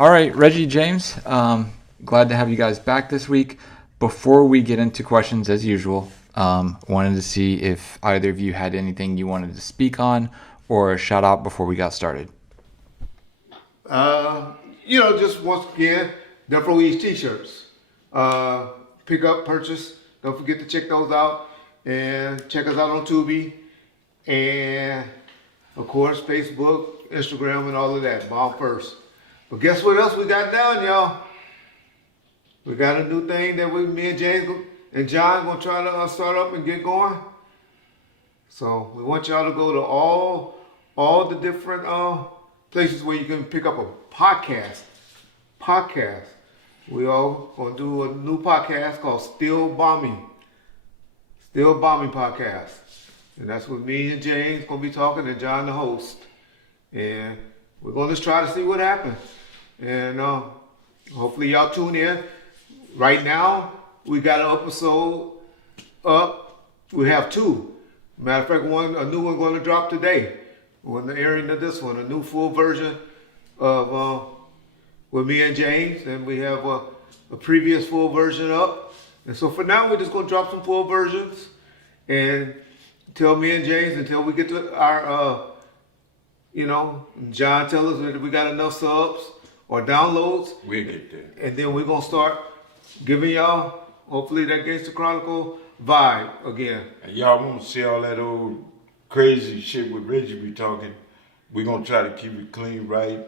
All right, Reggie, James, glad to have you guys back this week. Before we get into questions, as usual, wanted to see if either of you had anything you wanted to speak on or a shout out before we got started. Just once again, Defro East t-shirts. Pick up, purchase. Don't forget to check those out. And check us out on Tubi. And, of course, Facebook, Instagram, and all of that. Bomb first. But guess what else we got down, y'all? We got a new thing that me and James and John going to try to start up and get going. So we want y'all to go to all the different places where you can pick up a podcast. We all gonna do a new podcast called Still Bombing Podcast. And that's with me and James gonna be talking and John the host. And we're gonna just try to see what happens. And hopefully y'all tune in. Right now, we got an episode up. We have two. Matter of fact, a new one gonna drop today. When the airing of this one, a new full version of with me and James, and we have a previous full version up. And so for now, we're just gonna drop some full versions, and tell me and James until we get to our, John tell us that we got enough subs or downloads. We'll get there. And then we're gonna start giving y'all, hopefully, that Gangster Chronicle vibe again. And y'all won't see all that old crazy shit with Reggie be talking. We're gonna try to keep it clean, right,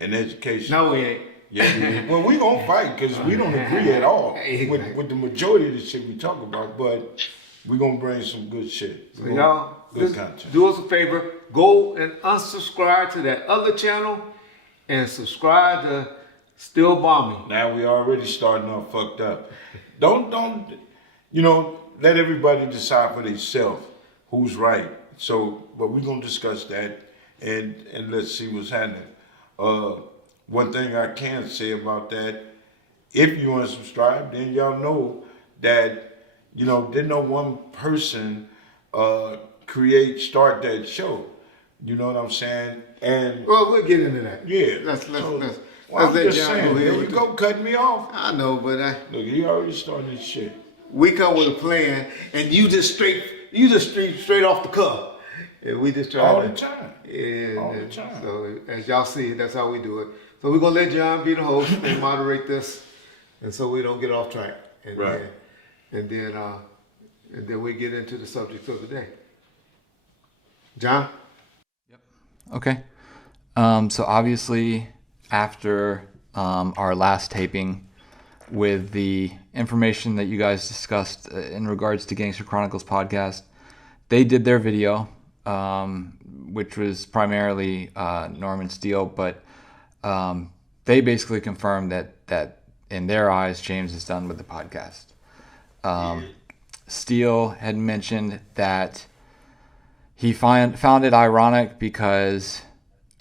and education. No, we ain't. Yeah, well, we gonna fight because we don't agree at all with the majority of the shit we talk about, but we gonna bring some good shit. So y'all, good content. Do us a favor, go and unsubscribe to that other channel and subscribe to Still Bombing. Now we already starting off fucked up. Don't let everybody decide for themselves who's right. So, but we're gonna discuss that and let's see what's happening. One thing I can say about that, if you unsubscribe, then y'all know that, didn't no one person start that show. You know what I'm saying? And well, we'll get into that. Yeah. Let's I'm let just John saying, go there ahead. you go, cutting me off. I know, but Look, he already started this shit. we come with a plan, and you just straight off the cuff. And we just try All the time. Yeah, All the time. So as y'all see, that's how we do it. So we're gonna let John be the host and moderate this, and so we don't get off track. And Right. then we get into the subject of the day. John. Okay. So obviously, after our last taping, with the information that you guys discussed in regards to Gangster Chronicles podcast, they did their video, which was primarily Norman Steele, but they basically confirmed that in their eyes, James is done with the podcast. Steele had mentioned that he found it ironic because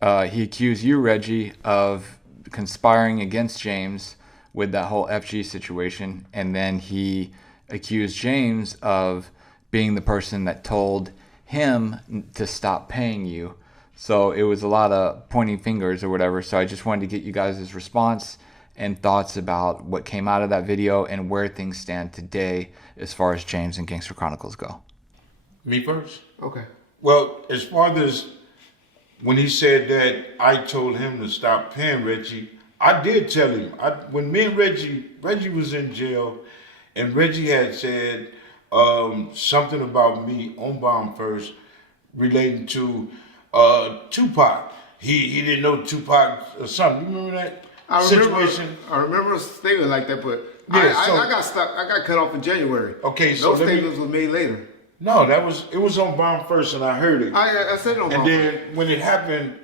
he accused you, Reggie, of conspiring against James with that whole FG situation, and then he accused James of being the person that told him to stop paying you. So it was a lot of pointing fingers or whatever. So I just wanted to get you guys' response and thoughts about what came out of that video and where things stand today as far as James and Gangster Chronicles go. Me first? Okay. Well, as far as when he said that I told him to stop paying Reggie, I did tell him. When me and Reggie was in jail, and Reggie had said something about me on Bomb First relating to Tupac. He didn't know Tupac or something. You remember that situation? I remember a statement like that, but Yeah, I got stuck. I got cut off in January. Okay, so those statements were made later. No, it was on Bomb First, and I heard it. I said it on Bomb And then when it happened,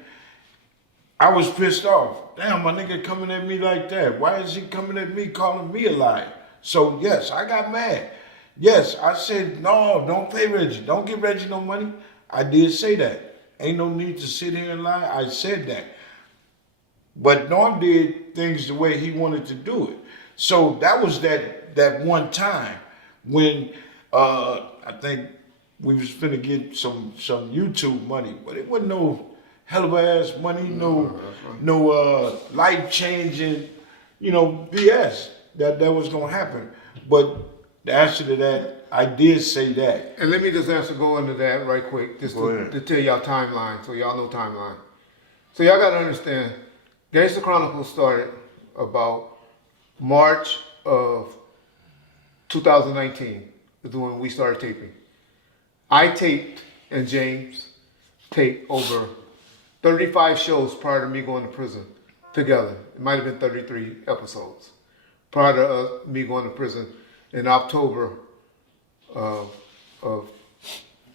I was pissed off. Damn, my nigga coming at me like that. Why is he coming at me, calling me a liar? So yes, I got mad. Yes, I said, no, don't pay Reggie. Don't give Reggie no money. I did say that. Ain't no need to sit here and lie. I said that. But Norm did things the way he wanted to do it. So that was that one time when I think we was finna get some YouTube money, but it wasn't no hell of ass money, no life changing, BS that was gonna happen. But the answer to that, I did say that. And let me just go into that right quick, just to tell y'all timeline, so y'all know timeline. So y'all gotta understand, Gangster Chronicles started about March of 2019 is when we started taping. I taped and James taped over 35 shows prior to me going to prison together. It might have been 33 episodes prior to me going to prison in October of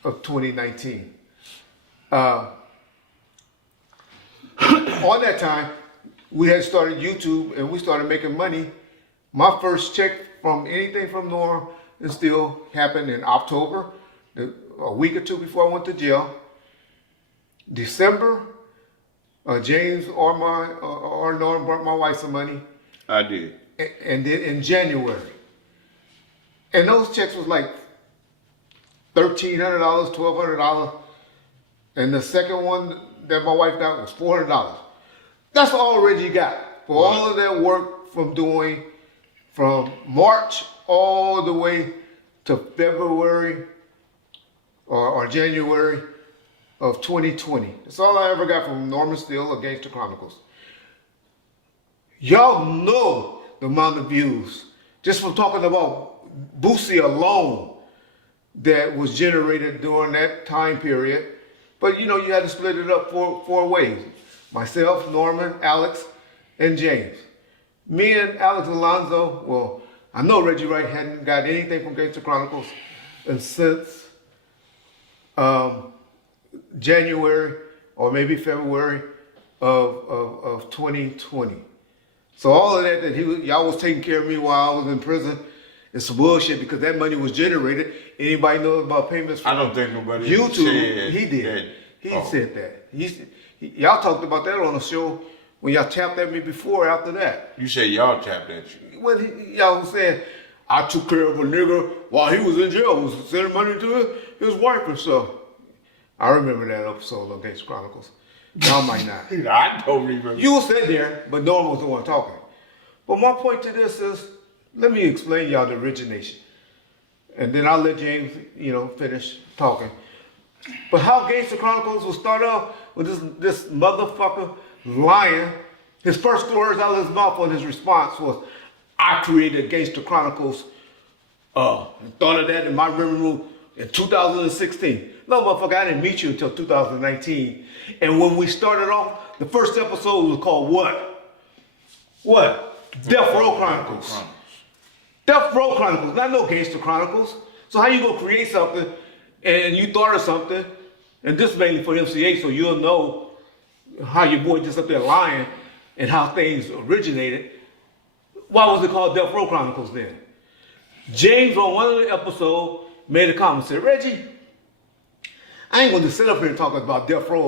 2019. On that time, we had started YouTube and we started making money. My first check from anything from Norm still happened in October, a week or two before I went to jail. December, James or Norm brought my wife some money. I did. And then in January. And those checks was like $1,300, $1,200. And the second one that my wife got was $400. That's all Reggie got for all of that work from March all the way to February or January of 2020. That's all I ever got from Norman Steele or Gangster Chronicles. Y'all know the amount of views just from talking about Boosie alone that was generated during that time period. But you had to split it up four ways. Myself, Norman, Alex, and James. Me and Alex Alonzo, well, I know Reggie Wright hadn't got anything from Gangster Chronicles since January or maybe February of 2020. So all of that y'all was taking care of me while I was in prison is some bullshit because that money was generated. Anybody know about payments from I don't think nobody YouTube? said He did. That. He said that. Y'all talked about that on the show when y'all tapped at me before after that. You said y'all tapped at you. When y'all was saying, I took care of a nigga while he was in jail, was sending money to his wife and stuff. I remember that episode of Gangster Chronicles. Y'all might not. I don't remember. You said there, but Norman was the one talking. But my point to this is, let me explain y'all the origination. And then I'll let James, finish talking. But how Gangster Chronicles will start off with this motherfucker lying. His first words out of his mouth on his response was, I created Gangster Chronicles, thought of that in my living room in 2016. No, motherfucker, I didn't meet you until 2019. And when we started off, the first episode was called what? What? Death Row Chronicles. Death Row Chronicles, not no Gangster Chronicles. So how you gonna create something and you thought of something, and this is mainly for MCA, so you'll know how your boy just up there lying and how things originated. Why was it called Death Row Chronicles then? James on one of the episodes made a comment, said, Reggie, I ain't gonna sit up here and talk about Death Row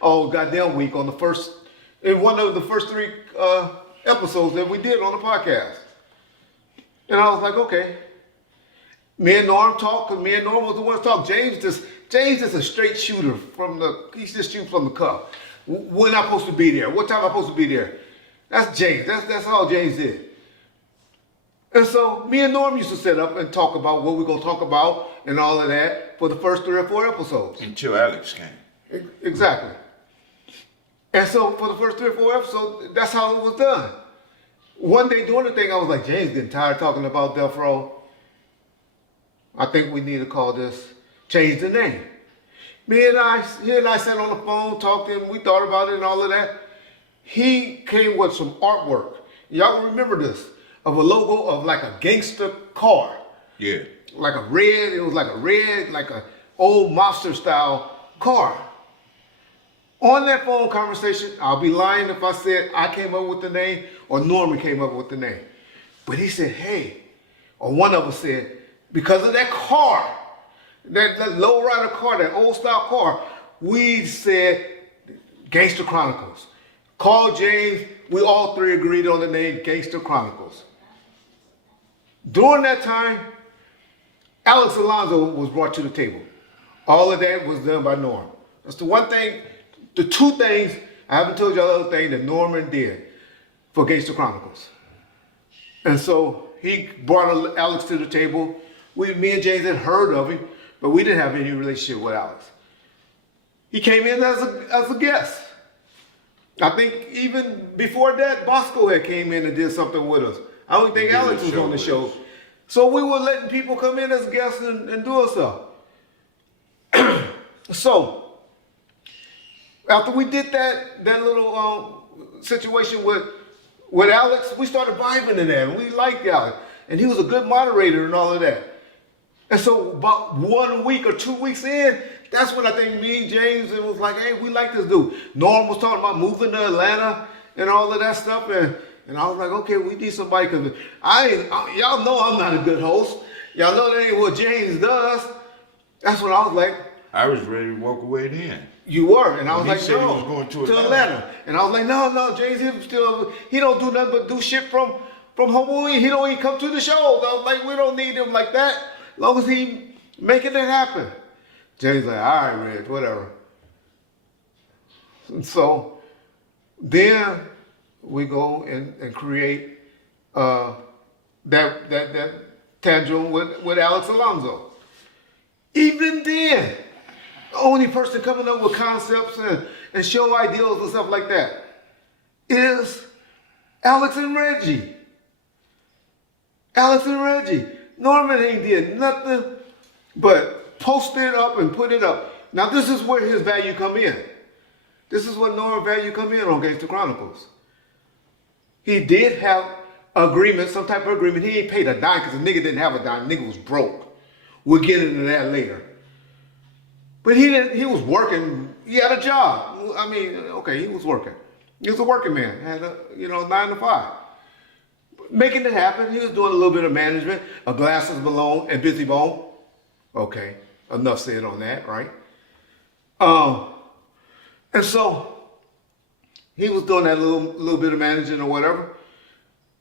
all goddamn week in one of the first 3 episodes that we did on the podcast. And I was like, okay. Me and Norm talked, because me and Norm was the ones talk. James is a straight shooter he just shoots from the cuff. When I'm supposed to be there, what time I'm supposed to be there. That's James, that's all James did. And so me and Norm used to sit up and talk about what we're gonna talk about and all of that for the first 3 or 4 episodes. Until Alex came. Exactly. And so for the first 3 or 4 episodes, that's how it was done. One day doing the thing, I was like, James getting tired of talking about Death Row. I think we need to call this, change the name. He and I sat on the phone, talked to him, we thought about it and all of that. He came with some artwork. Y'all remember this, of a logo of like a gangster car. Yeah. Like a red, like a old mobster style car. On that phone conversation, I'll be lying if I said I came up with the name or Norman came up with the name. But he said, hey, or one of us said, because of that car, that lowrider car, that old style car, we said Gangster Chronicles. Called James, we all 3 agreed on the name Gangster Chronicles. During that time, Alex Alonzo was brought to the table. All of that was done by Norm. That's the one thing, the two things, I haven't told y'all the other thing that Norman did for Gangster Chronicles. And so he brought Alex to the table. Me and James had heard of him, but we didn't have any relationship with Alex. He came in as a guest. I think even before that, Bosco had came in and did something with us. I don't think Alex was on the show. So we were letting people come in as guests and do stuff. So after we did that little situation with Alex, we started vibing in that, and we liked Alex, and he was a good moderator and all of that. And so about 1 week or 2 weeks in, that's when I think me and James was like, hey, we like this dude. Norm was talking about moving to Atlanta and all of that stuff, and I was like, okay, we need somebody, because y'all know I'm not a good host. Y'all know that ain't what James does. That's what I was like. I was ready to walk away then. You were, and I was He like, said he no, was going to Atlanta. And I was like, no, James, he don't do nothing but do shit from Hawaii. He don't even come to the shows. I was like, we don't need him like that, as long as he making it happen. James like, all right, Reg, whatever. And so then we go and create that tantrum with Alex Alonso. Even then, the only person coming up with concepts and show ideals and stuff like that is Alex and Reggie. Alex and Reggie. Norman ain't did nothing but post it up and put it up. Now this is where his value come in. This is what Norman value come in on Gangster Chronicles. He did have agreement, some type of agreement. He ain't paid a dime because the nigga didn't have a dime. The nigga was broke. We'll get into that later. But he was working. He had a job. I mean, okay, he was working. He was a working man. Had 9 to 5. Making it happen. He was doing a little bit of management, a Glasses Malone and Busy Bone. Okay, enough said on that, right? And so he was doing that little bit of managing or whatever.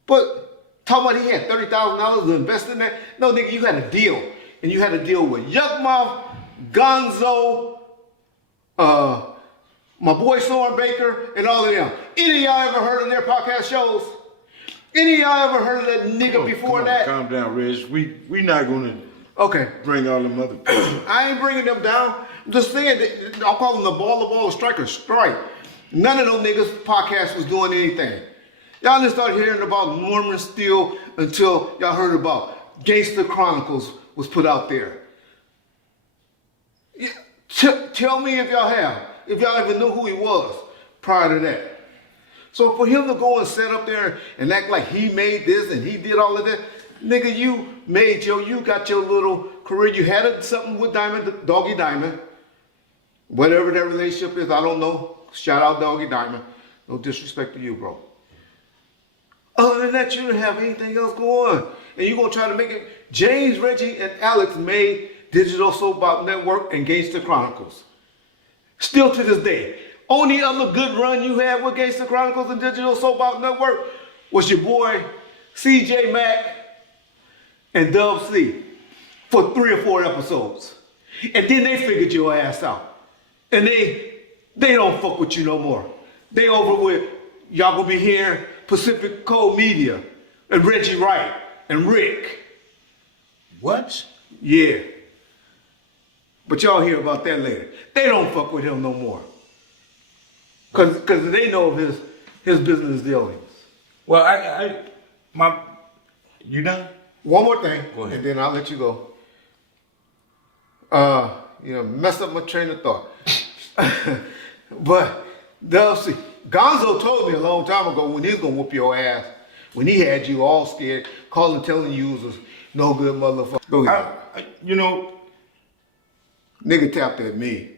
But talking about he had $30,000 to invest in that. No, nigga, you had a deal. And you had to deal with Yuckmouth, Gonzo, my boy Soren Baker, and all of them. Any of y'all ever heard of their podcast shows? Any of y'all ever heard of that nigga before that? Calm down, Reg. We not gonna bring all them other people. I ain't bringing them down. I'm just saying that I'll call them the ball, striker, strike. None of them niggas podcast was doing anything. Y'all didn't start hearing about Norman Steele until y'all heard about Gangster Chronicles was put out there. Yeah, tell me if y'all have. If y'all even knew who he was prior to that. So for him to go and sit up there and act like he made this and he did all of that, nigga, you got your little career. You had something with Doggy Diamond. Whatever that relationship is, I don't know. Shout out Doggy Diamond. No disrespect to you, bro. Other than that, you didn't have anything else going on. And you're going to try to make it. James, Reggie, and Alex made Digital Soap Opera Network and Gangster Chronicles. Still to this day. Only other good run you had with Gangster Chronicles and Digital Soap Opera Network was your boy CJ Mack and Dub C for 3 or 4 episodes. And then they figured your ass out. And they don't fuck with you no more. They over with, y'all gonna be hearing Pacific Code Media and Reggie Wright and Rick. What? Yeah. But y'all hear about that later. They don't fuck with him no more. Cause they know of his business dealings. Well, you done? One more thing, Go ahead. and then I'll let you go. Mess up my train of thought. But Gonzo told me a long time ago when he was gonna whoop your ass, when he had you all scared, telling you was no good motherfucker. Go ahead. Nigga tapped at me.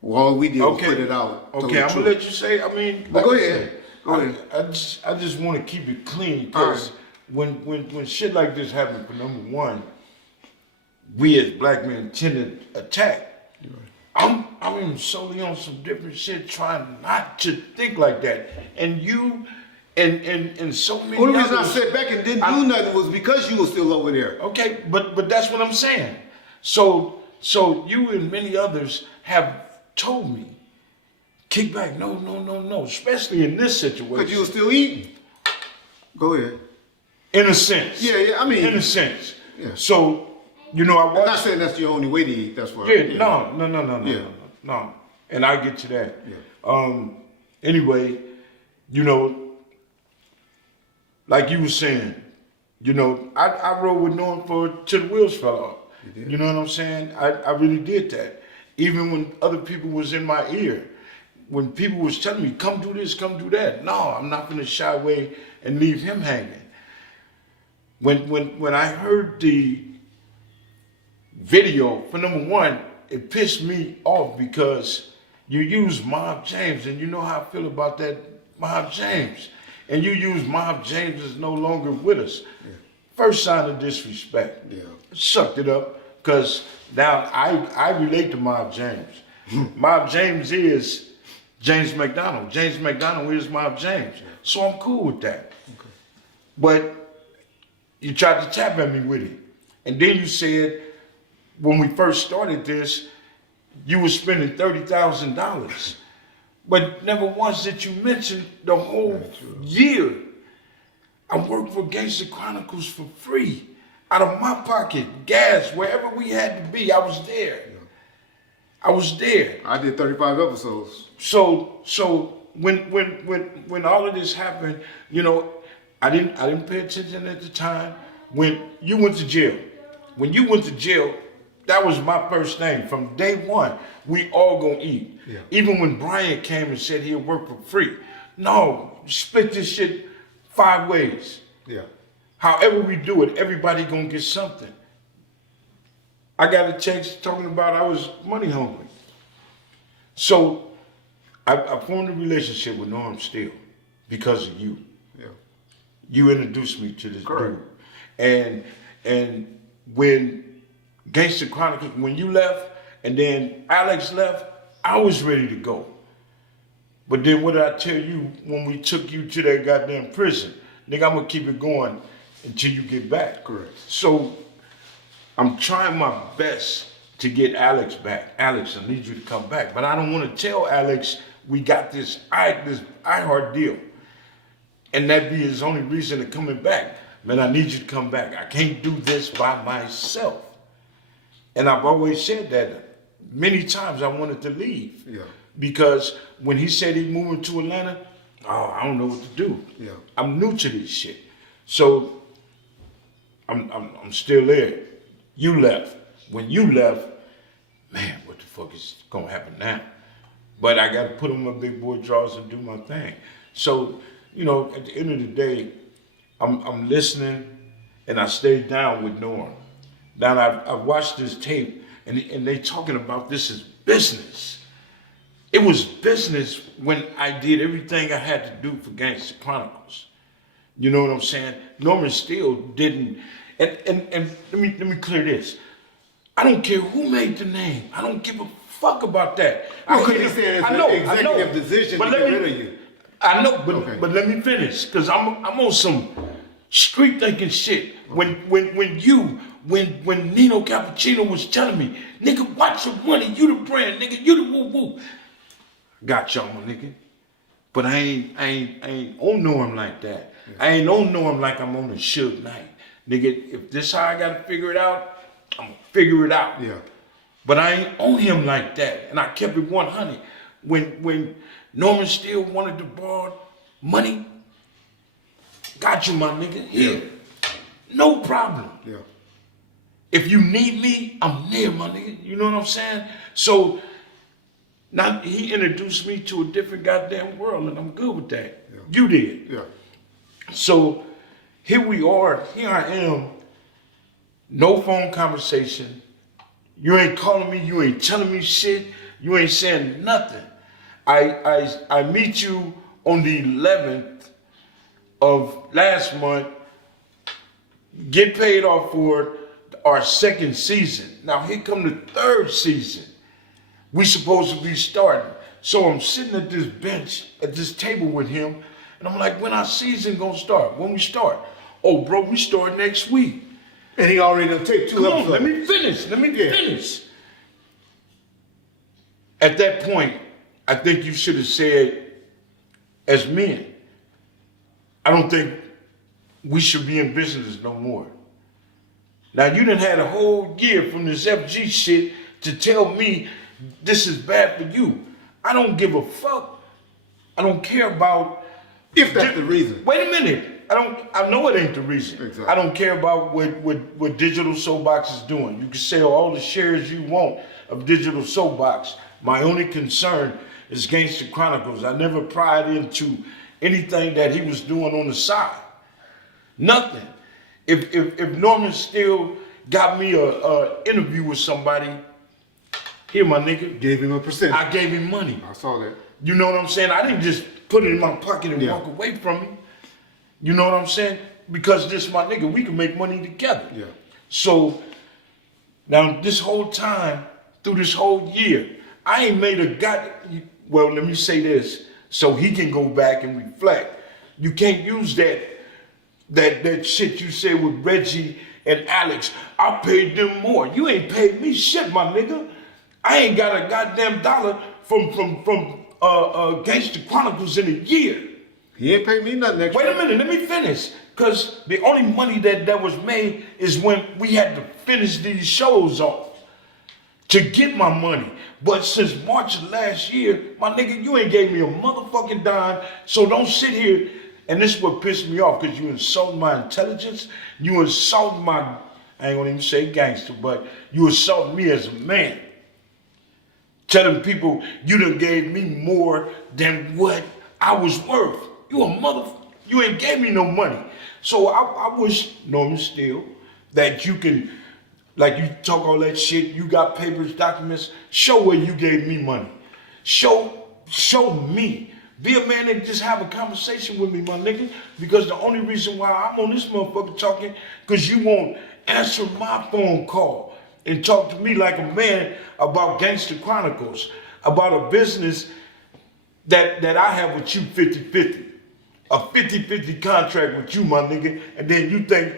Well, all we did was put it out. Okay, I'm gonna let you say. I mean, go ahead. Go ahead. I just want to keep it clean because when shit like this happens, for number one, we as black men tend to attack. I'm solely on some different shit, trying not to think like that. And you and so many. Only reason I sat back and didn't do nothing was because you were still over there. Okay, but that's what I'm saying. So you and many others have told me, kick back, no, especially in this situation. But you were still eating. Go ahead. In a sense. Yeah, I mean. In a sense. Yeah. So, you know, I watched. I'm not saying that's your only way to eat, that's what. Yeah, no. And I get to that. Yeah. Anyway, you know, like you were saying, you know, I rode with Norm till the wheels fell off. You know what I'm saying? I really did that. Even when other people was in my ear, when people was telling me, come do this, come do that. No, I'm not gonna shy away and leave him hanging. When I heard the video, for number one, it pissed me off because you use Mob James, and you know how I feel about that Mob James. And you use Mob James is no longer with us. Yeah. First sign of disrespect. Yeah. Sucked it up, because now I relate to Mob James. Mob James is James McDonald. James McDonald is Mob James. Yeah. So I'm cool with that. Okay. But you tried to tap at me with it. And then you said, when we first started this, you were spending $30,000. But never once did you mention the whole year. I worked for Gangster Chronicles for free. Out of my pocket, gas, wherever we had to be, I was there. Yeah. I was there. I did 35 episodes. So when all of this happened, you know, I didn't pay attention at the time. When you went to jail, that was my first thing. From day one, we all gonna eat. Yeah. Even when Brian came and said he'll work for free. No, split this shit 5 ways. Yeah. However we do it, everybody gonna get something. I got a text talking about I was money hungry. So I formed a relationship with Norm Steele because of you. Yeah. You introduced me to this dude. And when Gangster Chronicles, when you left and then Alex left, I was ready to go. But then what did I tell you when we took you to that goddamn prison? Nigga, I'm gonna keep it going until you get back. Correct. So I'm trying my best to get Alex back. Alex, I need you to come back. But I don't want to tell Alex we got this iHeart deal. And that be his only reason of coming back. Man, I need you to come back. I can't do this by myself. And I've always said that many times I wanted to leave. Yeah. Because when he said he's moving to Atlanta, I don't know what to do. Yeah. I'm new to this shit. So I'm still there. You left. When you left, man, what the fuck is gonna happen now? But I gotta put on my big boy drawers and do my thing. So, you know, at the end of the day, I'm listening, and I stayed down with Norm. Now I watched this tape, and they talking about this as business. It was business when I did everything I had to do for Gangster Chronicles. You know what I'm saying? Norman Steele didn't. And let me clear this. I don't care who made the name. I don't give a fuck about that. Well, because he said it's an executive decision to get rid of you. I know, but let me finish, because I'm on some street thinking shit. When Nino Cappuccino was telling me, nigga, watch your money, you the brand, nigga, you the woo-woo. Got y'all, my nigga. But I ain't on Norm like that. Yeah. I ain't on Norm like I'm on a Suge night. Nigga, if this how I gotta figure it out, I'm gonna figure it out. Yeah. But I ain't on him like that. And I kept it 100. When Norman Steele wanted to borrow money, got you, my nigga, here. Yeah. No problem. Yeah. If you need me, I'm there, my nigga. You know what I'm saying? So now he introduced me to a different goddamn world, and I'm good with that. Yeah. You did. Yeah. So here we are. Here I am. No phone conversation. You ain't calling me. You ain't telling me shit. You ain't saying nothing. I meet you on the 11th of last month. Get paid off for our second season. Now here come the third season. We supposed to be starting. So I'm sitting at this bench, at this table with him, and I'm like, when our season gonna start? When we start? Oh, bro, we start next week. And he already done take 2 episodes. Let me finish. at that point, I think you should have said, as men, I don't think we should be in business no more. Now, you done had a whole year from this FG shit to tell me this is bad for you. I don't give a fuck. I don't care about... If that's the reason. Wait a minute. I know it ain't the reason. Exactly. I don't care about what Digital Soapbox is doing. You can sell all the shares you want of Digital Soapbox. My only concern is Gangster Chronicles. I never pried into anything that he was doing on the side. Nothing. If Norman still got me a interview with somebody, here my nigga. Gave him a percentage. I gave him money. I saw that. You know what I'm saying? I didn't just put it in my pocket and walk away from him. You know what I'm saying? Because this my nigga, we can make money together. Yeah. So now this whole time, through this whole year, I ain't made a well, let me say this, so he can go back and reflect. You can't use that shit you said with Reggie and Alex. I paid them more. You ain't paid me shit, my nigga. I ain't got a goddamn dollar from Gangster Chronicles in a year. He ain't paid me nothing extra. Wait a minute, let me finish. Because the only money that was made is when we had to finish these shows off to get my money. But since March of last year, my nigga, you ain't gave me a motherfucking dime. So don't sit here, and this is what pissed me off, because you insulted my intelligence. You insulted my, I ain't gonna even say gangster, but you insulted me as a man. Telling people you done gave me more than what I was worth. You ain't gave me no money. So I wish, Norman Steele, that you can, like you talk all that shit, you got papers, documents, show where you gave me money. Show me. Be a man and just have a conversation with me, my nigga. Because the only reason why I'm on this motherfucker talking, because you won't answer my phone call and talk to me like a man about Gangster Chronicles, about a business that I have with you 50-50. A 50-50 contract with you, my nigga, and then you think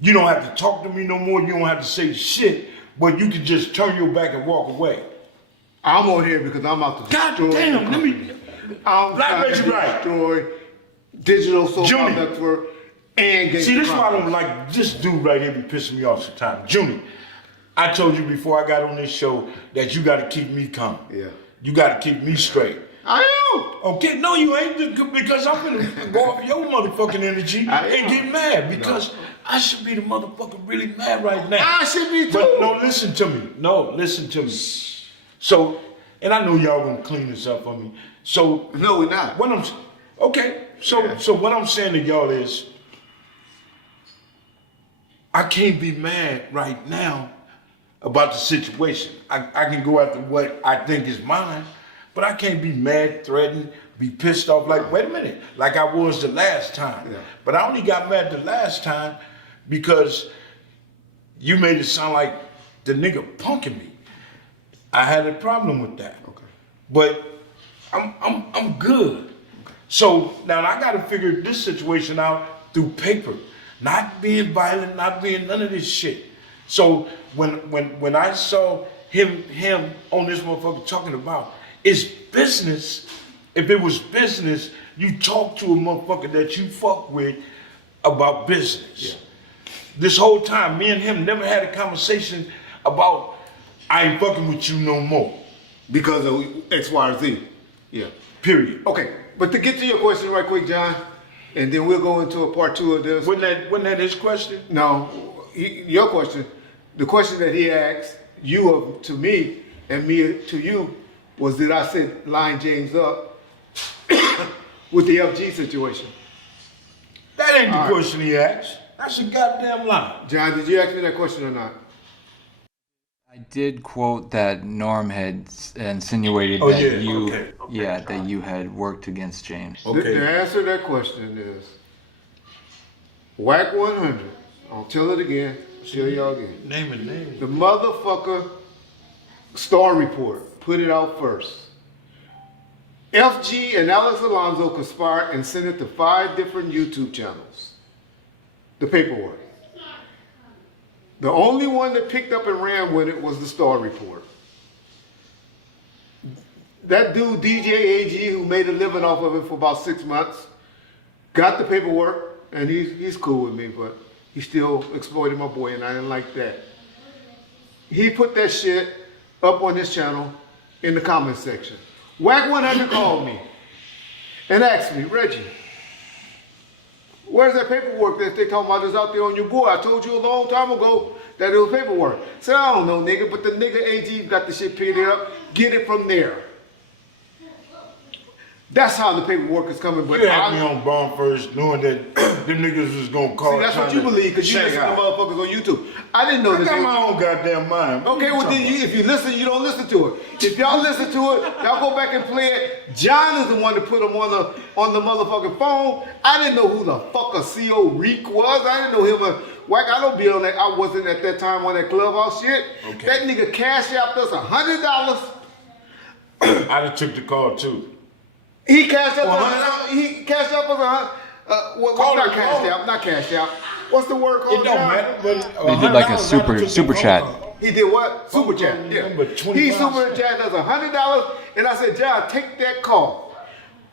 you don't have to talk to me no more, you don't have to say shit, but you can just turn your back and walk away. I'm on here because I'm out to destroy. God damn, let me... I'm Black trying Reggie to Wright. destroy Digital Soapbox Junior. Network and Gangster See, this is why I Chronicles. don't like this dude right here be pissing me off sometimes. Junior, I told you before I got on this show that you got to keep me calm. Yeah. You got to keep me straight. I am. Okay, no, you ain't, because I'm gonna go off your motherfucking energy and get mad, because I should be the motherfucker really mad right now. I should be too. But no, listen to me. No, listen to me. So, and I know y'all gonna clean this up for me. So No, we're not. what I'm okay. So what I'm saying to y'all is, I can't be mad right now about the situation. I can go after what I think is mine. But I can't be mad, threatened, be pissed off like, wait a minute, like I was the last time. Yeah. But I only got mad the last time because you made it sound like the nigga punking me. I had a problem with that. Okay. But I'm good. Okay. So now I gotta figure this situation out through paper. Not being violent, not being none of this shit. So when I saw him on this motherfucker talking about it's business. If it was business, you talk to a motherfucker that you fuck with about business. Yeah. This whole time, me and him never had a conversation about I ain't fucking with you no more. Because of X, Y, or Z. Yeah. Period. Okay, but to get to your question right quick, John, and then we'll go into a part two of this. Wasn't that his question? No, your question, the question that he asked you to me and me to you was, did I set Line James up with the FG situation? That ain't the All right. question he asked. That's a goddamn lie. John, did you ask me that question or not? I did quote that Norm had insinuated Oh, that yeah, you, okay, that you had worked against James. Okay. The answer to that question is WAC 100. I'll tell it again. Tell y'all again. Name it. The motherfucker Star Report put it out first. FG and Alex Alonso conspired and sent it to 5 different YouTube channels. The paperwork. The only one that picked up and ran with it was the Star Report. that dude DJ AG, who made a living off of it for about 6 months, got the paperwork, and he's cool with me, but he still exploited my boy, and I didn't like that. He put that shit up on his channel in the comment section. Whack 100 called me and asked me, Reggie, where's that paperwork that they talking about that's out there on your board? I told you a long time ago that it was paperwork. I said, I don't know, nigga, but the nigga AG got the shit pitted up. Get it from there. That's how the paperwork is coming. But you had me on Bomb First knowing that them niggas was gonna call. See, that's what you believe, because you listen to motherfuckers on YouTube. I didn't know that. I got my own goddamn mind. Okay, well then if you listen, you don't listen to it. If y'all listen to it, y'all go back and play it. John is the one that put him on the motherfucking phone. I didn't know who the fuck a CO Reek was. I didn't know him. Whack, I don't be on that. I wasn't at that time on that Clubhouse shit. Okay. That nigga cash out us $100. I done took the call too. He cashed out us $100. Not cashed out. Not cashed out. What's the word called? It don't matter. But they did like a super chat. He did what? Super chat. Yeah. He super chat us $100, and I said, John, take that call.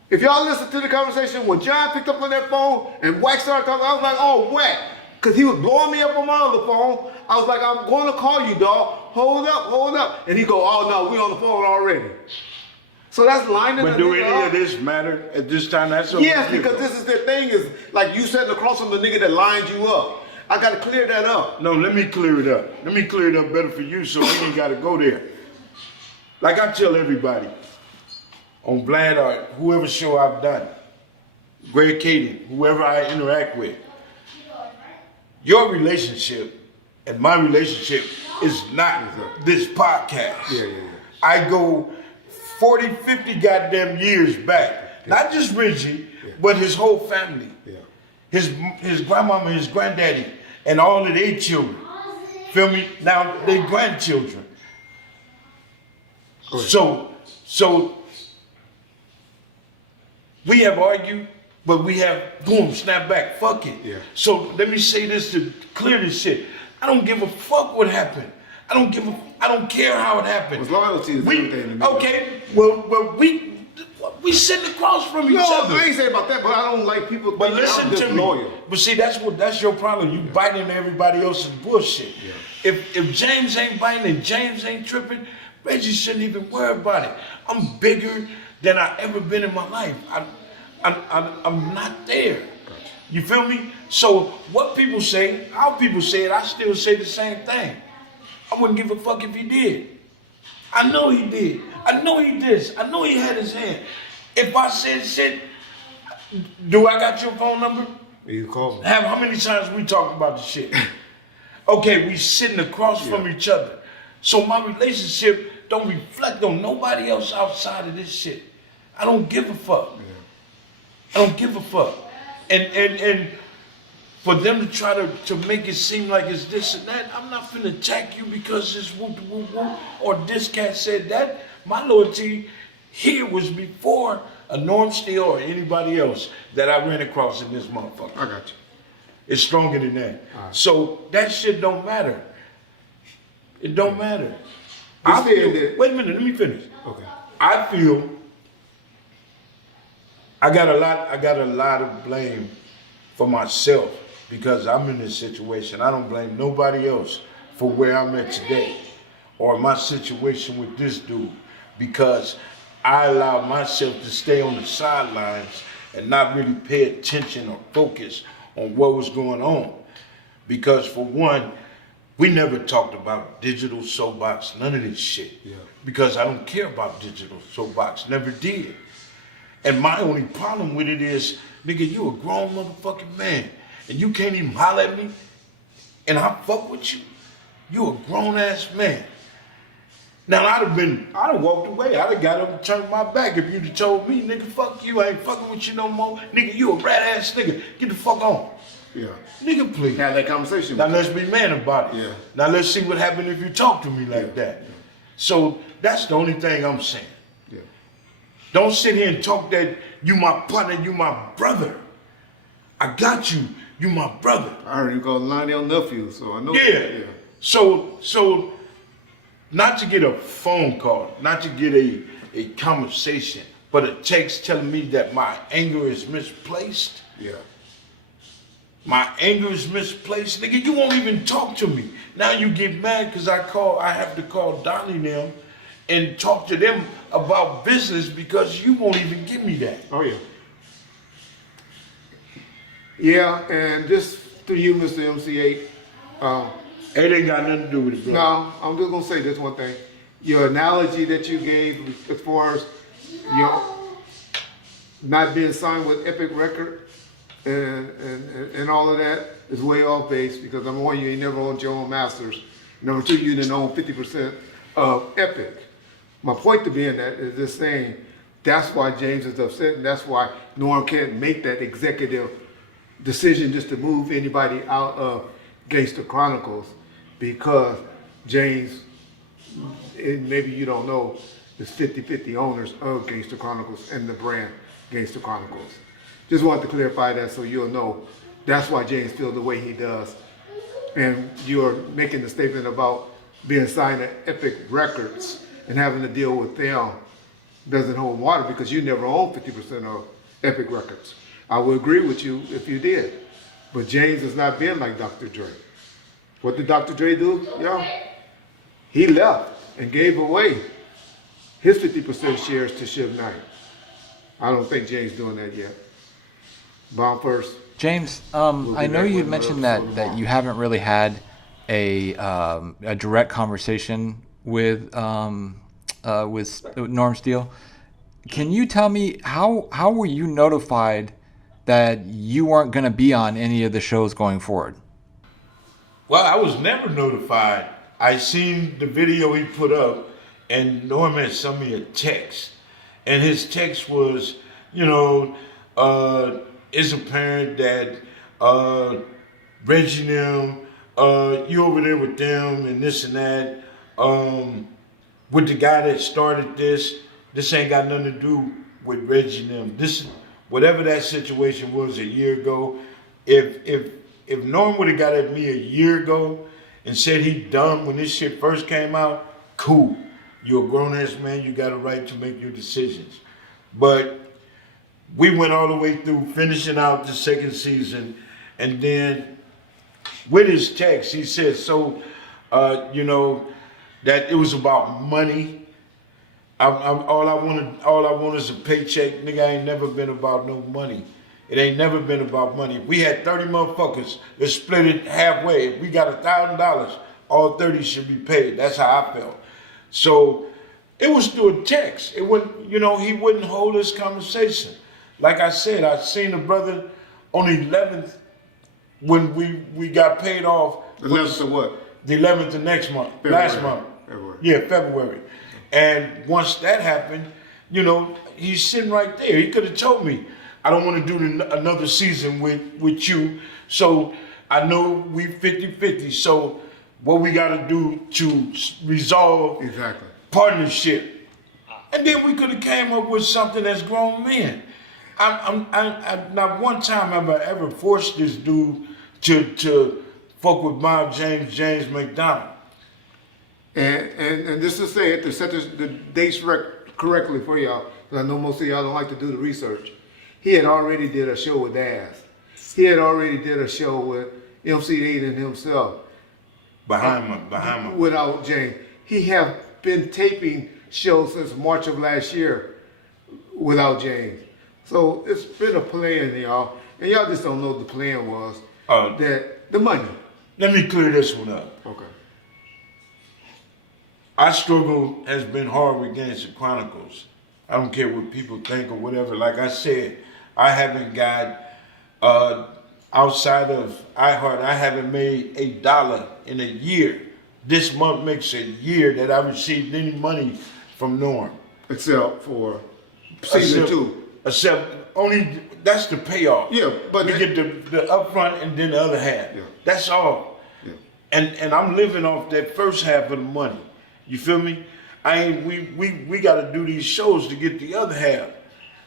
If y'all listen to the conversation when John picked up on that phone and Wack started talking, I was like, oh, Wack. Because he was blowing me up on my other phone. I was like, I'm going to call you, dog. Hold up. And he go, oh, no, we on the phone already. So that's lining. But do any of this matter at this time? That's yes, because this is the thing is, like you sitting across from the nigga that lined you up. I got to clear that up. No, let me clear it up. Let me clear it up better for you so we ain't got to go there. Like I tell everybody on Vlad or whoever show I've done, Greg Kaden, whoever I interact with, your relationship and my relationship is not this podcast. Yeah. I go 40, 50 goddamn years back. Not just Reggie, but his whole family. Yeah. His grandmama, his granddaddy, and all of their children. Feel me? Now they grandchildren. So we have argued, but we have boom, snap back, fuck it. Yeah. So let me say this to clear this shit. I don't give a fuck what happened. I don't care how it happened. Loyalty is everything to me. Okay, well we sitting across from each other. No, I ain't saying about that, but I don't like people. But listen to me. Loyal. But see, that's your problem. You biting into everybody else's bullshit. Yeah. If James ain't biting and James ain't tripping, Reggie shouldn't even worry about it. I'm bigger than I ever been in my life. I'm not there. You feel me? So what people say, how people say it, I still say the same thing. I wouldn't give a fuck if he did. I know he did. I know he did. I know he had his hand. If I said shit, do I got your phone number? You call me. How many times we talked about the shit? Okay, we sitting across from each other. So my relationship don't reflect on nobody else outside of this shit. I don't give a fuck. I don't give a fuck. And for them to try to make it seem like it's this and that, I'm not finna attack you because it's whoop whoop whoop or this cat said that. My loyalty here was before a Norm Steele or anybody else that I ran across in this motherfucker. I got you. It's stronger than that. Right. So that shit don't matter. It don't matter. Wait a minute, let me finish. Okay. I feel I got a lot of blame for myself because I'm in this situation. I don't blame nobody else for where I'm at today or my situation with this dude because I allowed myself to stay on the sidelines and not really pay attention or focus on what was going on. Because for one, we never talked about digital soapbox, none of this shit. Yeah. Because I don't care about digital soapbox, never did. And my only problem with it is, nigga, you a grown motherfucking man, and you can't even holler at me, and I fuck with you. You a grown ass man. Now I'd have walked away. I'd have got up and turned my back if you'd have told me, nigga, fuck you, I ain't fucking with you no more. Nigga, you a rat ass nigga. Get the fuck on. Yeah. Nigga, please. Have that conversation. Now let's be man about it. Yeah. Now let's see what happened if you talk to me like that. Yeah. So that's the only thing I'm saying. Yeah. Don't sit here and talk that you my partner, you my brother. I got you. You my brother. I heard you call Lionel nephew, so I know. Yeah. So not to get a phone call, not to get a conversation, but a text telling me that my anger is misplaced. Yeah. My anger is misplaced. Nigga, you won't even talk to me. Now you get mad because I have to call Donnie and them and talk to them about business because you won't even give me that. Oh, yeah. Yeah, and just to you, Mr. MC8, It ain't got nothing to do with it, bro. no, I'm just gonna say this one thing. Your analogy that you gave as far as not being signed with Epic Record and all of that is way off base because number one, you ain't never owned your own masters. Number two, you didn't own 50% of Epic. My point to being that is just saying that's why James is upset and that's why Norm can't make that executive decision just to move anybody out of Gangster Chronicles because James, and maybe you don't know, is 50-50 owners of Gangster Chronicles and the brand Gangster Chronicles. Just wanted to clarify that so you'll know that's why James feels the way he does. And you're making the statement about being signed to Epic Records and having to deal with them doesn't hold water because you never owned 50% of Epic Records. I would agree with you if you did. But James has not been like Dr. Dre. What did Dr. Dre do, y'all? He left and gave away his 50% shares to Suge Knight. I don't think James doing that yet. Bomb first. James, I know you mentioned that you haven't really had a direct conversation with Norm Steele. Can you tell me how were you notified that you weren't going to be on any of the shows going forward? Well, I was never notified. I seen the video he put up, and Norm had sent me a text, and his text was, it's apparent that Reggie and them, you over there with them and this and that, with the guy that started this ain't got nothing to do with Reggie and them. This, whatever that situation was a year ago, if Norm would have got at me a year ago and said he done when this shit first came out, cool. You're a grown-ass man, you got a right to make your decisions. But we went all the way through finishing out the second season, and then with his text, he said, that it was about money. All I want is a paycheck. Nigga, I ain't never been about no money. It ain't never been about money. We had 30 motherfuckers that split it halfway. If we got $1,000, all 30 should be paid. That's how I felt. So it was through a text. It wouldn't, he wouldn't hold this conversation. Like I said, I seen a brother on the 11th when we got paid off. The 11th of what? The 11th of next month, February. last month. February. Yeah, February. And once that happened, he's sitting right there. He could have told me, I don't want to do another season with you. So I know we 50-50. So what we got to do to resolve partnership. And then we could have came up with something that's grown men. I not one time have I ever forced this dude to fuck with Bob James McDonald. And just to say it, to set the dates correctly for y'all, because I know most of y'all don't like to do the research. He had already did a show with Daz. He had already did a show with MC8 and himself. Behind my. Without James. He have been taping shows since March of last year without James. So it's been a plan, y'all. And y'all just don't know what the plan was. That the money. Let me clear this one up. Okay. Our struggle has been hard with Gangster Chronicles. I don't care what people think or whatever. Like I said, I haven't got, outside of iHeart, I haven't made $1 in a year. This month makes a year that I received any money from Norm. Except for season 2. Except only, that's the payoff. Yeah, but we get the upfront and then the other half. Yeah. That's all. Yeah. And I'm living off that first half of the money. You feel me? We gotta do these shows to get the other half.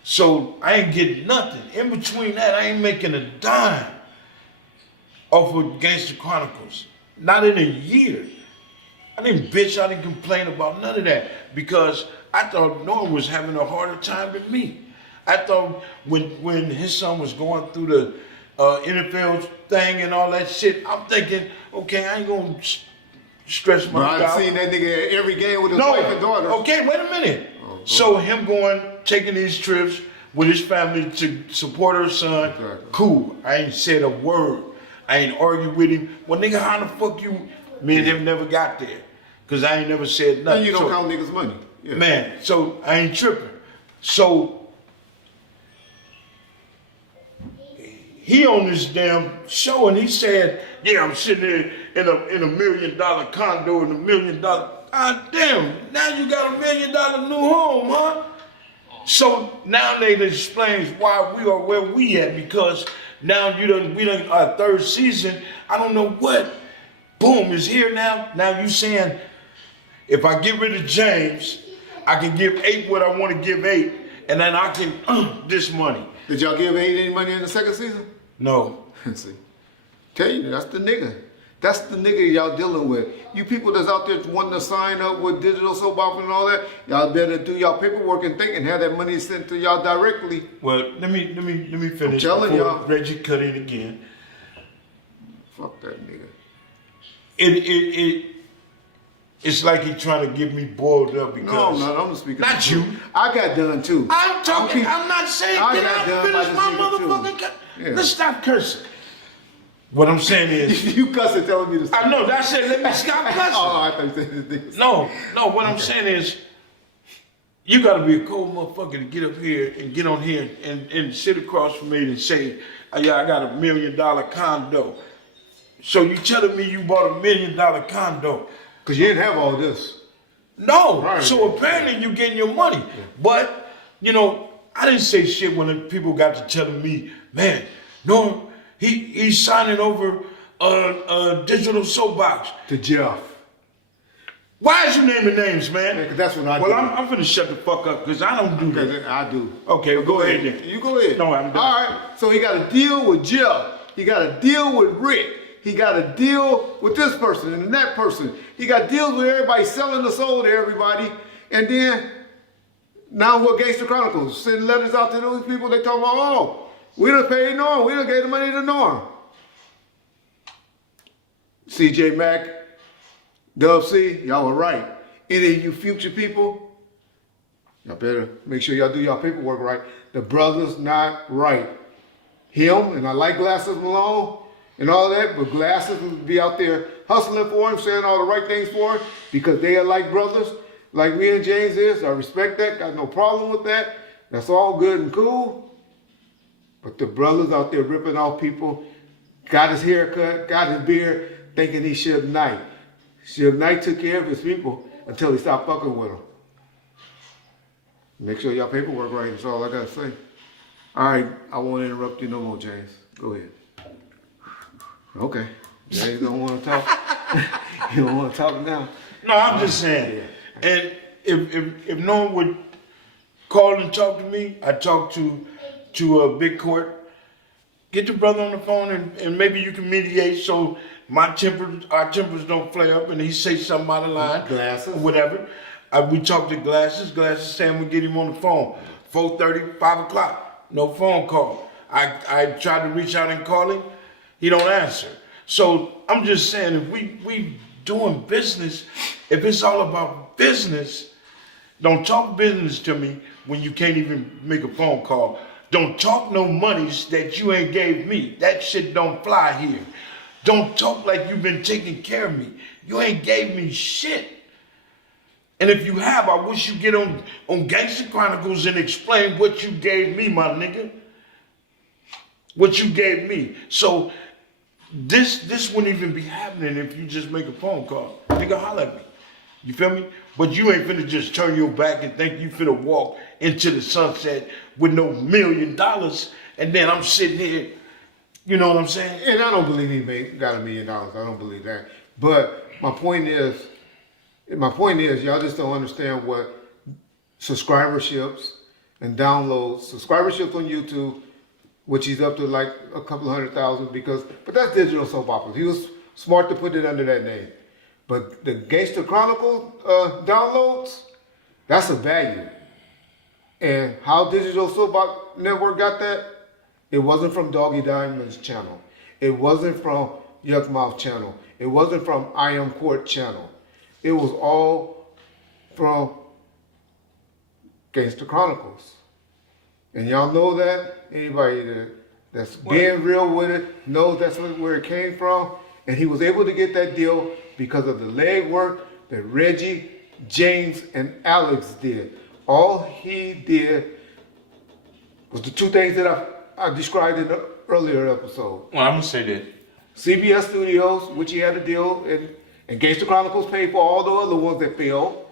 So I ain't getting nothing. In between that, I ain't making a dime off of Gangster Chronicles. Not in a year. I didn't complain about none of that because I thought Norm was having a harder time than me. I thought when his son was going through the NFL thing and all that shit, I'm thinking, okay, I ain't gonna stress my I've seen that nigga every game with his wife and daughter. Okay, wait a minute. So him taking these trips with his family to support her son, cool. I ain't said a word. I ain't argued with him. Well, nigga, how the fuck you? Me and him never got there, cause I ain't never said nothing. And you don't count niggas' money, man. So I ain't tripping. So he on this damn show and he said, yeah, I'm sitting there in a $1 million condo in $1 million. God damn, now you got $1 million new home, huh? So now they explains why we are where we at, because now we done our third season. I don't know what. Boom, is here now. Now you saying if I get rid of James, I can give 8 what I want to give 8, and then I can this money. Did y'all give 8 any money in the second season? No. See, tell you, that's the nigga. That's the nigga y'all dealing with. You people that's out there wanting to sign up with digital soap opera and all that, y'all better do y'all paperwork and think and have that money sent to y'all directly. Well, let me finish. I'm telling y'all. Reggie cut in again. Fuck that nigga. It's like he trying to get me boiled up because No, I'm speaking. Not you. I got done too. I'm talking. I'm not saying. I Can got I done finish by my this nigga, motherfucking? Yeah. Let's stop cursing. What I'm saying is, you cussing telling me to stop. I know that's it. Let me stop cussing. Oh, I thought you said this. No. What I'm saying is, you got to be a cold motherfucker to get up here and get on here and sit across from me and say, yeah, I got $1 million condo. So you telling me you bought $1 million condo? Cause you didn't have all this. No. Right. So apparently you getting your money. Yeah. But, I didn't say shit when the people got to telling me, man, no, he's signing over a digital soapbox. To Jeff. Why is you naming names, man? Yeah, cause that's what I do. Well, I'm finna shut the fuck up because I don't do that. I do. Okay, go ahead then. You go ahead. No, I'm done. All right. So he got to deal with Jeff. He got to deal with Rick. He got to deal with this person and that person. He got deals with everybody selling the soul to everybody. And then now what Gangster Chronicles send letters out to those people. They talk about, oh, we done paid Norm. We done gave the money to Norm. CJ Mack, Dub C, y'all were right. Any of you future people, y'all better make sure y'all do y'all paperwork right. The brother's not right. Him, and I like Glasses Malone and all that, but Glasses will be out there hustling for him, saying all the right things for him, because they are like brothers, like me and James is. I respect that, got no problem with that. That's all good and cool. But the brothers out there ripping off people, got his haircut, got his beard, thinking he Suge Knight. Suge Knight took care of his people until he stopped fucking with them. Make sure y'all paperwork right, that's all I gotta say. All right, I won't interrupt you no more, James. Go ahead. Okay. James don't want to talk. You don't want to talk now. No, I'm just saying. Yeah. And if no one would call and talk to me, I talk to a big court. Get the brother on the phone and maybe you can mediate so our tempers don't flare up and he say something out of line. Glasses. Or whatever. We talk to Glasses. Glasses saying we get him on the phone. 4:30, 5 o'clock. No phone call. I tried to reach out and call him. He don't answer. So I'm just saying, if we doing business, if it's all about business, don't talk business to me when you can't even make a phone call. Don't talk no monies that you ain't gave me. That shit don't fly here. Don't talk like you've been taking care of me. You ain't gave me shit. And if you have, I wish you get on Gangster Chronicles and explain what you gave me, my nigga. What you gave me. So this wouldn't even be happening if you just make a phone call. Nigga, holler at me. You feel me? But you ain't finna just turn your back and think you finna walk into the sunset with no $1 million and then I'm sitting here, you know what I'm saying? And I don't believe he got $1 million. I don't believe that. But my point is, y'all just don't understand what subscriberships and downloads, subscriberships on YouTube, which he's up to like a couple 100,000 but that's digital soap operas. He was smart to put it under that name. But the Gangster Chronicles downloads, That's a value. And how Digital Soapbox Network got that? It wasn't from Doggy Diamond's channel. It wasn't from Yuck Mouth channel. It wasn't from I Am Court channel. It was all from Gangster Chronicles. And y'all know that? Anybody that's being real with it knows that's where it came from. And he was able to get that deal because of the legwork that Reggie, James, and Alex did. All he did was the two things that I described in the earlier episode. Well, I'm going to say that. CBS Studios, which he had a deal, and Gangster Chronicles paid for all the other ones that failed,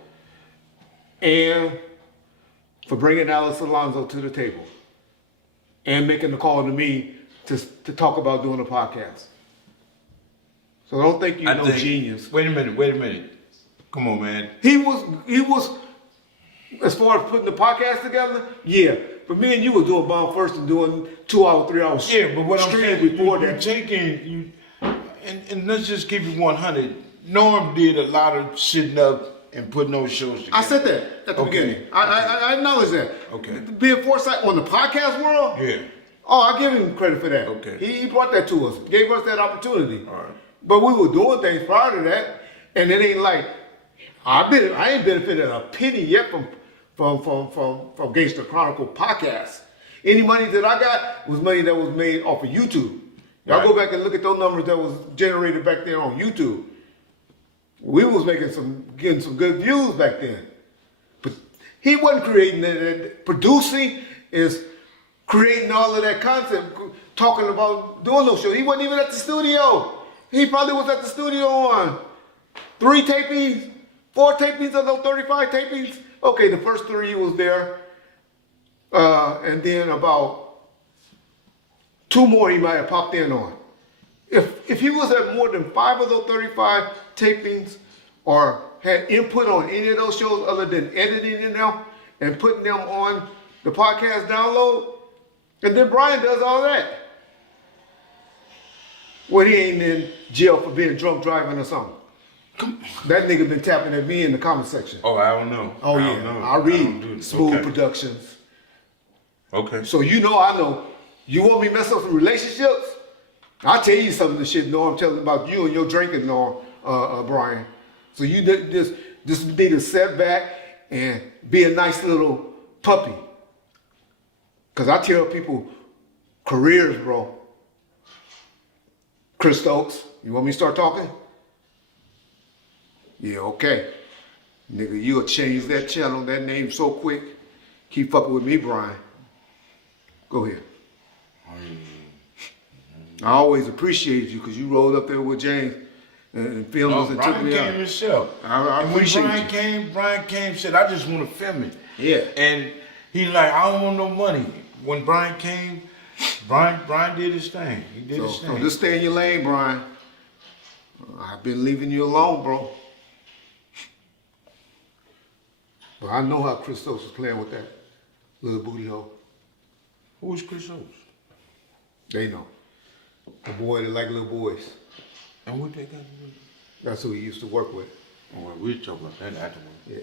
and for bringing Alex Alonso to the table, and making the call to me to talk about doing a podcast. So don't think you're no genius. Wait a minute. Come on, man. He was, as far as putting the podcast together, yeah. But me and you were doing Bomb First and doing 2 hour, 3 hours. Yeah, but what I'm saying, before you're that. taking, and let's just keep it 100. Norm did a lot of sitting up and putting those shows together. I said that at the beginning. I acknowledge that. Okay. Being foresight on the podcast world. Yeah. Oh, I give him credit for that. Okay. He brought that to us, gave us that opportunity. All right. But we were doing things prior to that, and it ain't like I ain't benefited a penny yet from Gangster Chronicle podcast. Any money that I got was money that was made off of YouTube. Y'all Right. go back and look at those numbers that was generated back there on YouTube. We was getting some good views back then. But he wasn't creating that. Producing is creating all of that content, talking about doing those shows. He wasn't even at the studio. He probably was at the studio on 3 tapings, 4 tapings of those 35 tapings. Okay, the first 3 he was there. And then about 2 more he might have popped in on. If he was at more than 5 of those 35 tapings or had input on any of those shows other than editing them and putting them on the podcast download, and then Brian does all that. Well, he ain't in jail for being drunk driving or something. That nigga been tapping at me in the comment section. Oh, I don't know. Oh, I yeah. don't know. I read Smooth Okay. Productions. Okay. So I know. You want me to mess up some relationships? I'll tell you some of the shit Norm telling about you and your drinking, Norm, Brian. So you just need to sit back and be a nice little puppy. Because I tell people, careers, bro. Chris Stokes, you want me to start talking? Yeah, okay. Nigga, you'll change that channel, that name so quick. Keep fucking with me, Brian. Go ahead. I always appreciated you because you rolled up there with James and filmed us and took Brian me came out. himself. I And appreciate when Brian came, said, I just want to film it. Yeah. And he like, I don't want no money. When Brian came, Brian did his thing. He did his So thing. just stay in your lane, Brian. I've been leaving you alone, bro. But I know how Chris Stokes was playing with that little booty hole. Who was Chris Oaks? They know. The boy that like little boys. And what they got to do? That's who he used to work with. Oh, well, we'll talk about that afterwards. Yeah.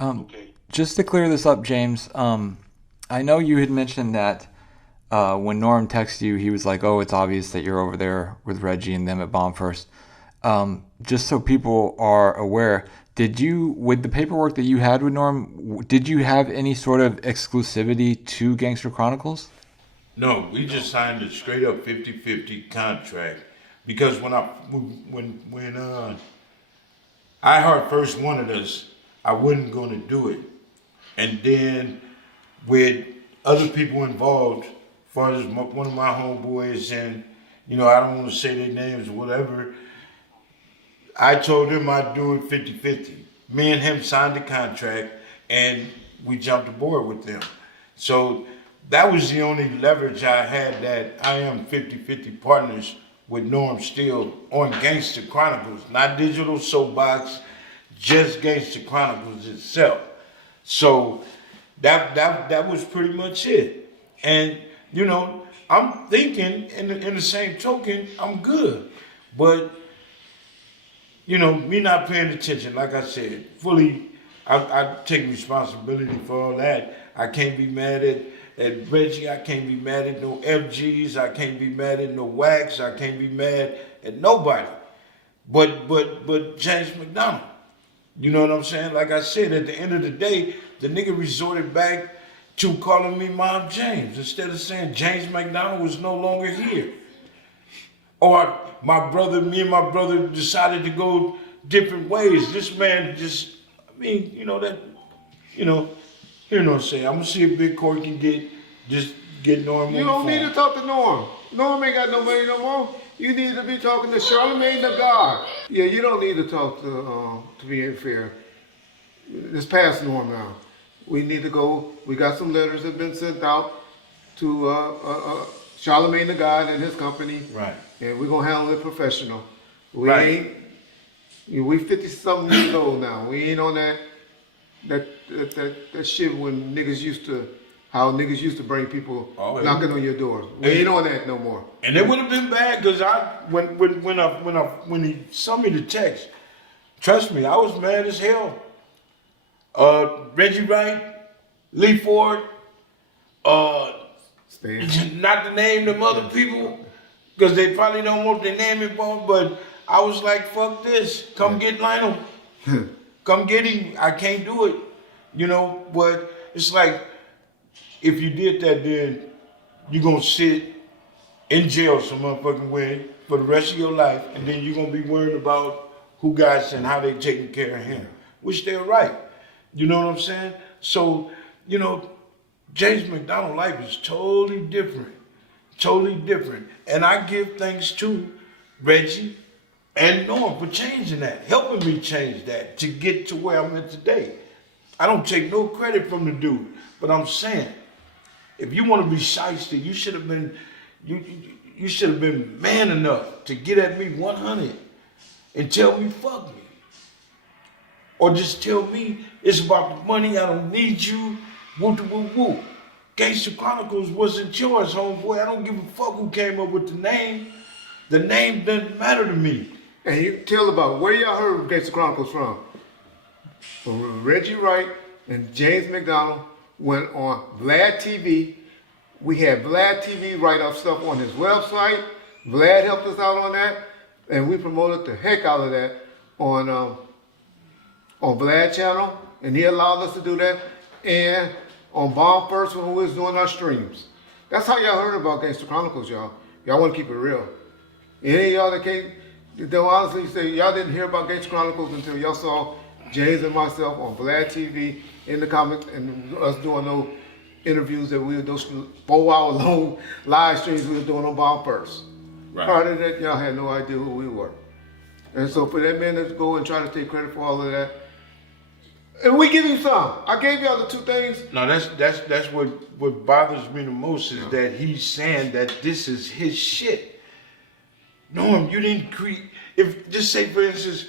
Okay. Just to clear this up, James, I know you had mentioned that when Norm texted you, he was like, oh, it's obvious that you're over there with Reggie and them at Bomb First. Just so people are aware, with the paperwork that you had with Norm, did you have any sort of exclusivity to Gangster Chronicles? No, we just signed a straight up 50-50 contract because when iHeart first wanted us, I wasn't going to do it. And then with other people involved, as far as one of my homeboys, and I don't want to say their names or whatever, I told him I'd do it 50-50. Me and him signed the contract and we jumped aboard with them. So that was the only leverage I had, that I am 50-50 partners with Norm Steele on Gangster Chronicles, not Digital Soapbox, just Gangster Chronicles itself. So that was pretty much it. And I'm thinking in the same token, I'm good. But you know, me not paying attention, like I said, fully, I take responsibility for all that. I can't be mad at Reggie. I can't be mad at no FGs. I can't be mad at no Wax. I can't be mad at nobody. But James McDonald. You know what I'm saying? Like I said, at the end of the day, the nigga resorted back to calling me Mom James instead of saying James McDonald was no longer here. Or me and my brother decided to go different ways. This man just, I mean, you know what I'm saying. I'm gonna see if Big Court can get Norm. You don't need to talk to Norm. Norm ain't got no money no more. You need to be talking to Charlamagne the God. Yeah, you don't need to talk to be fair. It's past Norm now. We need to go. We got some letters that have been sent out to Charlamagne the God and his company. Right. And we're gonna handle it professional. We Right. ain't. We 50-something years old now. We ain't on that shit when niggas used to bring people knocking on your door. We ain't on that no more. And it would have been bad because when he sent me the text, trust me, I was mad as hell. Reggie Wright, Lee Ford, not to name them other people because they probably don't want their name involved, but I was like, fuck this. Come get Lionel. Come get him. I can't do it. You know, but it's like, if you did that, then you're going to sit in jail some motherfucking way for the rest of your life, and then you're going to be worried about who got and how they taking care of him, which they're right. You know what I'm saying? So, you know, James McDonald's life is totally different. Totally different. And I give thanks to Reggie and Norm for changing that, helping me change that to get to where I'm at today. I don't take no credit from the dude, but I'm saying, if you want to be shiesty, you should have been, you should have been man enough to get at me 100 and tell me fuck me, or just tell me it's about the money. I don't need you. Woo woo woo. Gangster Chronicles wasn't yours, homeboy. I don't give a fuck who came up with the name. The name doesn't matter to me. And you tell about where y'all heard Gangster Chronicles from. From Reggie Wright and James McDonald went on Vlad TV. We had Vlad TV write up stuff on his website. Vlad helped us out on that, and we promoted the heck out of that on Vlad channel, and he allowed us to do that. And on Bomb First when we was doing our streams. That's how y'all heard about Gangster Chronicles, y'all. Y'all want to keep it real. Any of y'all that can't, they'll honestly say y'all didn't hear about Gangster Chronicles until y'all saw James and myself on Vlad TV in the comments and us doing those interviews that we were those 4-hour long live streams we were doing on Bomb First. Right. Part of that, y'all had no idea who we were. And so for that man to go and try to take credit for all of that, and we give him some. I gave y'all the two things. No, that's what bothers me the most is that he's saying that this is his shit. Norm, you didn't create. If just say for instance,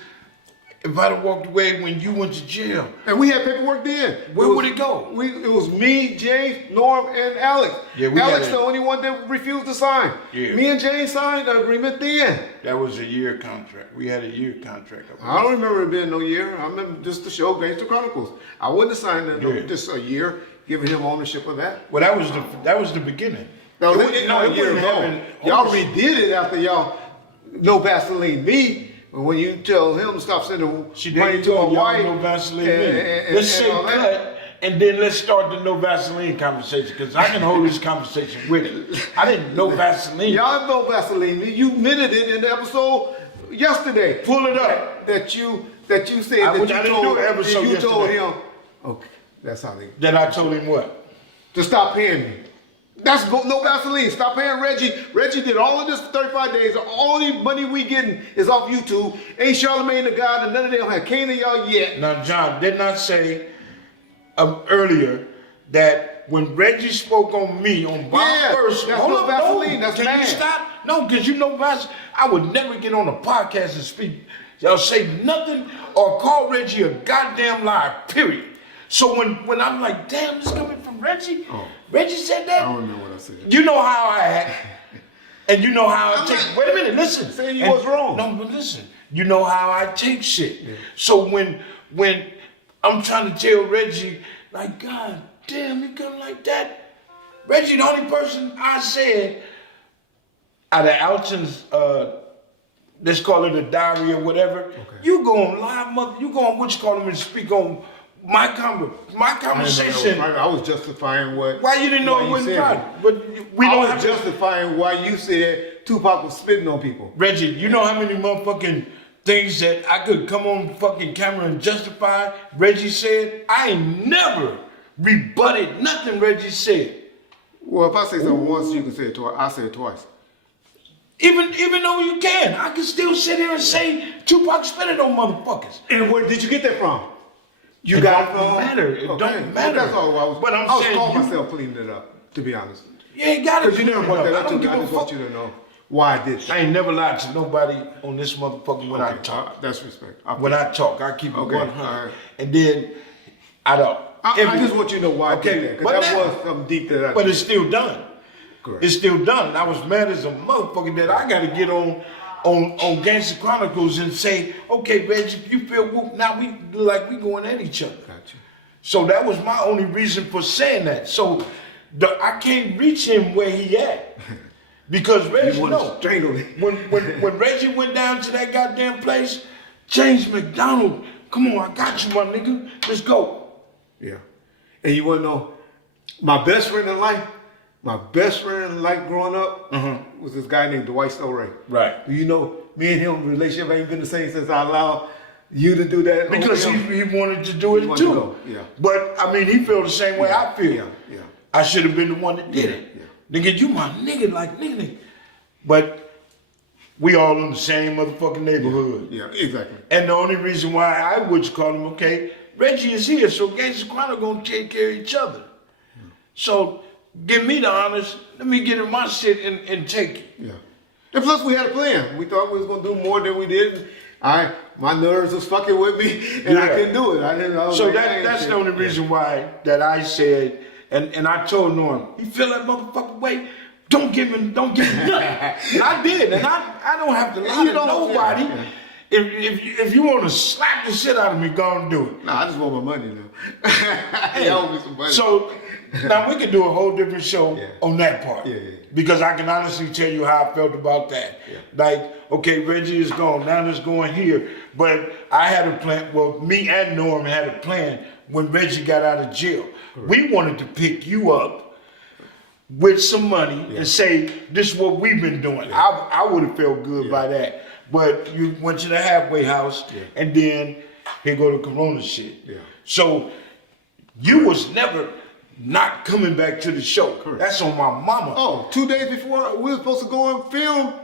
if I'd have walked away when you went to jail, and we had paperwork then. Where would it go? It was me, James, Norm, and Alex. Yeah, Alex the only one that refused to sign. Yeah. Me and James signed the agreement then. That was a year contract. We had a year contract. I don't remember it being no year. I remember just the show Gangster Chronicles. I wouldn't have signed that just a year, giving him ownership of that. Well, that was the beginning. No, a year ago. Y'all redid it after y'all No Vaseline me. When you tell him to stop sending money to a wife, no Vaseline let's say cut, and then let's start the no Vaseline conversation, because I can hold this conversation with it. I didn't know Vaseline. Y'all know Vaseline. You admitted it in the episode yesterday. Pull it up. That you said you told him. Okay, that's how they. That I told him what? To stop paying me. That's no Vaseline. Stop paying Reggie. Reggie did all of this for 35 days. All the money we getting is off YouTube. Ain't Charlamagne the God, and none of them have came to y'all yet. Now, John did not say earlier that when Reggie spoke on me on Bob First, that's no Vaseline. That's can bad. You stop? No, because you know Vaseline. I would never get on a podcast and speak. Y'all say nothing or call Reggie a goddamn liar. Period. So when I'm like, damn, this coming from Reggie. Reggie said that? I don't know what I said. You know how I act. And you know how I take. Wait a minute, listen. Saying you was wrong. No, but listen. You know how I take shit. Yeah. So when I'm trying to tell Reggie, like, God damn, you come like that. Reggie, the only person I said out of Alton's, let's call it a diary or whatever. Okay. You going live, mother. You going what you call them and speak on my conversation. I was justifying what. Why you didn't know it wasn't right? But we don't have justifying why you said Tupac was spitting on people. Reggie, you know how many motherfucking things that I could come on fucking camera and justify Reggie said? I ain't never rebutted nothing Reggie said. Well, if I say something once, you can say it twice. I say it twice. Even though you can, I can still sit here and say Tupac spitted on motherfuckers. And where did you get that from? You got it don't matter. It don't matter. Well, that's all I was. But I was calling myself cleaning it up, to be honest. You ain't got it. Because you never brought that up. I just want you to know why I did that. I ain't never lied to nobody on this motherfucker when I talk. That's respect. When I talk, I keep it 100. Right. And then I don't. I just want you to know why I did that. Because that was something deep that I did. But it's still done. Correct. It's still done. And I was mad as a motherfucker that I got to get on Gangster Chronicles and say, okay, Reggie, if you feel whoop, now we like we going at each other. Gotcha. So that was my only reason for saying that. So I can't reach him where he at. Because Reggie, when Reggie went down to that goddamn place, James McDonald, come on, I got you, my nigga. Let's go. Yeah. And you want to know, my best friend in life growing up was this guy named Dwight Story. Right. You know, me and him relationship ain't been the same since I allowed you to do that. Because he wanted to do it too. Yeah. But I mean, he felt the same way I feel. Yeah. I should have been the one that did it. Yeah. Nigga, you my nigga, like nigga. But we all in the same motherfucking neighborhood. Yeah, exactly. And the only reason why I would call him, okay, Reggie is here, so Gangster Chronicle gonna take care of each other. So give me the honors, let me get in my shit and take it. Yeah. And plus we had a plan. We thought we was gonna do more than we did. My nerves was fucking with me and I couldn't do it. That's the only reason why that I said, and I told Norm, you feel that motherfucking way? Don't give him nothing. I did, and I don't have to lie to nobody. Yeah. If you want to slap the shit out of me, go and do it. Nah, I just want my money now. Hey, owe me some money. So now we can do a whole different show on that part. Yeah. Because I can honestly tell you how I felt about that. Yeah. Like, okay, Reggie is gone, now it's going here. But I had a plan, well, me and Norm had a plan when Reggie got out of jail. Correct. We wanted to pick you up with some money and say, this is what we've been doing. Yeah. I would have felt good by that. But you went to the halfway house and then here go the Corona shit. Yeah. So you was never not coming back to the show. Correct. That's on my mama. Oh, 2 days before we were supposed to go and film,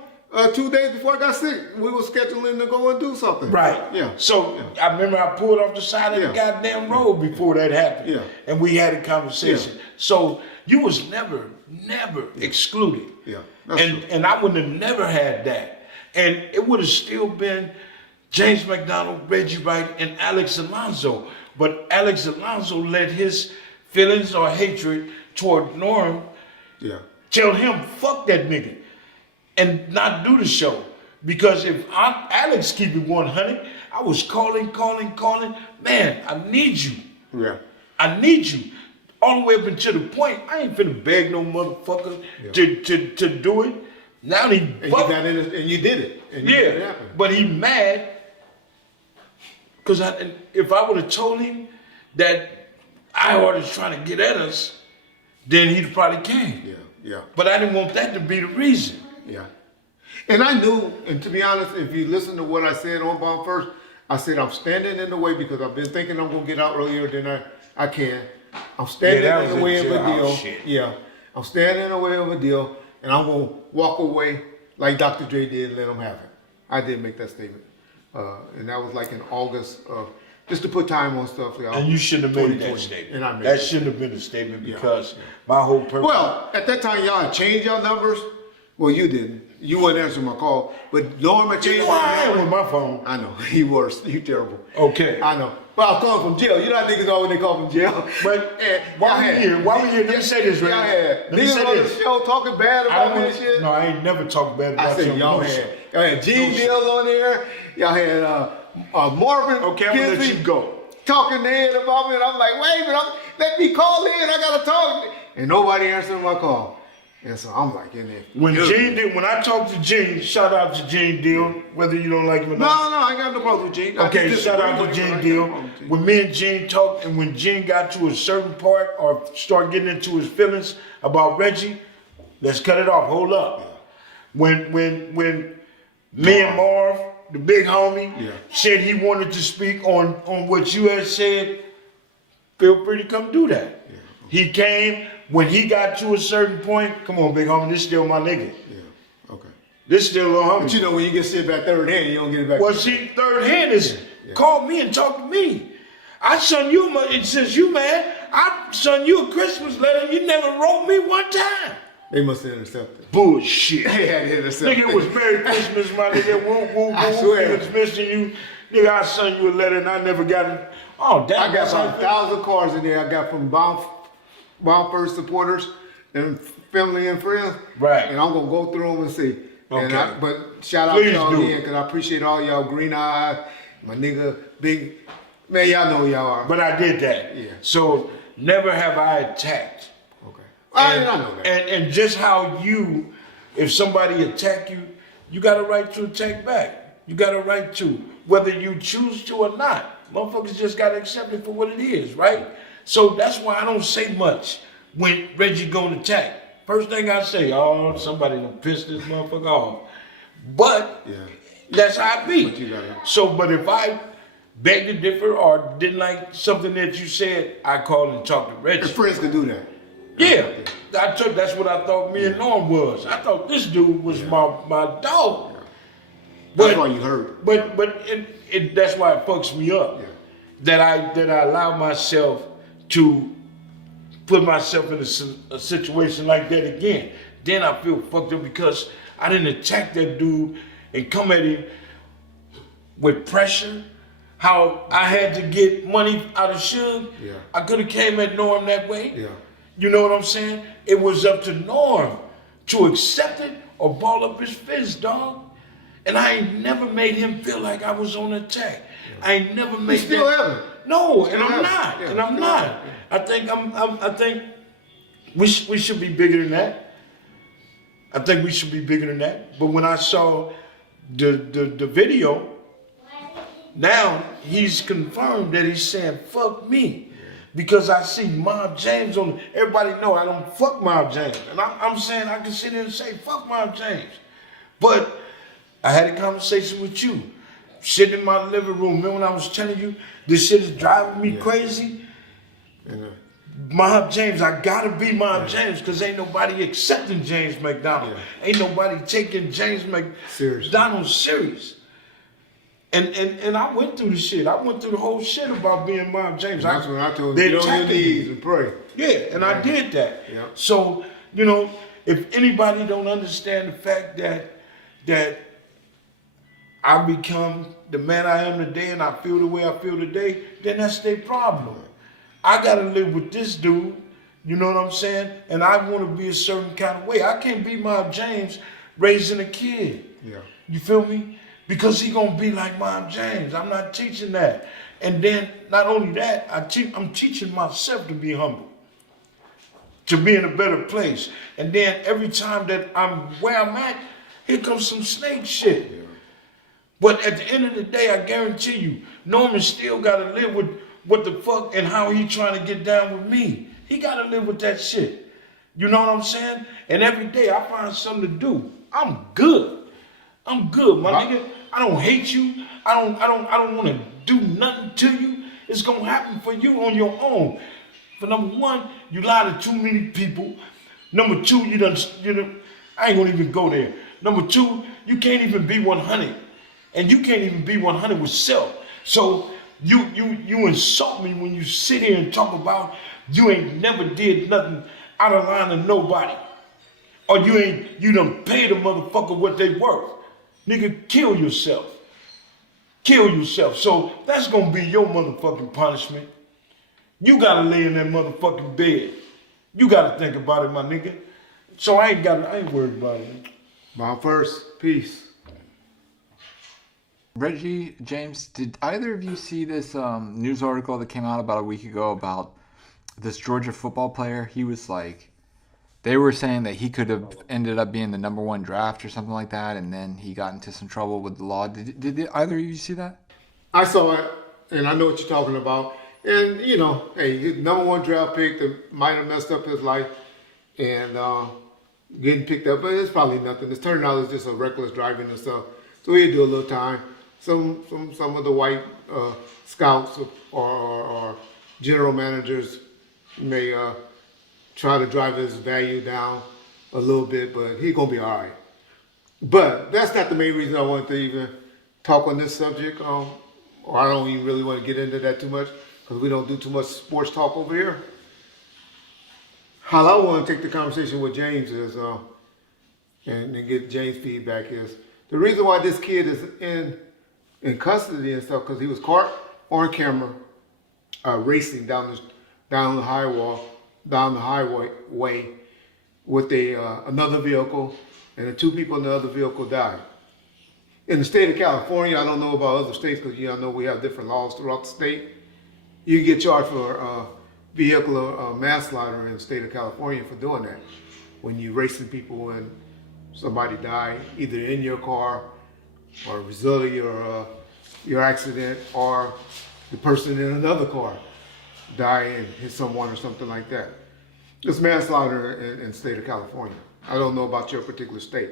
2 days before I got sick, we were scheduling to go and do something. Right. Yeah. So I remember I pulled off the side of the goddamn road before that happened. Yeah. And we had a conversation. Yeah. So you was never excluded. Yeah. And I would have never had that. And it would have still been James McDonald, Reggie Wright, and Alex Alonso. But Alex Alonso let his feelings or hatred toward Norm tell him, fuck that nigga, and not do the show. Because if Alex keep it 100, I was calling, man, I need you. Yeah. I need you. All the way up until the point, I ain't finna beg no motherfucker to do it. Now he and you did it. And you made it happen. But he mad because if I would have told him that iHeart is trying to get at us, then he'd probably came. Yeah. But I didn't want that to be the reason. Yeah. And I knew, and to be honest, if you listen to what I said on Bomb First, I said I'm standing in the way because I've been thinking I'm gonna get out earlier than I can. I'm standing in the way of a deal. Yeah. I'm standing in the way of a deal. And I'm going to walk away like Dr. Dre did and let him have it. I did make that statement. And that was like in August of, just to put time on stuff. And you shouldn't have made that statement. And I made that shouldn't have been a statement because my whole purpose. Well, at that time, y'all had changed your numbers. Well, you didn't. You wouldn't answer my call. But Norm had changed my number. With my phone. I know. He worse. He terrible. Okay. I know. But I come from jail. You know how niggas are when they come from jail. But why we here? Let me say this, right? Y'all had niggas on the show talking bad about me and shit. No, I ain't never talked bad about you. Y'all had G Deal on there. Y'all had Marvin. Okay, I'm gonna let you go. Talking head about me, and I'm like, wait a minute, let me call in. I gotta talk. And nobody answered my call. And so I'm like in there. When I talk to Gene, shout out to Gene Deal, whether you don't like him or not. No, I ain't got no problem with Gene. Okay, shout out to Gene Deal. When me and Gene talked, and when Gene got to a certain part or start getting into his feelings about Reggie, let's cut it off. Hold up. When me and Marv, the big homie, said he wanted to speak on what you had said, feel free to come do that. Yeah. He came. When he got to a certain point, come on, big homie, this still my nigga. Yeah, okay. This still little homie. But you know when you get shit back third hand, you don't get it back. Well, see, third hand is call me and talk to me. I sent you, since you man, I sent you a Christmas letter. You never wrote me one time. They must have intercepted. Bullshit. They had intercepted. Nigga, it was Merry Christmas, my nigga. Woo, woo, woo. I swear. Niggas missing you. Nigga, I sent you a letter and I never got it. Oh, damn. I got about 1,000 cards in there. I got from Bomb First supporters and family and friends. Right. And I'm going to go through them and see. Okay. But shout out to y'all again, because I appreciate all y'all green eyes, my nigga, big, man, y'all know who y'all are. But I did that. Yeah. So never have I attacked. Okay. I know that. And just how if somebody attack you, you got a right to attack back. You got a right to, whether you choose to or not. Motherfuckers just got to accept it for what it is, right? So that's why I don't say much when Reggie gonna attack. First thing I say, oh, somebody done pissed this motherfucker off. But that's how it be. But if I beg to differ or didn't like something that you said, I call and talk to Reggie. Your friends can do that. Yeah, that's what I thought me and Norm was. I thought this dude was my dog. That's why you hurt. But that's why it fucks me up. Yeah. That I allow myself to put myself in a situation like that again. Then I feel fucked up because I didn't attack that dude and come at him with pressure. How I had to get money out of Suge. Yeah. I could have came at Norm that way. Yeah. You know what I'm saying? It was up to Norm to accept it or ball up his fist, dog. And I ain't never made him feel like I was on attack. Yeah. I ain't never made still haven't. No, and I'm not. Yeah, and I'm not. I think we should be bigger than that. I think we should be bigger than that. But when I saw the video, now he's confirmed that he's saying fuck me. Because I see Mob James on, everybody know I don't fuck Mob James. And I'm saying I can sit here and say fuck Mob James. But I had a conversation with you, sitting in my living room. Remember when I was telling you this shit is driving me crazy? Mob James, I gotta be Mob James, because ain't nobody accepting James McDonald. Ain't nobody taking James McDonald serious. And I went through the shit. I went through the whole shit about being Mob James. That's when I told you, get on your knees and pray. Yeah, and I did that. Yeah. So, if anybody don't understand the fact that I become the man I am today and I feel the way I feel today, then that's their problem. I gotta live with this dude, you know what I'm saying? And I wanna be a certain kind of way. I can't be Mob James raising a kid. Yeah. You feel me? Because he gonna be like Mob James. I'm not teaching that. And then, not only that, I'm teaching myself to be humble, to be in a better place. And then every time that I'm where I'm at, here comes some snake shit. Yeah. But at the end of the day, I guarantee you, Norman still gotta live with what the fuck and how he trying to get down with me. He gotta live with that shit. You know what I'm saying? And every day I find something to do. I'm good. I'm good, my nigga. I don't hate you. I don't want to do nothing to you. It's gonna happen for you on your own. For number one, you lie to too many people. Number two, I ain't gonna even go there. Number two, you can't even be 100, and you can't even be 100 with self. So you insult me when you sit here and talk about you ain't never did nothing out of line to nobody, or you done paid a motherfucker what they worth. Nigga, kill yourself. kill yourself. So that's gonna be your motherfucking punishment. You gotta lay in that motherfucking bed. You gotta think about it, my nigga. So I ain't worried about it. My first peace. Reggie, James, did either of you see this news article that came out about a week ago about this Georgia football player? He was like, they were saying that he could have ended up being the #1 draft or something like that, and then he got into some trouble with the law. Did either of you see that? I saw it, and I know what you're talking about. And, you know, hey, his #1 draft pick that might have messed up his life and getting picked up, but it's probably nothing. It's turning out it's just a reckless driving and stuff. So he'd do a little time. Some of the white scouts or general managers may try to drive his value down a little bit, but he's gonna be all right. But that's not the main reason I wanted to even talk on this subject. Or I don't even really want to get into that too much because we don't do too much sports talk over here. How I want to take the conversation with James is, and get James' feedback is, the reason why this kid is in custody and stuff because he was caught on camera racing down the highway with another vehicle, and the two people in the other vehicle died. In the state of California, I don't know about other states because I know we have different laws throughout the state. You can get charged for vehicular manslaughter in the state of California for doing that. When you're racing people and somebody died, either in your car or a result of your accident, or the person in another car die and hit someone or something like that. It's manslaughter in the state of California. I don't know about your particular state.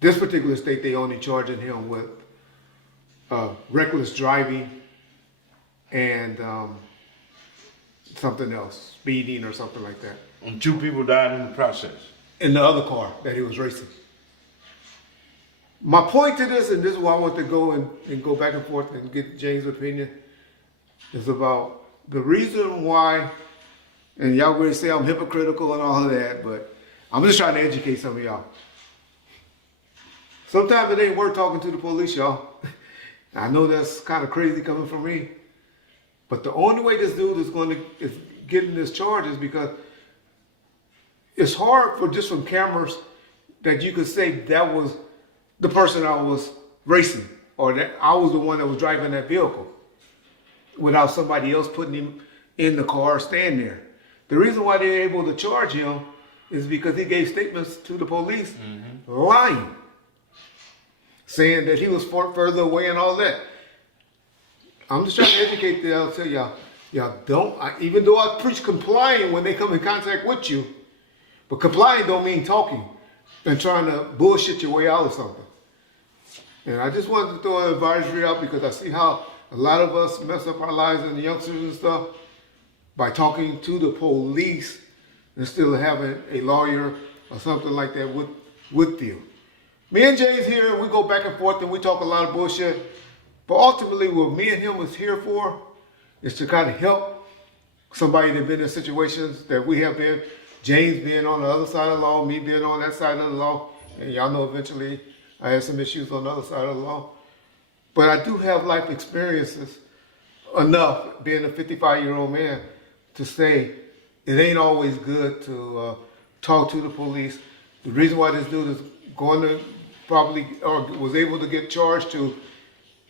This particular state, they only charging him with reckless driving and something else, speeding or something like that. And 2 people died in the process. In the other car that he was racing. My point to this, and this is why I want to go and go back and forth and get James' opinion, is about the reason why, and y'all going to say I'm hypocritical and all of that, but I'm just trying to educate some of y'all. Sometimes it ain't worth talking to the police, y'all. I know that's kind of crazy coming from me, but the only way this dude is getting this charge is because it's hard for just from cameras that you could say that was the person I was racing or that I was the one that was driving that vehicle without somebody else putting him in the car or staying there. The reason why they're able to charge him is because he gave statements to the police lying, saying that he was further away and all that. I'm just trying to educate y'all, tell y'all don't, even though I preach complying when they come in contact with you, but complying don't mean talking and trying to bullshit your way out of something. And I just wanted to throw an advisory out because I see how a lot of us mess up our lives and the youngsters and stuff by talking to the police instead of having a lawyer or something like that with you. Me and Jay's here, we go back and forth and we talk a lot of bullshit. But ultimately what me and him is here for is to kind of help somebody that's been in situations that we have been. James being on the other side of the law, me being on that side of the law. And y'all know eventually I had some issues on the other side of the law. But I do have life experiences enough, being a 55-year-old man, to say it ain't always good to talk to the police. The reason why this dude is going to probably, or was able to get charged to,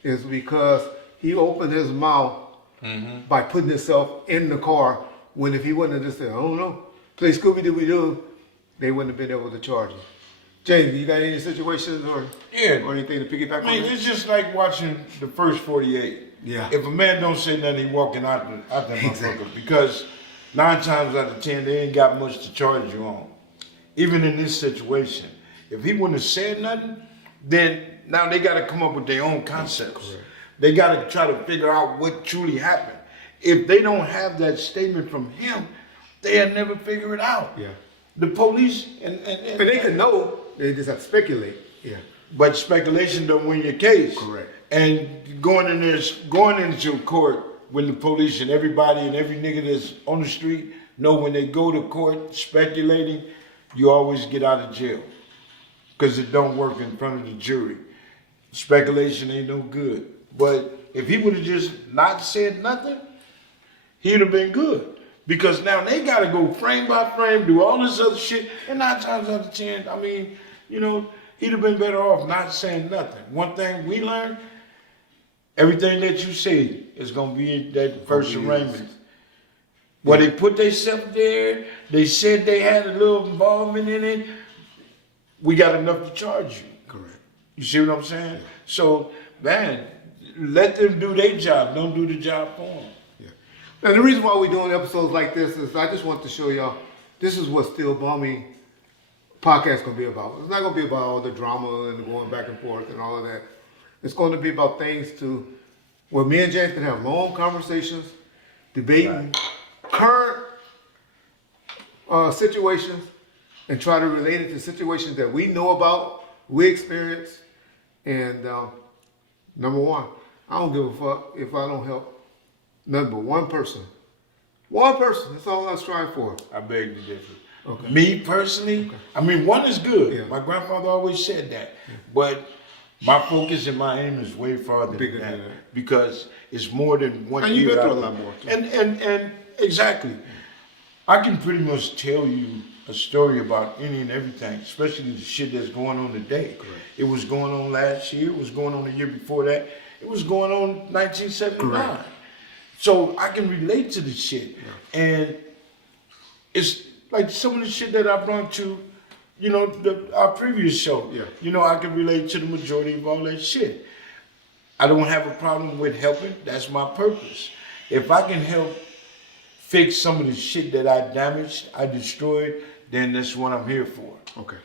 is because he opened his mouth by putting himself in the car, when if he wouldn't have just said, I don't know, play Scooby-Dooby-Doo, they wouldn't have been able to charge him. James, you got any situations or anything to piggyback on? It's just like watching the first 48. Yeah. If a man don't say nothing, he walking out that motherfucker, because 9 times out of 10 they ain't got much to charge you on. Even in this situation, if he wouldn't have said nothing, then now they got to come up with their own concepts. Correct. They got to try to figure out what truly happened. If they don't have that statement from him, they'll never figure it out. Yeah. The police and but they can know. They just have to speculate. Yeah. But speculation don't win your case. Correct. And going into court when the police and everybody and every nigga that's on the street know when they go to court speculating, you always get out of jail. Because it don't work in front of the jury. Speculation ain't no good. But if he would have just not said nothing, he'd have been good. Because now they got to go frame by frame, do all this other shit, and 9 times out of 10, I mean, you know, he'd have been better off not saying nothing. One thing we learned, everything that you say is going to be that first arraignment. Well, they put themselves there, they said they had a little involvement in it, we got enough to charge you. Correct. You see what I'm saying? Yeah. So, man, let them do their job, don't do the job for them. And the reason why we're doing episodes like this is I just want to show y'all this is what Still Balmy podcast gonna be about. It's not gonna be about all the drama and going back and forth and all of that. It's going to be about things to where me and James can have long conversations, debating current situations, and try to relate it to situations that we know about, we experience, and number one, I don't give a fuck if I don't help nothing but one person. One person. That's all I strive for. I beg to differ. Okay. Me personally, I mean, one is good. Yeah. My grandfather always said that. But my focus and my aim is way farther Bigger than than that. that. Because it's more than one And year. you've been out through a of- lot more, too. And exactly. I can pretty much tell you a story about any and everything, especially the shit that's going on today. Correct. It was going on last year. It was going on the year before that. It was going on 1979. Correct. So I can relate to the shit. Yeah. And it's like some of the shit that I brought to, you know, our previous show. Yeah. You know, I can relate to the majority of all that shit. I don't have a problem with helping. That's my purpose. If I can help fix some of the shit that I damaged, I destroyed, then that's what I'm here for. Okay.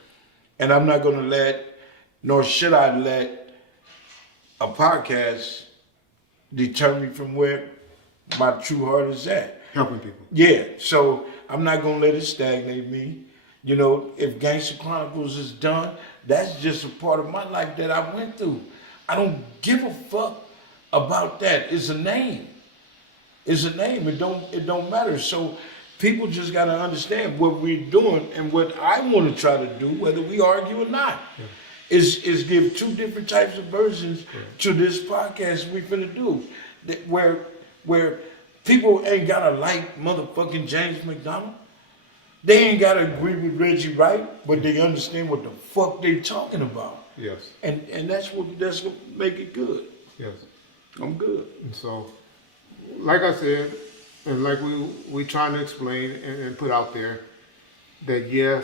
And I'm not gonna let, nor should I let, a podcast deter me from where my true heart is at. Helping people. Yeah, so I'm not gonna let it stagnate me. You know, if Gangster Chronicles is done, that's just a part of my life that I went through. I don't give a fuck about that. It's a name. It's a name. It don't matter. So people just gotta understand what we're doing and what I want to try to do, whether we argue or not. Yeah. Is give two different types of versions to this podcast we finna do. Where people ain't gotta like motherfucking James McDonald. They ain't gotta agree with Reggie Wright, but they understand what the fuck they talking about. Yes. And that's gonna make it good. Yes. I'm good. And so, like I said, and like we trying to explain and put out there, that yes,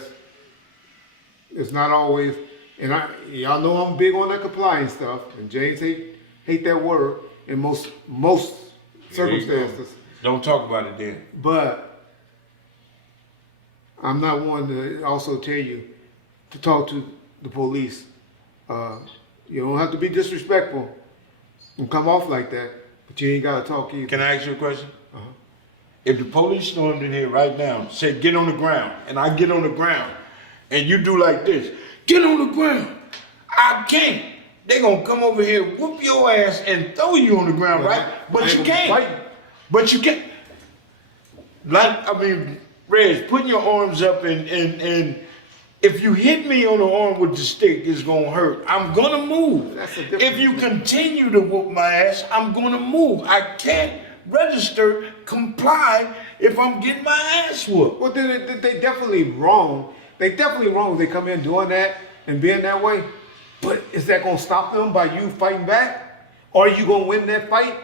it's not always, and y'all know I'm big on that compliance stuff, and James hate that word in most circumstances. Don't talk about it then. But I'm not one to also tell you to talk to the police. You don't have to be disrespectful and come off like that, but you ain't got to talk either. Can I ask you a question? Uh-huh. If the police stormed in here right now, said get on the ground, and I get on the ground, and you do like this, get on the ground, I can't. They gonna come over here, whoop your ass, and throw you on the ground, right? But you can't. But you can't. Like, I mean, Reg, putting your arms up and if you hit me on the arm with the stick, it's gonna hurt. I'm gonna move. If you continue to whoop my ass, I'm gonna move. I can't register, comply if I'm getting my ass whooped. Well, they definitely wrong. They definitely wrong if they come in doing that and being that way. But is that gonna stop them by you fighting back? Or are you gonna win that fight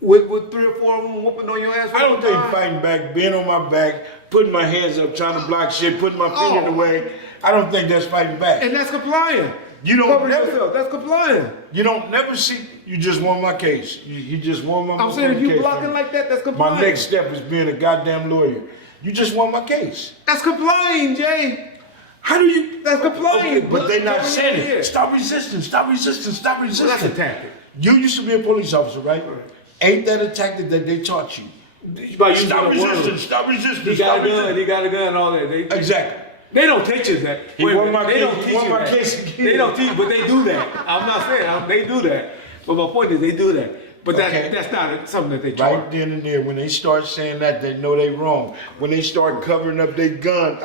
with 3 or 4 of them whooping on your ass? I don't think fighting back, being on my back, putting my hands up, trying to block shit, putting my feet in the way, I don't think that's fighting back. And that's complying. You don't never, that's complying. you don't never see, you just won my case. You just won my I'm saying if you case. blocking like that, that's complying. My next step is being a goddamn lawyer. You just won my case. That's complying, Jay. How do you? That's complying. Okay, but they're not saying it. Stop resisting, stop resisting, stop resisting. Well, that's a tactic. You used to be a police officer, right? Ain't that a tactic that they taught you? Stop resisting, stop resisting. He got a gun, he got a gun, all that. Exactly. They don't teach us that. He won my They case. don't He teach won you my that. case again. They don't teach, but they do that. I'm not saying they do that. But my point is, they do that. But Okay. that's not something that they charge. Right then and there, when they start saying that, they know they wrong. When they start covering up their gun,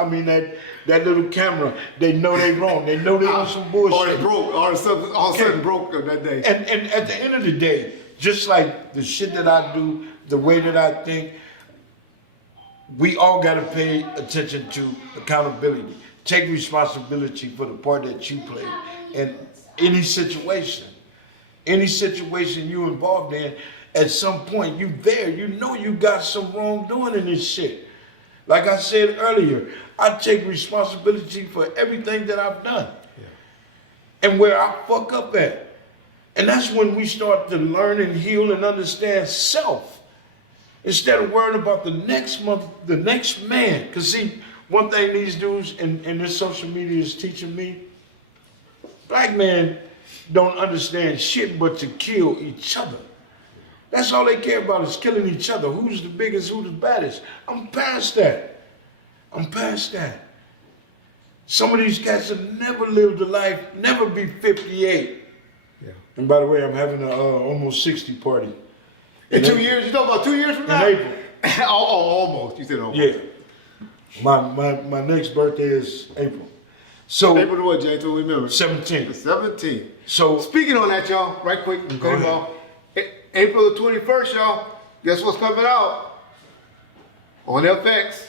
that little camera, they know they wrong. They know they on some bullshit. Or it broke, or something, all of a sudden broke that day. And at the end of the day, just like the shit that I do, the way that I think, we all gotta pay attention to accountability. Take responsibility for the part that you play in any situation. Any situation you involved in, at some point you there, you know you got some wrongdoing in this shit. Like I said earlier, I take responsibility for everything that I've done. And where I fuck up at. And that's when we start to learn and heal and understand self. Instead of worrying about the next month, the next man. Because see, one thing these dudes and this social media is teaching me, black men don't understand shit but to kill each other. That's all they care about is killing each other. Who's the biggest, who's the baddest? I'm past that. I'm past that. Some of these cats have never lived a life, never be 58. Yeah. And by the way, I'm having a almost 60 party. In 2 years? You talking about 2 years from now? In April. Almost. You said almost. Yeah. My next birthday is April. So April what, Jay? So remember. 17th. 17th. So Speaking on that, y'all, right quick, Go ahead. on. April the 21st, y'all. Guess what's coming out? On FX.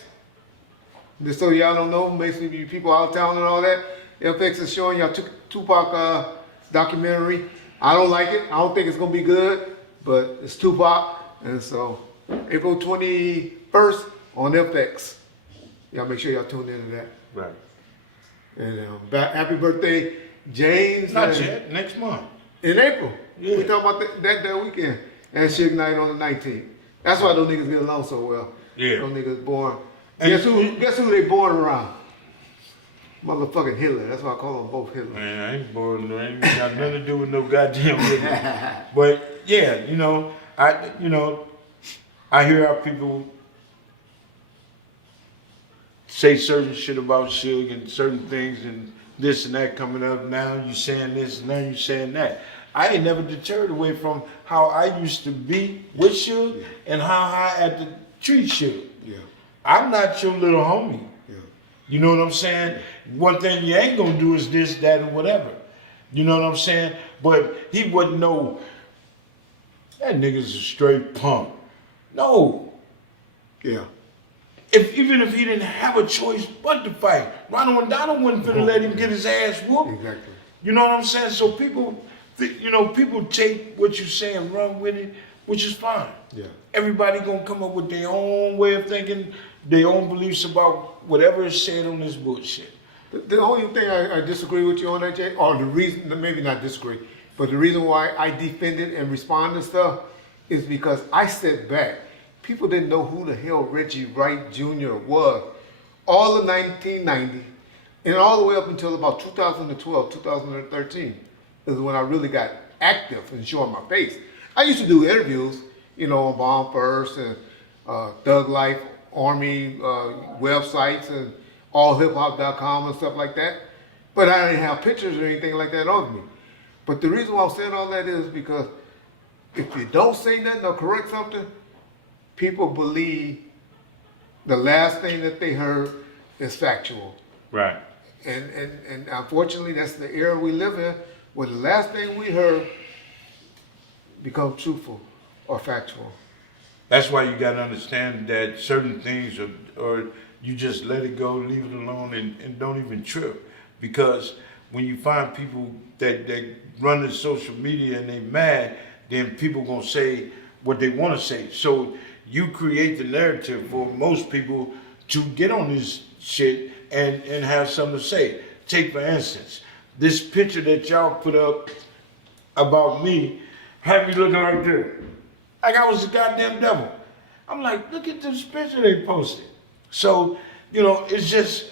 Just so y'all don't know, basically you people out of town and all that, FX is showing y'all Tupac documentary. I don't like it. I don't think it's gonna be good, but it's Tupac, and so April 21st on FX. Y'all make sure y'all tune into that. right. And happy birthday, James. Not and- yet. Next month. In April. Yeah. We talking about that weekend. And Suge Night on the 19th. That's why those niggas get along so well. Yeah. Those niggas born. And Guess who they born around? Motherfucking Hitler. That's why I call them both Hitler. Man, I ain't bored. I ain't got nothing to do with no goddamn Hitler. But yeah, I hear how people say certain shit about Suge and certain things and this and that coming up. Now you saying this, now you saying that. I ain't never deterred away from how I used to be with Suge and how I had to treat Suge. Yeah. I'm not your little homie. Yeah. You know what I'm saying? One thing you ain't gonna do is this, that, and whatever. You know what I'm saying? But he wouldn't know that nigga's a straight punk. No. Yeah. Even if he didn't have a choice but to fight, Ronald McDonald wasn't finna let him get his ass whooped. Exactly. You know what I'm saying? So people take what you say and run with it, which is fine. Yeah. Everybody gonna come up with their own way of thinking, their own beliefs about whatever is said on this bullshit. The only thing I disagree with you on that, Jay, or the reason, maybe not disagree, but the reason why I defended and responded to stuff is because I stepped back. People didn't know who the hell Reggie Wright Jr. was. All of 1990 and all the way up until about 2012, 2013 is when I really got active and showing my face. I used to do interviews, on Bomb First and Thug Life, Army websites and allhiphop.com and stuff like that. But I didn't have pictures or anything like that of me. But the reason why I'm saying all that is because if you don't say nothing or correct something, people believe the last thing that they heard is factual. Right. And unfortunately, that's the era we live in, where the last thing we heard becomes truthful or factual. That's why you gotta understand that certain things or you just let it go, leave it alone, and don't even trip. Because when you find people that run the social media and they mad, then people gonna say what they wanna say. So you create the narrative for most people to get on this shit and have something to say. Take for instance, this picture that y'all put up about me had me looking like this. Like I was the goddamn devil. I'm like, look at this picture they posted. So, it's just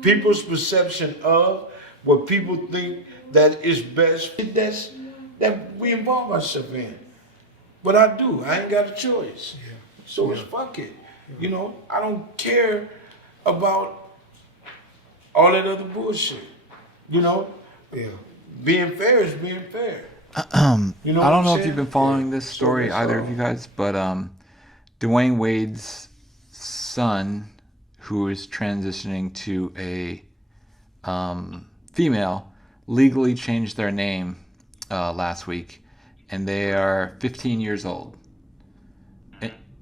people's perception of what people think that is best that we involve ourselves in. But I do. I ain't got a choice. Yeah. So it's fuck it. I don't care about all that other bullshit. Yeah. Being fair is being fair. You know I what don't I'm know if saying? you've been following this So story, that's either of all. you guys, but Dwayne Wade's son, who is transitioning to a female, legally changed their name last week, and they are 15 years old.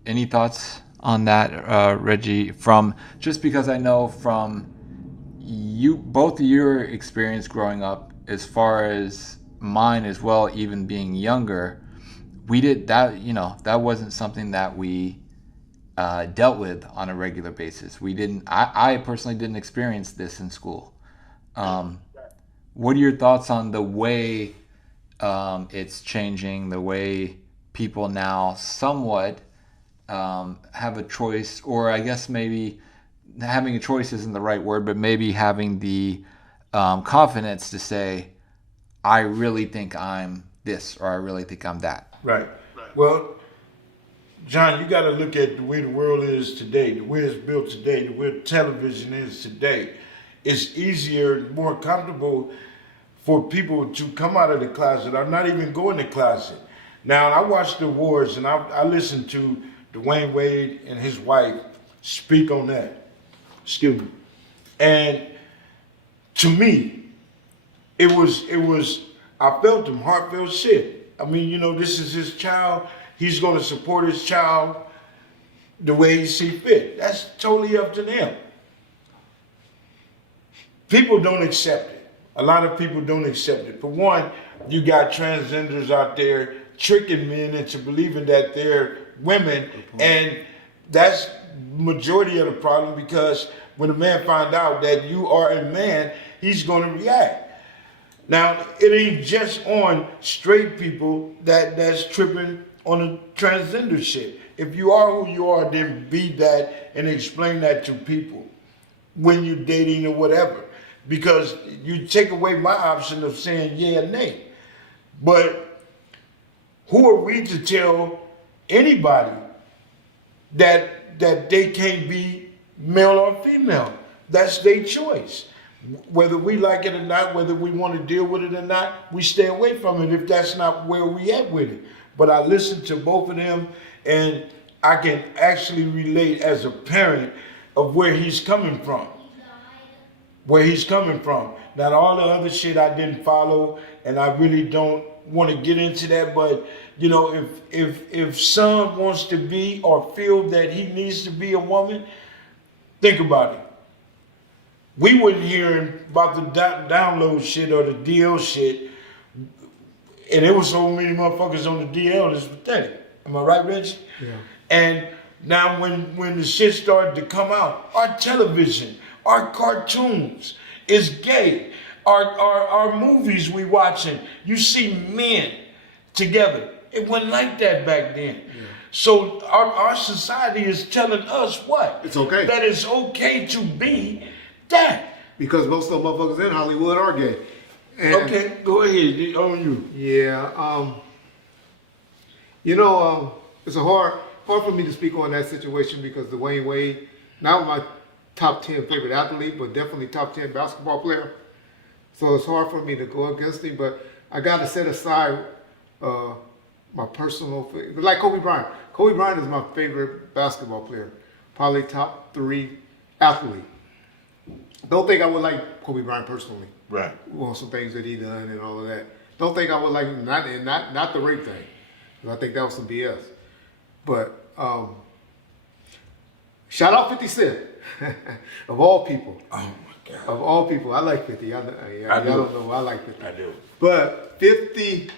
Any thoughts on that, Reggie? From just because I know from you, both of your experience growing up, as far as mine as well, even being younger, we did that. That wasn't something that we dealt with on a regular basis. We didn't. I personally didn't experience this in school. Um, what are your thoughts on the way it's changing, the way people now somewhat have a choice, or I guess maybe having a choice isn't the right word, but maybe having the confidence to say, I really think I'm this, or I really think I'm that. Right. Well, John, you got to look at the way the world is today, the way it's built today, the way television is today. It's easier, more comfortable for people to come out of the closet or not even go in the closet. Now, I watched the wars and I listened to Dwayne Wade and his wife speak on that. Excuse me. And to me, it was I felt him, heartfelt shit. I mean, this is his child. He's gonna support his child the way he see fit. That's totally up to them. People don't accept it. A lot of people don't accept it. For one, you got transgenders out there tricking men into believing that they're women, and that's majority of the problem because when a man find out that you are a man, he's going to react. Now, it ain't just on straight people that's tripping on the transgender shit. If you are who you are, then be that and explain that to people when you're dating or whatever. Because you take away my option of saying yeah or nay. But who are we to tell anybody that they can't be male or female? That's their choice. Whether we like it or not, whether we want to deal with it or not, we stay away from it if that's not where we at with it. But I listened to both of them and I can actually relate as a parent of where he's coming from. Where he's coming from. Now all the other shit I didn't follow and I really don't want to get into that, but if son wants to be or feel that he needs to be a woman, think about it. We wasn't hearing about the download shit or the DL shit, and there was so many motherfuckers on the DL, it's pathetic. Am I right, Reggie? Yeah. And now when the shit started to come out, our television, our cartoons is gay. Our movies we watching, you see men together. It wasn't like that back then. Yeah. So our society is telling us what? It's okay. That it's okay to be that. Because most of the motherfuckers in Hollywood are gay. And Okay, go ahead. On you. yeah, it's hard for me to speak on that situation because Dwayne Wade, not my top 10 favorite athlete, but definitely top 10 basketball player. So it's hard for me to go against him, but I got to set aside my personal, like Kobe Bryant. Kobe Bryant is my favorite basketball player, probably top 3 athlete. Don't think I would like Kobe Bryant personally. Right. On some things that he done and all of that. Don't think I would like him, not the rape thing. 'Cause I think that was some BS. But shout out 50 Cent. Of all people. Oh my God. Of all people. I like 50. Y'all don't know. I like 50. I do. But 50,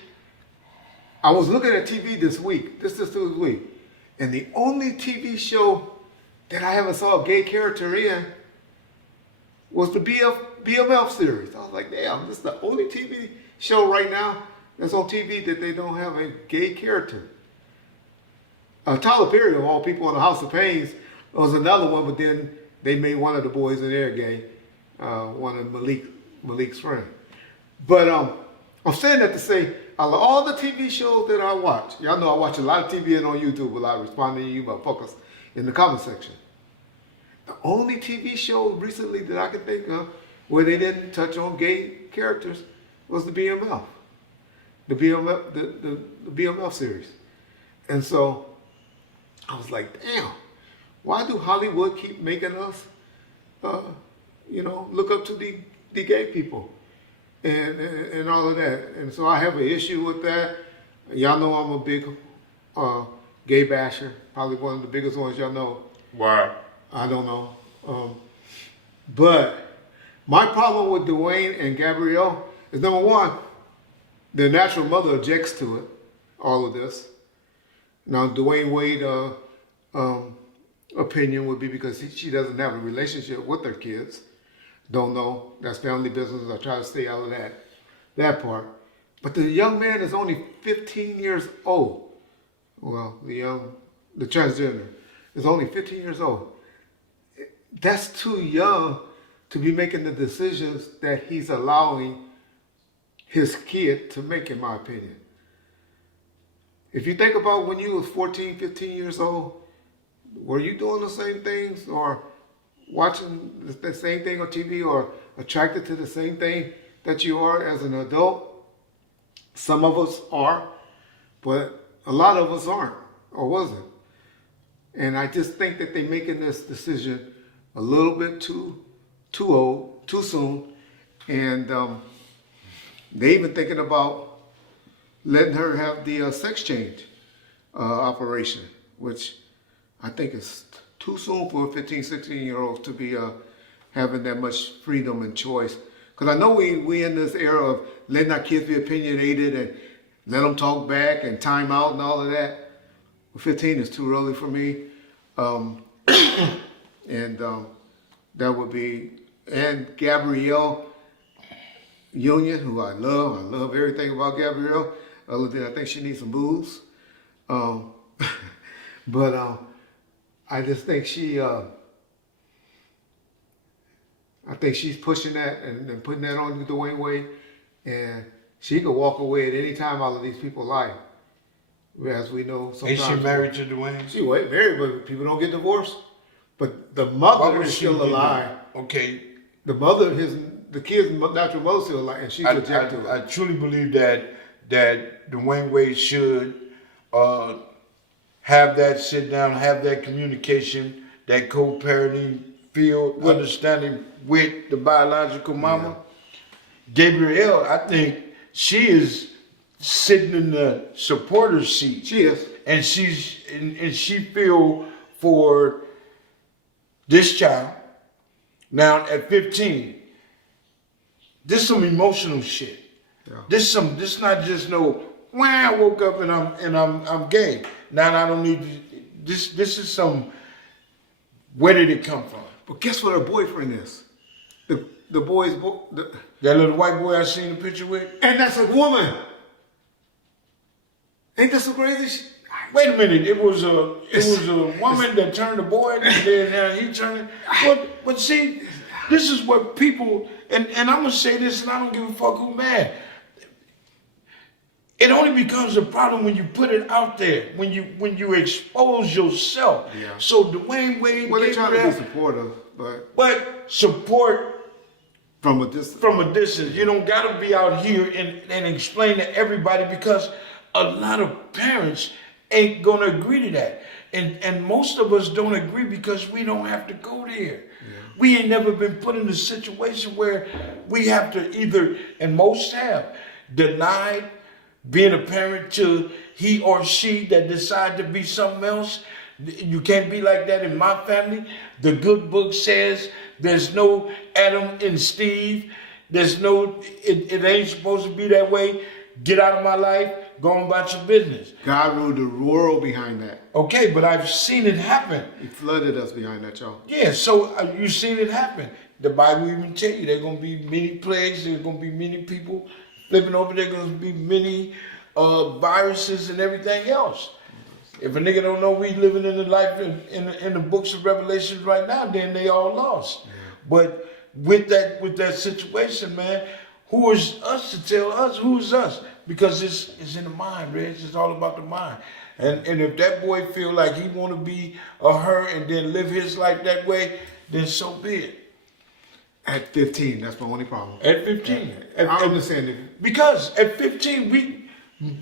I was looking at TV this week. This week. And the only TV show that I haven't saw a gay character in was the BMF series. I was like, damn, this is the only TV show right now that's on TV that they don't have a gay character. Tyler Perry, of all people, on the House of Pains was another one, but then they made one of the boys in there gay, one of Malik's friends. But I'm saying that to say, out of all the TV shows that I watch, y'all know I watch a lot of TV and on YouTube, a lot responding to you motherfuckers in the comment section. The only TV show recently that I can think of where they didn't touch on gay characters was the BMF. the BMF the BMF series, and so I was like, damn, why do Hollywood keep making us, look up to the gay people, and all of that, and so I have an issue with that. Y'all know I'm a big gay basher, probably one of the biggest ones y'all know. Why? I don't know. But my problem with Dwayne and Gabrielle is, number one, their natural mother objects to it, all of this. Now, Dwayne Wade's opinion would be because she doesn't have a relationship with her kids. Don't know. That's family business. I try to stay out of that part. But the young man is only 15 years old. Well, the transgender is only 15 years old. That's too young to be making the decisions that he's allowing his kid to make, in my opinion. If you think about when you was 14, 15 years old, were you doing the same things or watching the same thing on TV or attracted to the same thing that you are as an adult? Some of us are, but a lot of us aren't or wasn't. And I just think that they're making this decision a little bit too old, too soon. And they even thinking about letting her have the sex change operation, which I think is too soon for a 15, 16-year-old to be having that much freedom and choice. Because I know we in this era of letting our kids be opinionated and let them talk back and time out and all of that. 15 is too early for me. That would be, and Gabrielle Union, who I love everything about Gabrielle, other than I think she needs some booze. But I just think I think she's pushing that and putting that on Dwayne Wade, and she could walk away at any time out of these people's life. As we know, sometimes. Ain't she married to Dwayne? She was married, but people don't get divorced. But the mother is still alive. Okay. The mother, the kid's natural mother still alive, and she's objective. I truly believe that Dwayne Wade should have that sit down, have that communication, that co-parenting field, understanding with the biological mama. Yeah. Gabrielle, I think she is sitting in the supporter seat. She is. And she feel for this child. Now at 15, this some emotional shit. Yeah. This not just no, I woke up and I'm gay. Now I don't need this is some, where did it come from? But guess what her boyfriend is? The boy's that little white boy I seen the picture with? And that's a woman. Ain't that so crazy? Wait a minute, it was a woman that turned a boy, and then he turned it. But see, this is what people, and I'm gonna say this, and I don't give a fuck who mad. It only becomes a problem when you put it out there, when you expose yourself. Yeah. So Dwayne Wade, well, they're trying to be supportive, but support from a distance. From a distance, you don't gotta be out here and explain to everybody, because a lot of parents ain't gonna agree to that. And most of us don't agree because we don't have to go there. Yeah. We ain't never been put in a situation where we have to either, and most have, denied being a parent to he or she that decide to be something else. You can't be like that in my family. The good book says there's no Adam and Steve. There's no, it ain't supposed to be that way. Get out of my life, go on about your business. God ruled the world behind that. Okay, but I've seen it happen. He flooded us behind that, y'all. Yeah, so you've seen it happen. The Bible even tell you there are going to be many plagues, there's going to be many people flipping over, there's going to be many viruses and everything else. If a nigga don't know we living in the life in the books of Revelations right now, then they all lost. Yeah. But with that situation, man, who is us to tell us who's us? Because it's in the mind, Reg. It's all about the mind. And if that boy feel like he want to be a her and then live his life that way, then so be it. At 15, that's my only problem. At 15. I understand it. Because at 15,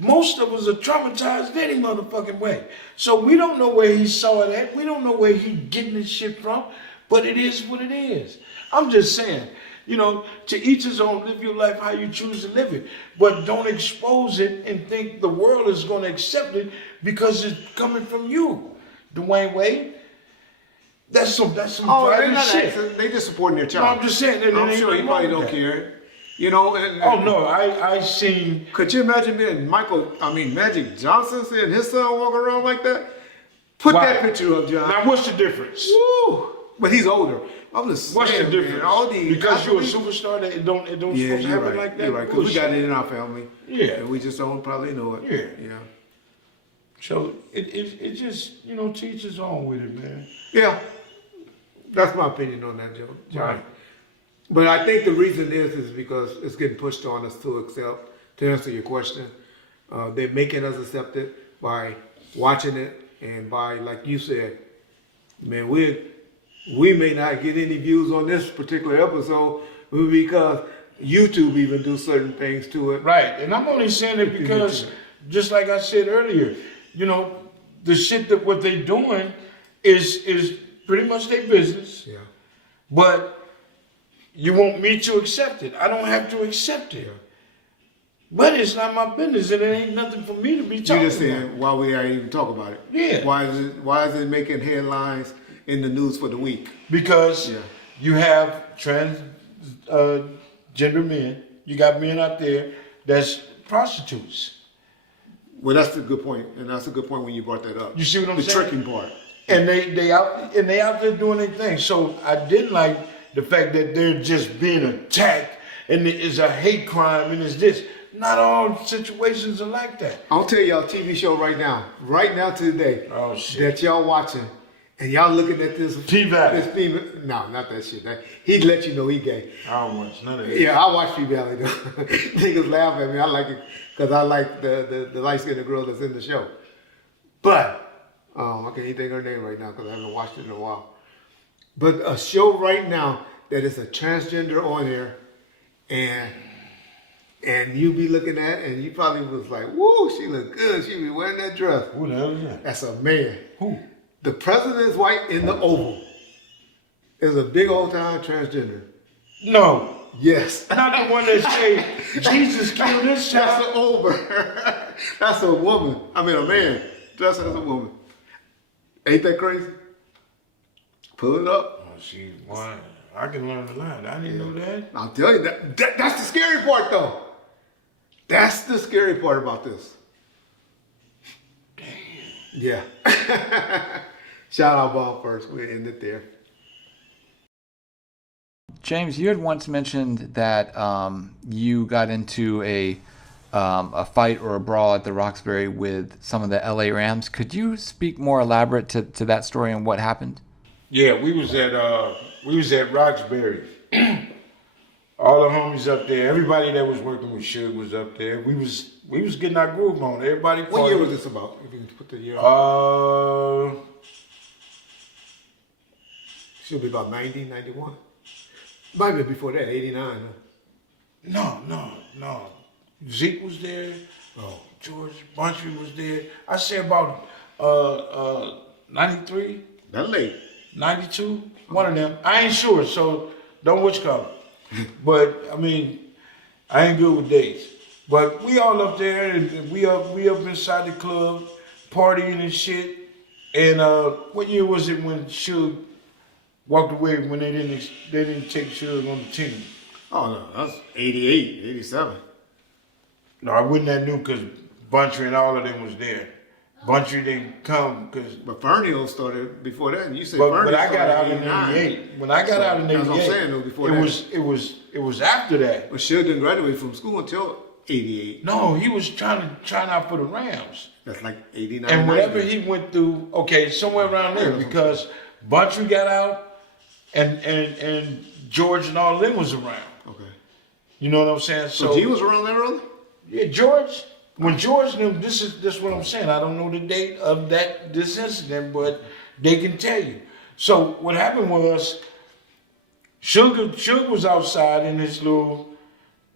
Most of us are traumatized any motherfucking way. So we don't know where he saw it at. We don't know where he getting this shit from. But it is what it is. I'm just saying, you know, to each his own, live your life how you choose to live it. But don't expose it and think the world is going to accept it because it's coming from you. Dwayne Wade, that's some private shit. They just supporting their child. No, I'm just saying. I'm sure he probably don't care. You know, oh no, I seen. Could you imagine being Magic Johnson seeing his son walk around like that? Put that picture up, John. Now, what's the difference? Woo! But he's older. I'm just what's saying, the difference? Man, all these because you're a superstar, it don't supposed to happen like that. You're right, because we got it in our family. Yeah, and we just don't probably know it. Yeah. So it just, you know, teach his own with it, man. Yeah, that's my opinion on that, Joe. Right. But I think the reason is because it's getting pushed on us to accept. To answer your question, they're making us accept it by watching it and by, like you said, man, we may not get any views on this particular episode because YouTube even do certain things to it. Right, and I'm only saying it because, just like I said earlier, you know, the shit that what they doing is pretty much their business. Yeah. But you want me to accept it. I don't have to accept it. Yeah. But it's not my business, and it ain't nothing for me to be talking about. You just saying why we ain't even talk about it. Yeah. Why is it making headlines in the news for the week? Because you have transgender men. You got men out there that's prostitutes. Well, that's a good point, and that's a good point when you brought that up. You see what I'm saying? The tricking part. And they out there doing their thing. So I didn't like the fact that they're just being attacked and it's a hate crime and it's this. Not all situations are like that. I'll tell y'all a TV show right now today. Oh shit. That y'all watching, and y'all looking at this. P-Valley. This female. No, not that shit. He'd let you know he gay. I don't watch none of that. Yeah, I watch P-Valley though. Niggas laugh at me. I like it because I like the light-skinned girl that's in the show. But I can't even think of her name right now because I haven't watched it in a while. But a show right now that is a transgender on there, and you be looking at, and you probably was like, "Woo, she look good. She be wearing that dress." Who the hell is that? That's a man. Who? The president's wife in the Oval is a big old time transgender. No. Yes. Not the one that say Jesus killed this child. That's over. That's a woman. I mean, a man dressed as a woman. Ain't that crazy? Pull it up. Oh, she why? I can learn a lot. I didn't know that. I'll tell you that's the scary part, though. That's the scary part about this. Damn. Yeah. Shout out Bob first. We'll end it there. James, you had once mentioned that you got into a fight or a brawl at the Roxbury with some of the LA Rams. Could you speak more elaborate to that story and what happened? Yeah, we was at Roxbury. All the homies up there, everybody that was working with Suge was up there. We was getting our groove on. Everybody. What year was this about? If you can put the year on. Should be about 90, 91. Might be before that, 89. Huh? No. Zeke was there. Oh. George Bunchy was there. I say about 93. That late. 92, one of them. I ain't sure, so don't which color. But I mean, I ain't good with dates. But we all up there, and we up inside the club, partying and shit. And what year was it when Suge walked away when they didn't take Suge on the team? Oh no, that's 88, 87. No, I wouldn't have knew because Bunchy and all of them was there. Bunchy didn't come because. But Fernio started before that, and you said. But I got out in '88. When I got out in '88, that's what I'm saying. Though, before that, it was after that. But Suge didn't graduate from school until '88. No, he was trying out for the Rams. That's like '89. And whatever he went through, okay, somewhere around there, because Bunchy got out, and George and all of them was around. Okay. You know what I'm saying? So he was around there early? Yeah, George. When George knew, this is what I'm saying. I don't know the date of this incident, but they can tell you. So what happened was, Suge was outside in his little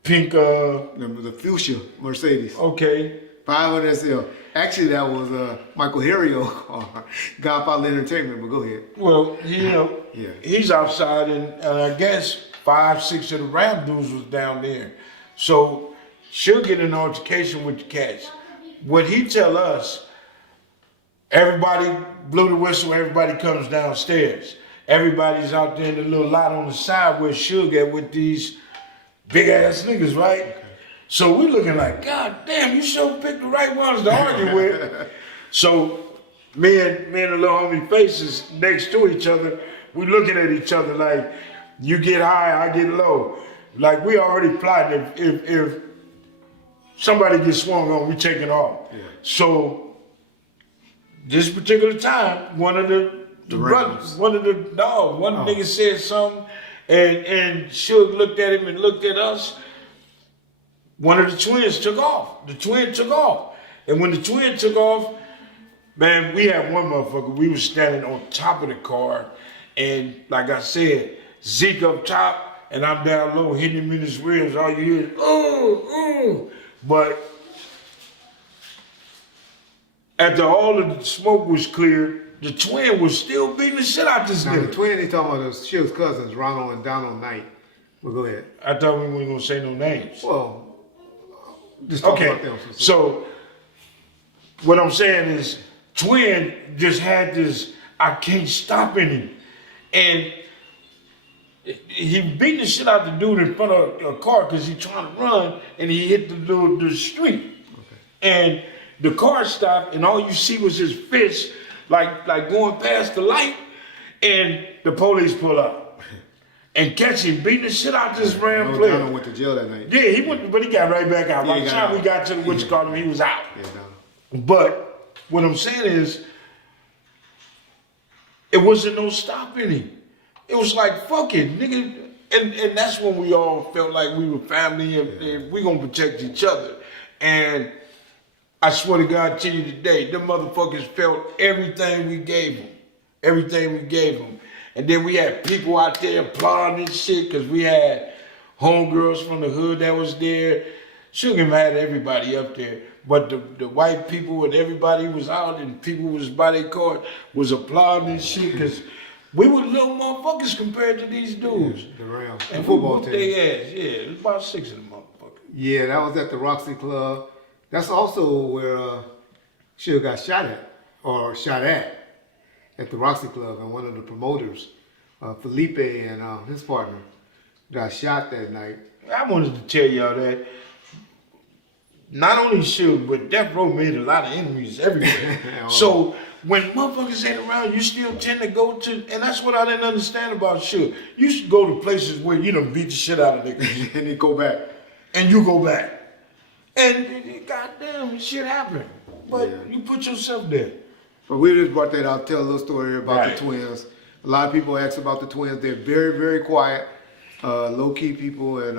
pink the fuchsia Mercedes. Okay, 500 SL. Actually, that was Michael Herrio car, Godfather Entertainment. But go ahead. Well, you know, Yeah. he's outside, and I guess 5, 6 of the Ram dudes was down there. So she'll get an altercation with the cats. What he tell us, everybody blew the whistle, everybody comes downstairs. Everybody's out there in the little lot on the side where she'll get with these big ass niggas, right? Okay. So we looking like, God damn, you sure picked the right ones to argue with. So me and the little homie faces next to each other, we looking at each other like, you get high, I get low. Like we already plotted if somebody gets swung on, we taking off. Yeah. So this particular time, one of the brothers, one of the niggas said something, and Suge looked at him and looked at us. One of the twins took off. The twin took off. And when the twin took off, man, we had one motherfucker, we was standing on top of the car, and like I said, Zeke up top, and I'm down low hitting him in his ribs. All you hear is, ooh. But after all of the smoke was cleared, the twin was still beating the shit out this nigga. The twin, they talking about those Suge's cousins, Ronald and Donald Knight. Well, go ahead. I thought we weren't gonna say no names. Well, just talk about them. So what I'm saying is, twin just had this, I can't stop in him. And he beat the shit out the dude in front of a car because he trying to run, and he hit the street. Okay. And the car stopped, and all you see was his fist, like going past the light, and the police pull up and catch him beating the shit out this Ram player. Donald went to jail that night. Yeah, he went, but he got right back out. By the time we got to the witch call him, he was out. Yeah, but what I'm saying is, it wasn't no stopping him. It was like, fuck it, nigga. And that's when we all felt like we were family and we gonna protect each other. And I swear to God to you today, them motherfuckers felt everything we gave them. Everything we gave them. And then we had people out there applauding this shit because we had homegirls from the hood that was there. Suge had everybody up there. But the white people and everybody was out and people was by their car was applauding this shit because we were little motherfuckers compared to these dudes. Yeah, the Rams. And football team. They ass. Yeah, it was about 6 of them motherfuckers. Yeah, that was at the Roxy Club. That's also where Suge got shot at the Roxy Club, and one of the promoters, Felipe and his partner, got shot that night. I wanted to tell y'all that not only Suge, but Death Row made a lot of enemies everywhere. So when motherfuckers ain't around, you still tend to go to, and that's what I didn't understand about Suge. You should go to places where you done beat the shit out of niggas. And they go back. And you go back. And goddamn, shit happened. But you put yourself there. But we just brought that out, tell a little story about the twins. A lot of people ask about the twins. They're very, very quiet, low-key people, and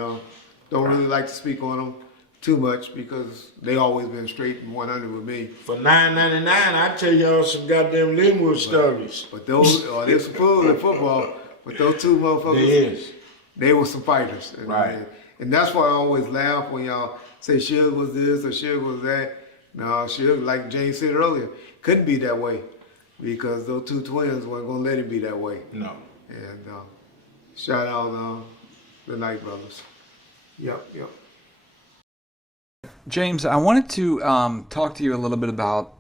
don't really like to speak on them too much because they always been straight and 100 with me. For $9.99, I tell y'all some goddamn Linwood stories. But those, there's some food in football, but those two motherfuckers, they were some fighters. And, and that's why I always laugh when y'all say Suge was this or Suge was that. No, Suge, like James said earlier, couldn't be that way because those two twins weren't gonna let him be that way. No. And shout out the Knight brothers. Yep. James, I wanted to talk to you a little bit about,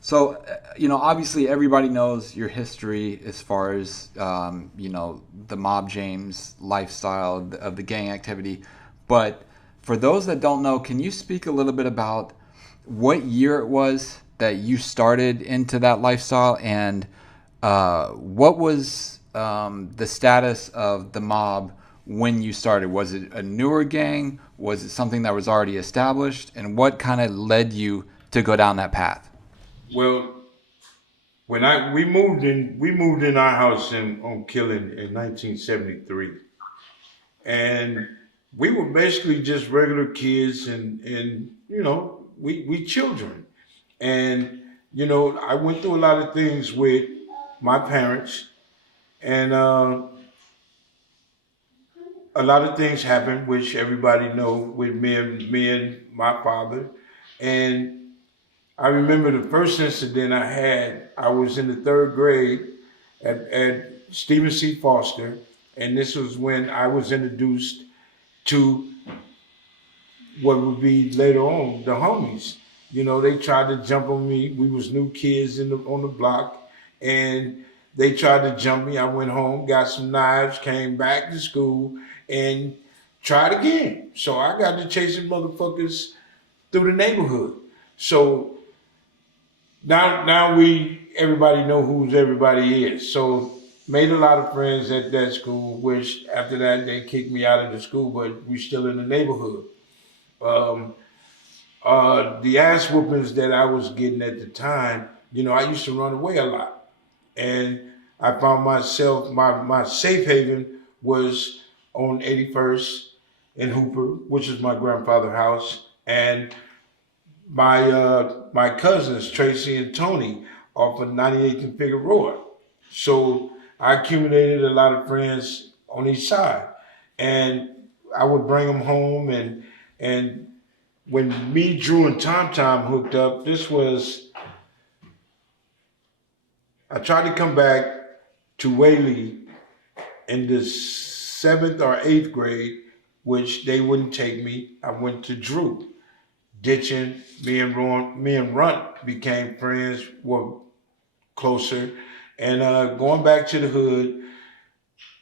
so, obviously everybody knows your history as far as, the Mob James lifestyle of the gang activity. But for those that don't know, can you speak a little bit about what year it was that you started into that lifestyle, and what was the status of the mob when you started? Was it a newer gang? Was it something that was already established? And what kind of led you to go down that path? Well, when we moved in our house on Killing in 1973, and we were basically just regular kids, and we children. And, I went through a lot of things with my parents, and a lot of things happened, which everybody know with me and my father. And I remember the first incident I had, I was in the 3rd grade at Stephen C. Foster, and this was when I was introduced to what would be later on the homies. You know, they tried to jump on me. We was new kids on the block, and they tried to jump me. I went home, got some knives, came back to school, and tried again. So I got to chasing motherfuckers through the neighborhood. So now everybody know who everybody is. So made a lot of friends at that school, which after that they kicked me out of the school, but we still in the neighborhood. Um, the ass whoopings that I was getting at the time, you know, I used to run away a lot. And I found myself, my safe haven was on 81st in Hooper, which is my grandfather's house. And my cousins, Tracy and Tony, off of 98th and Figueroa. So I accumulated a lot of friends on each side. And I would bring them home and when me, Drew, and Tom Tom hooked up, I tried to come back to Whaley in the 7th or 8th grade, which they wouldn't take me. I went to Drew. Ditching, me and Runt became friends, were closer. And going back to the hood,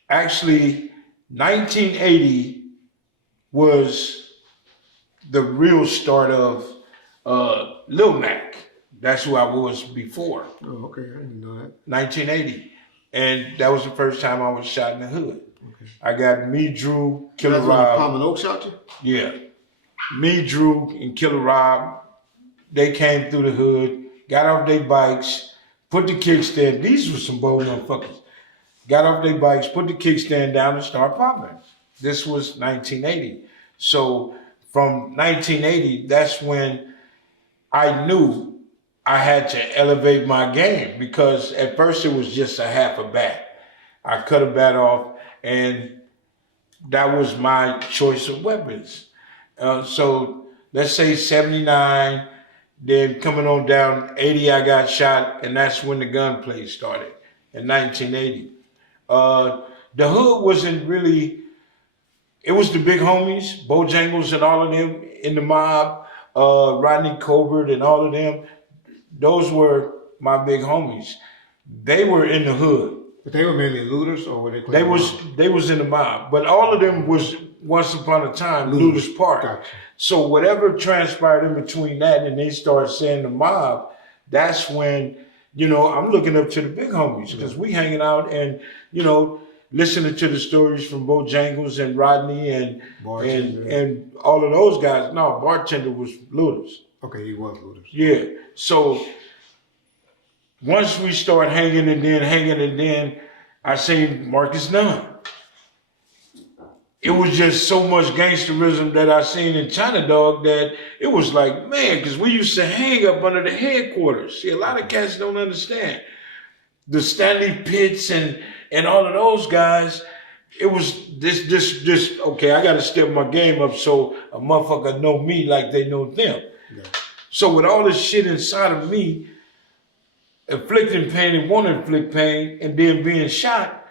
actually, 1980 was the real start of Lil Mac. That's who I was before. Oh, okay. I didn't know that. 1980. And that was the first time I was shot in the hood. Okay. I got me, Drew, Killer That's when Rob. Palm and Oak shot you? Yeah. Me, Drew, and Killer Rob, they came through the hood, got off their bikes, put the kickstand. These were some bold motherfuckers. Got off their bikes, put the kickstand down, and started popping. This was 1980. So from 1980, that's when I knew I had to elevate my game, because at first it was just a half a bat. I cut a bat off, and that was my choice of weapons. So let's say 79, then coming on down 80, I got shot, and that's when the gunplay started in 1980. The hood wasn't really, it was the big homies, Bojangles and all of them in the mob, Rodney Colbert and all of them. Those were my big homies. They were in the hood. But they were mainly looters, or were they? They was in the mob, but all of them was once upon a time Looters Park. Gotcha. So whatever transpired in between that and they started saying the mob, that's when, you know, I'm looking up to the big homies, because we hanging out and, you know, listening to the stories from Bojangles and Rodney and all of those guys. No, Bartender was Looters. Okay, he was Looters. Yeah. So once we start hanging and then I seen Marcus Nunn. It was just so much gangsterism that I seen in China Dog that it was like, man, because we used to hang up under the headquarters. See, a lot of cats don't understand. The Stanley Pitts and all of those guys, it was this, okay, I got to step my game up so a motherfucker know me like they know them. Yeah. So with all this shit inside of me, inflicting pain and want to inflict pain and then being shot,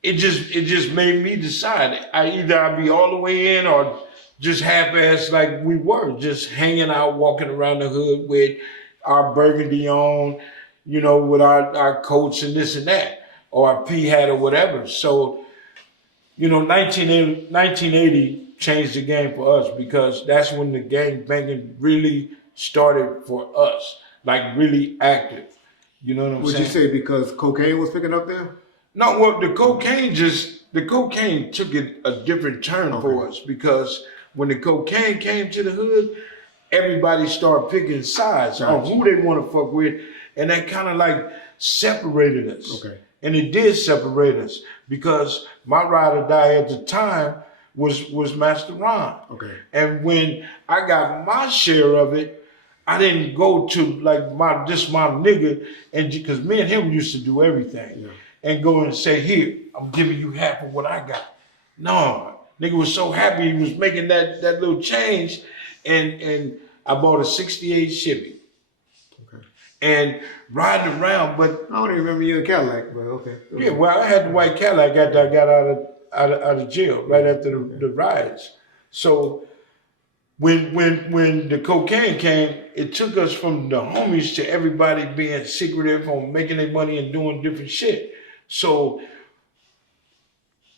it just made me decide I'd be all the way in or just half-assed like we were, just hanging out, walking around the hood with our burgundy on, you know, with our coats and this and that, or our P hat or whatever. So, you know, 1980 changed the game for us, because that's when the gang banging really started for us, like really active. You know what I'm saying? Would you say because cocaine was picking up there? No, well, the cocaine took it a different turn for us, because when the cocaine came to the hood, everybody started picking sides on who they want to fuck with, and that kind of like separated us. Okay. And it did separate us, because my ride or die at the time was Master Ron. Okay. And when I got my share of it, I didn't go to like my nigga, and because me and him used to do everything. Yeah. And go and say, here, I'm giving you half of what I got. No, nigga was so happy he was making that little change, and I bought a 68 Chevy. Okay. And riding around, but I don't even remember you in Cadillac, but okay. yeah, well, I had the white Cadillac after I got out of jail, right after the riots. So when the cocaine came, it took us from the homies to everybody being secretive on making their money and doing different shit. So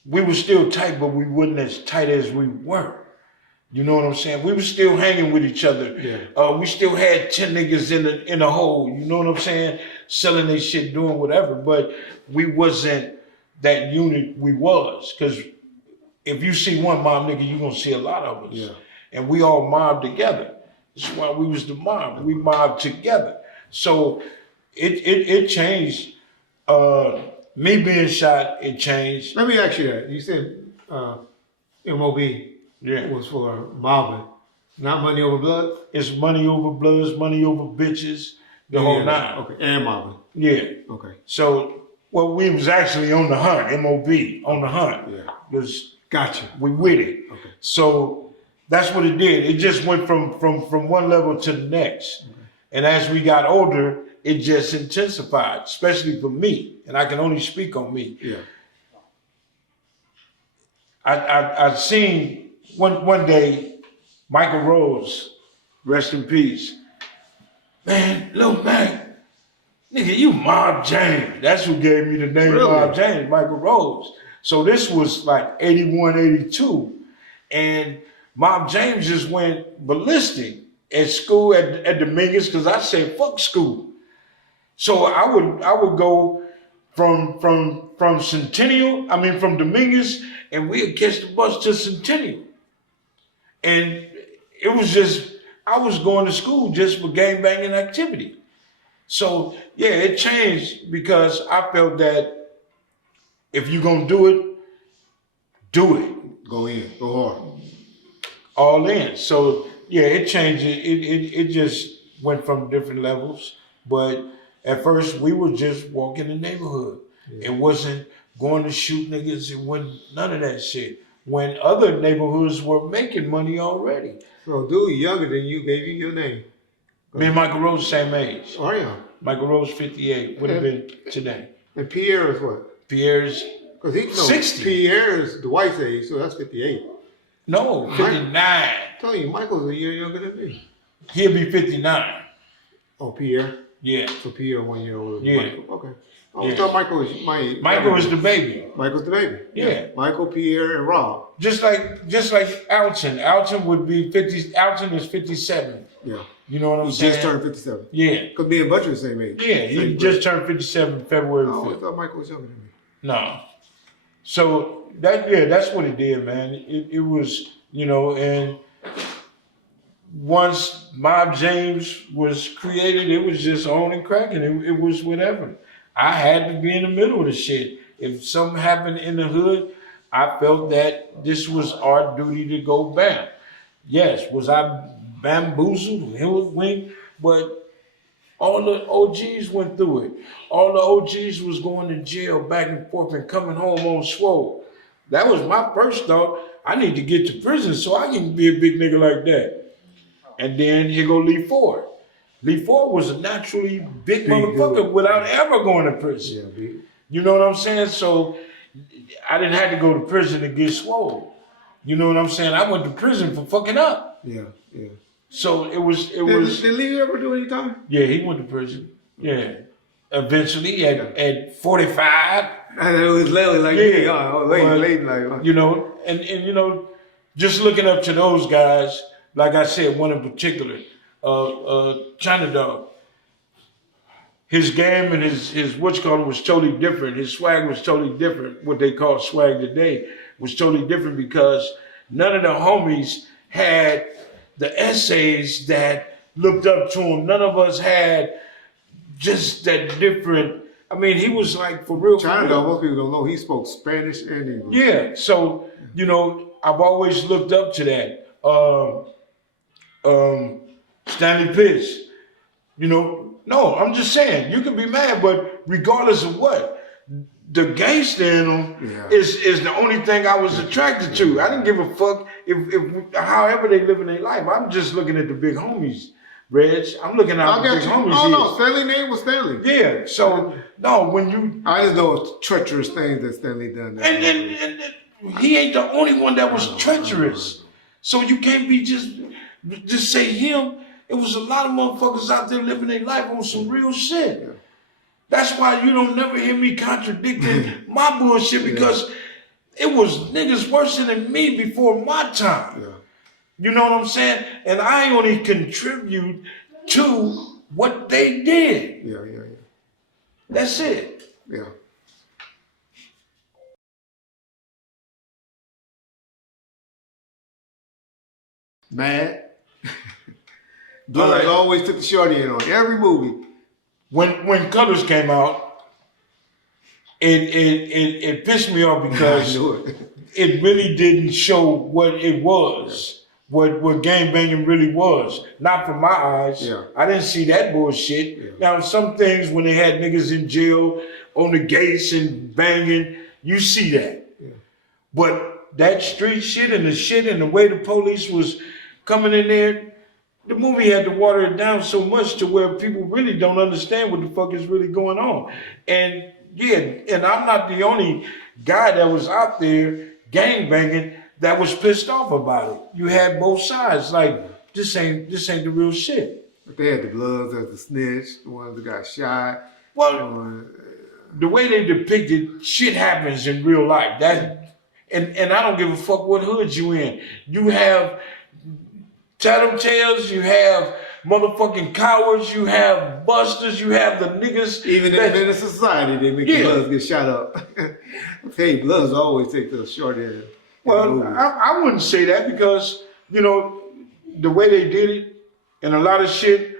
we were still tight, but we wasn't as tight as we were. You know what I'm saying? We were still hanging with each other. Yeah. We still had 10 niggas in the hole. You know what I'm saying? Selling their shit, doing whatever. But we wasn't that unit we was. Because if you see one mob nigga, you gonna see a lot of us. Yeah. And we all mobbed together. That's why we was the mob. We mobbed together. So it changed. Me being shot, it changed. Let me ask you that. You said MOB was for mobbing, not money over blood? It's money over bloods, money over bitches, the whole nine. Okay, and mobbing. Yeah. Okay. So, well, we was actually on the hunt, MOB, on the hunt. Yeah. Because Gotcha. we with it. Okay. So that's what it did. It just went from one level to the next. Okay. And as we got older, it just intensified, especially for me. And I can only speak on me. Yeah. I seen one day, Michael Rose, rest in peace. Man, Lil Mac, nigga, you Mob James. That's who gave me the name Mob James, Michael Rose. So this was like 81, 82. And Mob James just went ballistic at school at Dominguez because I said, fuck school. So I would go from Dominguez, and we'd catch the bus to Centennial. And it was just, I was going to school just for gangbanging activity. So yeah, it changed because I felt that if you're gonna do it, do it. Go in, go hard. All in. So yeah, it changed. It just went from different levels. But at first we were just walking the neighborhood. Yeah. It wasn't going to shoot niggas. It wasn't none of that shit. When other neighborhoods were making money already. So dude younger than you gave you your name. Me and Michael Rose same age. Oh yeah. Michael Rose 58 would have been today. And Pierre is what? Pierre's 60. Pierre is Dwight's age, so that's 58. No, 59. I'm telling you, Michael's a year younger than me. He'll be 59. Oh, Pierre? Yeah. So Pierre 1 year older than yeah. Michael. Okay. I thought Michael was Michael is the baby. Michael's the baby. Yeah. Michael, Pierre, and Rob. Just like Alton. Alton would be 50. Alton is 57. Yeah. You know what I'm saying? He just turned 57. Yeah. Because me and Butcher the same age. Yeah, he just turned 57 February 5th. I always thought Michael was younger than me. No. So that's what it did, man. It was, and once Mob James was created, it was just on and cracking. It was whatever. I had to be in the middle of the shit. If something happened in the hood, I felt that this was our duty to go bam. Yes, was I bamboozled, hoodwinked, but all the OGs went through it. All the OGs was going to jail back and forth and coming home on swole. That was my first thought. I need to get to prison so I can be a big nigga like that. And then here go Lee Ford. Lee Ford was a naturally big motherfucker dude. Without ever going to prison. Yeah, big. You know what I'm saying? So I didn't have to go to prison to get swole. You know what I'm saying? I went to prison for fucking up. Yeah, yeah. So it was. Did Lee ever do any time? Yeah, he went to prison. Yeah. Eventually at 45. And it was lately like me. Late like. And just looking up to those guys, like I said, one in particular, China Dog. His game and his whatchamacallit was totally different. His swag was totally different. What they call swag today was totally different because none of the homies had the essays that looked up to him. None of us had just that different. I mean, he was like for real. China Dog, most people don't know, he spoke Spanish and English. Yeah, so I've always looked up to that. Stanley Pitts, no, I'm just saying, you can be mad, but regardless of what, the gangster in them is the only thing I was attracted to. I didn't give a fuck if however they living their life. I'm just looking at the big homies, Reg. I'm looking at the big homies. Oh no, Stanley name was Stanley. Yeah. So no, when you I just know it's treacherous things that Stanley done. And he ain't the only one that was treacherous. So you can't be just say him. It was a lot of motherfuckers out there living their life on some real shit. Yeah. That's why you don't never hear me contradicting my bullshit, because it was niggas worse than me before my time. Yeah. You know what I'm saying? And I only contribute to what they did. Yeah. That's it. Yeah. Mad. Blood always took the shorty in on every movie. When Colors came out, it pissed me off because it really didn't show what it was, what gangbanging really was. Not from my eyes. Yeah. I didn't see that bullshit. Yeah. Now, some things when they had niggas in jail on the gates and banging, you see that. Yeah. But that street shit and the way the police was coming in there, the movie had to water it down so much to where people really don't understand what the fuck is really going on. And and I'm not the only guy that was out there gangbanging that was pissed off about it. You had both sides, like this ain't the real shit. But they had the Bloods as the snitch, the ones that got shot. Well, the way they depicted shit happens in real life. That and I don't give a fuck what hood you in. You have tattletales, you have motherfucking cowards, you have busters, you have the niggas. Even in a society, they make the Bloods get shot up. Hey, Bloods always take the short end. Well, I wouldn't say that because, the way they did it and a lot of shit,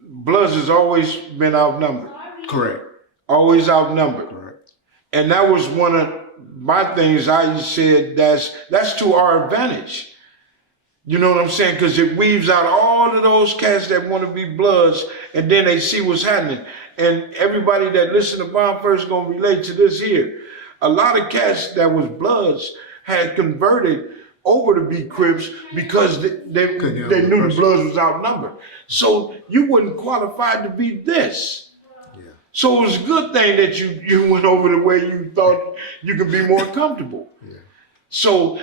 Bloods has always been outnumbered. Correct. Always outnumbered. Correct. And that was one of my things I said that's to our advantage. You know what I'm saying? Because it weaves out all of those cats that want to be Bloods, and then they see what's happening. And everybody that listen to Bomb First gonna relate to this here. A lot of cats that was Bloods had converted over to be Crips because they knew the Bloods was outnumbered. So you wouldn't qualify to be this. Yeah. So it was a good thing that you went over the way you thought you could be more comfortable. Yeah. So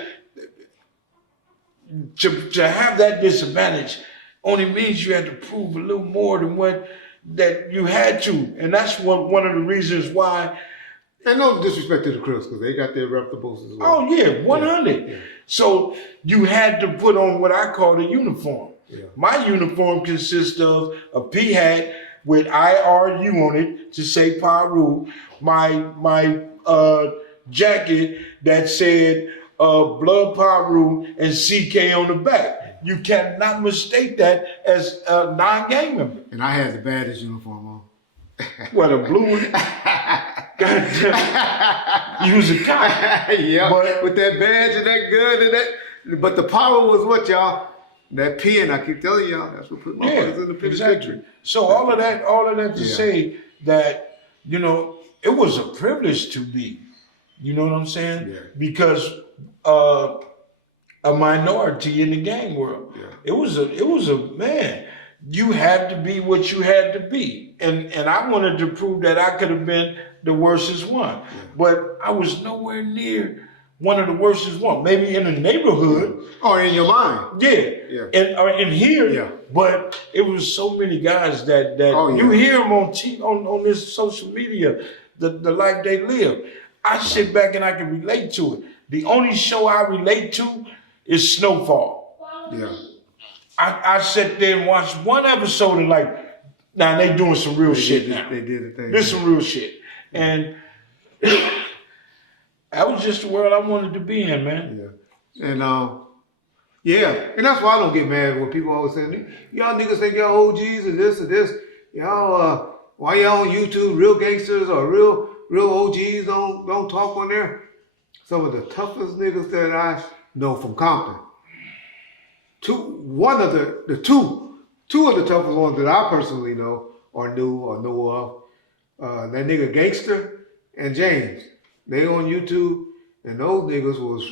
to have that disadvantage only means you had to prove a little more than what that you had to. And that's one of the reasons why. And no disrespect to the Crips, because they got their reputables as well. Oh yeah, 100. Yeah. So you had to put on what I call the uniform. Yeah. My uniform consists of a P hat with IRU on it to say Paru. My jacket that said Blood Paru and CK on the back. You cannot mistake that as a non-gang member. And I had the baddest uniform on. What, a blue one? Goddamn. You was a cop. Yeah, but with that badge and that gun and that. But the power was what, y'all? That pen, I keep telling y'all, that's what put my brothers in the penitentiary. Exactly. So all of that to say that, it was a privilege to be. You know what I'm saying? Yeah. Because a minority in the gang world. Yeah. It was a man. You had to be what you had to be. And I wanted to prove that I could have been the worstest one. Yeah. But I was nowhere near one of the worstest one. Maybe in the neighborhood. Or in your mind. Yeah. Or in here. Yeah. But it was so many guys that you hear them on this social media, the life they live. I sit back and I can relate to it. The only show I relate to is Snowfall. Yeah. I sat there and watched one episode and now they doing some real shit now. They did a thing. This some real shit. And that was just the world I wanted to be in, man. Yeah. And and that's why I don't get mad when people always say, y'all niggas think y'all OGs or this or this. Y'all why y'all on YouTube, real gangsters or real OGs don't talk on there. Some of the toughest niggas that I know from Compton. Two of the toughest ones that I personally know or knew or know of. That nigga Gangster and James. They on YouTube, and those niggas was,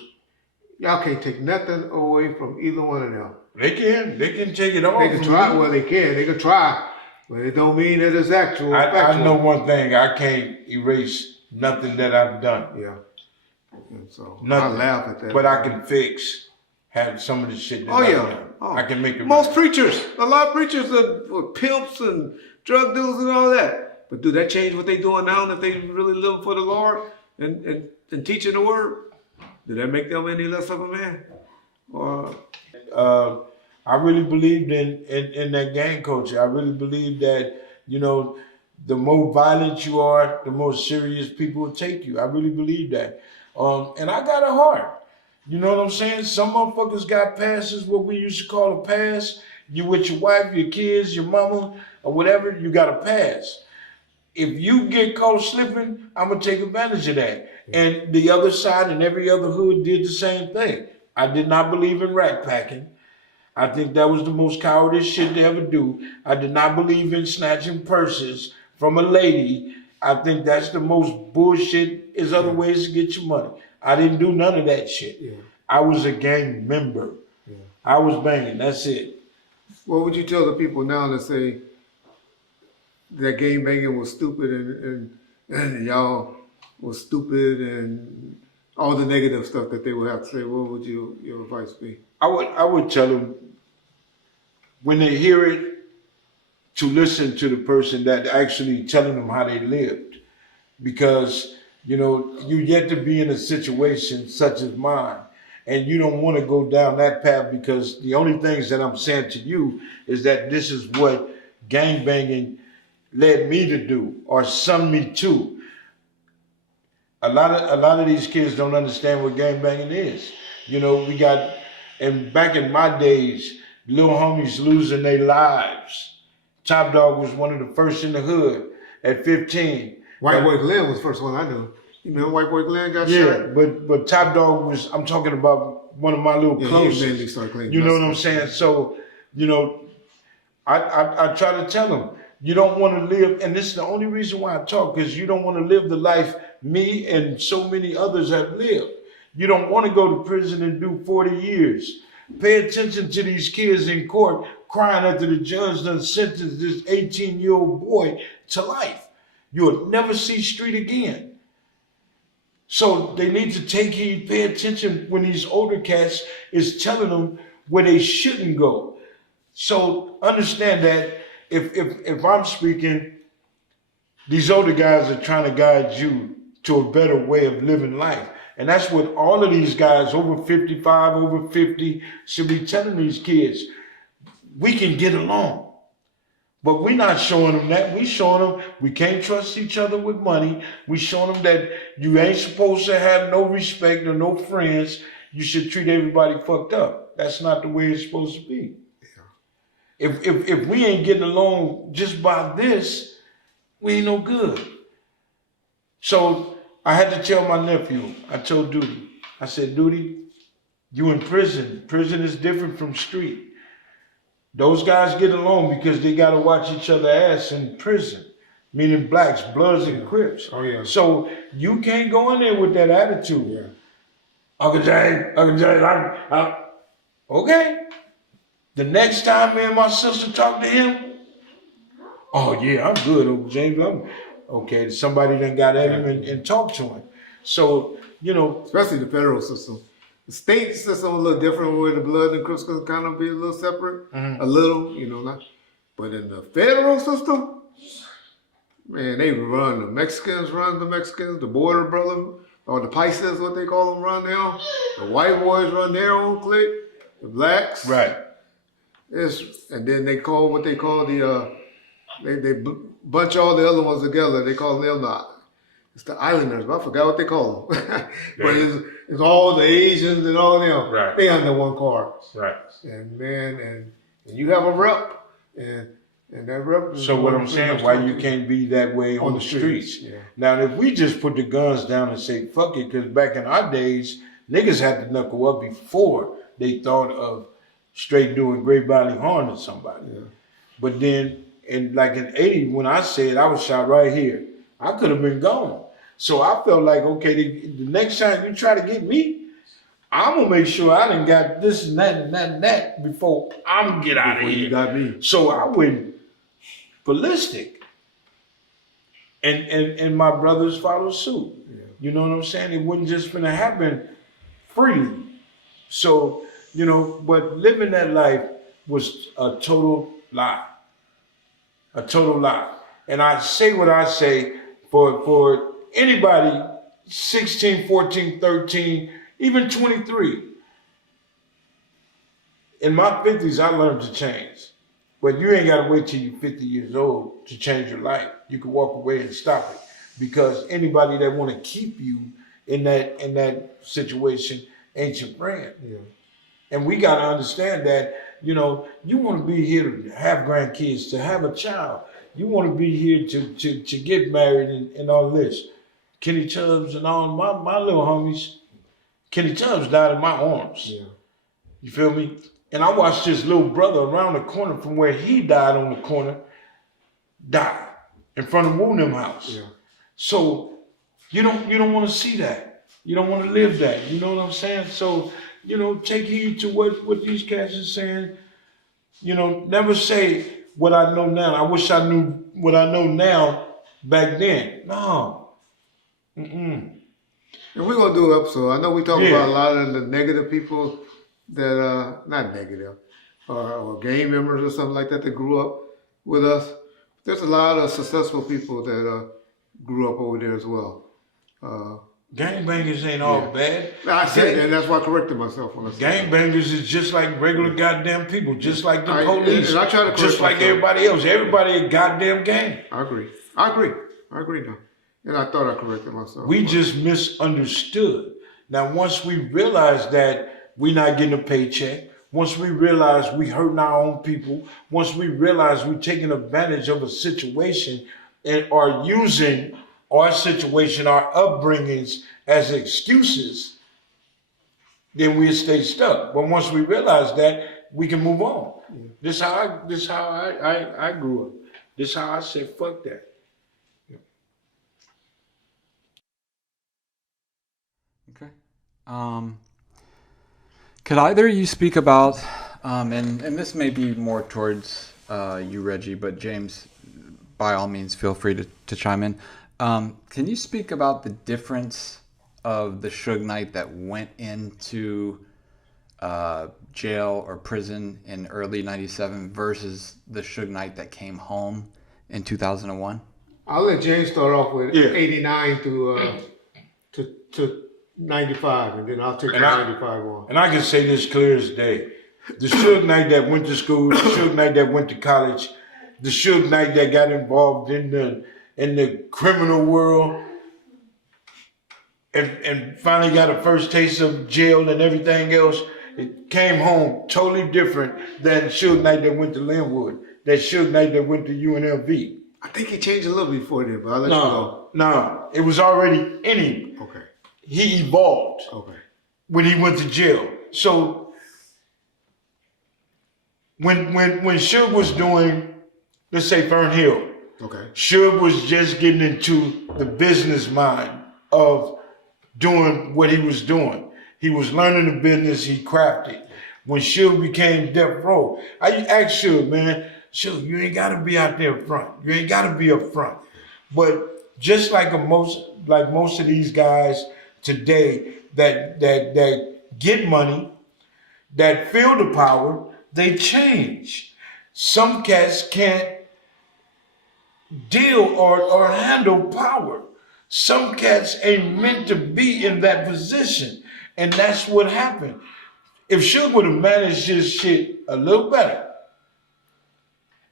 y'all can't take nothing away from either one of them. They can take it off. They can try, well they can try, but it don't mean that it's actual. I know one thing, I can't erase nothing that I've done. Yeah. And so Nothing. I laugh at that. But I can have some of the shit that I've done. I can make it. Most preachers, a lot of preachers are pimps and drug dealers and all that. But do that change what they doing now if they really live for the Lord and teaching the word? Did that make them any less of a man? Or I really believed in that gang culture. I really believe that, you know, the more violent you are, the more serious people will take you. I really believe that. And I got a heart. You know what I'm saying? Some motherfuckers got passes, what we used to call a pass. You with your wife, your kids, your mama, or whatever, you got a pass. If you get caught slipping, I'm going to take advantage of that. And the other side and every other hood did the same thing. I did not believe in rat packing. I think that was the most cowardice shit to ever do. I did not believe in snatching purses from a lady. I think that's the most bullshit. There's other ways to get your money. I didn't do none of that shit. Yeah. I was a gang member. Yeah. I was banging. That's it. What would you tell the people now that say that gang banging was stupid and y'all was stupid and all the negative stuff that they would have to say? What would your advice be? I would tell them when they hear it to listen to the person that actually telling them how they lived, because you know you yet to be in a situation such as mine, and you don't want to go down that path, because the only things that I'm saying to you is that this is what gangbanging led me to do or summed me to. A lot of these kids don't understand what gangbanging is. You know, we got, and back in my days, little homies losing their lives. Top Dog was one of the first in the hood at 15. White Boy Glenn was the first one I knew. You know, White Boy Glenn got shot. Yeah, but Top Dog was, I'm talking about one of my little closest. You know what I'm saying? So, you know, I try to tell them, you don't want to live, and this is the only reason why I talk, because you don't want to live the life me and so many others have lived. You don't want to go to prison and do 40 years. Pay attention to these kids in court crying after the judge done sentenced this 18-year-old boy to life. You'll never see street again. So they need to take heed, pay attention when these older cats is telling them where they shouldn't go. So understand that if I'm speaking, these older guys are trying to guide you to a better way of living life. And that's what all of these guys over 55, over 50 should be telling these kids. We can get along. But we're not showing them that. We showing them we can't trust each other with money. We showing them that you ain't supposed to have no respect or no friends. You should treat everybody fucked up. That's not the way it's supposed to be. Yeah. If we ain't getting along just by this, we ain't no good. So I had to tell my nephew, I told Duty, I said, Duty, you in prison. Prison is different from street. Those guys get along because they got to watch each other ass in prison, meaning blacks, bloods, and crips. Oh, yeah. So you can't go in there with that attitude. Yeah. Uncle James, okay. The next time me and my sister talk to him, oh yeah, I'm good, Uncle James. Okay, somebody done got at him and talked to him. So, you know. Especially the federal system. The state system a little different, where the blood and Crips can kind of be a little separate. Mm-hmm. A little, you know, not. But in the federal system, man, they run. The Mexicans run the Mexicans. The border brother, or the Pisces, what they call them, run now. The white boys run their own clique. The blacks. Right. And then they call what they call the, they bunch all the other ones together. They call them it's the Islanders, but I forgot what they call them. But it's all the Asians and all of them. Right. They under one car. Right. And man, and you have a rep, and that rep. So what I'm saying, why you can't be that way on the streets? Yeah. Now, if we just put the guns down and say fuck it, because back in our days, niggas had to knuckle up before they thought of straight doing great bodily harm to somebody. Yeah. But then, in 80, when I said I was shot right here, I could have been gone. So I felt like, okay, the next time you try to get me, I'm gonna make sure I done got this and that and that and that before I'm get out of here. You got me. So I went ballistic, and my brothers followed suit. Yeah. You know what I'm saying? It wasn't just gonna happen freely. So but living that life was a total lie, a total lie. And I say what I say for anybody 16, 14, 13, even 23. In my 50s, I learned to change. But you ain't got to wait till you're 50 years old to change your life. You can walk away and stop it. Because anybody that want to keep you in that situation ain't your friend. Yeah. And we got to understand that, you want to be here to have grandkids, to have a child. You want to be here to get married and all this. Kenny Chubbs and all my little homies. Kenny Chubbs died in my arms. Yeah. You feel me? And I watched his little brother around the corner from where he died on the corner die in front of Woonham House. Yeah. So you don't want to see that. You don't want to live that. You know what I'm saying? So, take heed to what these cats are saying. Never say what I know now. I wish I knew what I know now back then. No. Mm-mm. And we're gonna do an episode. I know we talk about a lot of the negative people that not negative, or gang members or something like that that grew up with us. There's a lot of successful people that grew up over there as well. Gangbangers ain't all bad. I said that, and that's why I corrected myself when I said Gangbangers is just like regular goddamn people, just like the police, and I try to just like myself. everybody else. Everybody a goddamn gang. I agree now. And I thought I corrected myself. We just misunderstood. Now, once we realized that we're not getting a paycheck, once we realize we hurting our own people, once we realize we're taking advantage of a situation and are using our situation, our upbringings as excuses, then we stay stuck. But once we realize that, we can move on. Yeah. This how I grew up. This how I said, fuck that. Okay. Could either of you speak about, and this may be more towards you, Reggie, but James, by all means, feel free to chime in. Can you speak about the difference of the Suge Knight that went into jail or prison in early '97 versus the Suge Knight that came home in 2001? I'll let James start off with 89 to 95, and then I'll take the 95 on. And I can say this clear as day. The Suge Knight that went to school, the Suge Knight that went to college, the Suge Knight that got involved in the criminal world and finally got a first taste of jail and everything else, it came home totally different than Suge Knight that went to Linwood, that Suge Knight that went to UNLV. I think he changed a little before then, but I'll let you know. No, it was already in him. Okay. He evolved when he went to jail. So when Suge was doing, let's say Fern Hill, Suge was just getting into the business mind of doing what he was doing. He was learning the business, he crafted. When Suge became Death Row, I asked Suge, man, Suge, you ain't gotta be out there front. You ain't gotta be up front. But just like most of these guys today that get money, that feel the power, they change. Some cats can't deal or handle power. Some cats ain't meant to be in that position. And that's what happened. If Suge would have managed his shit a little better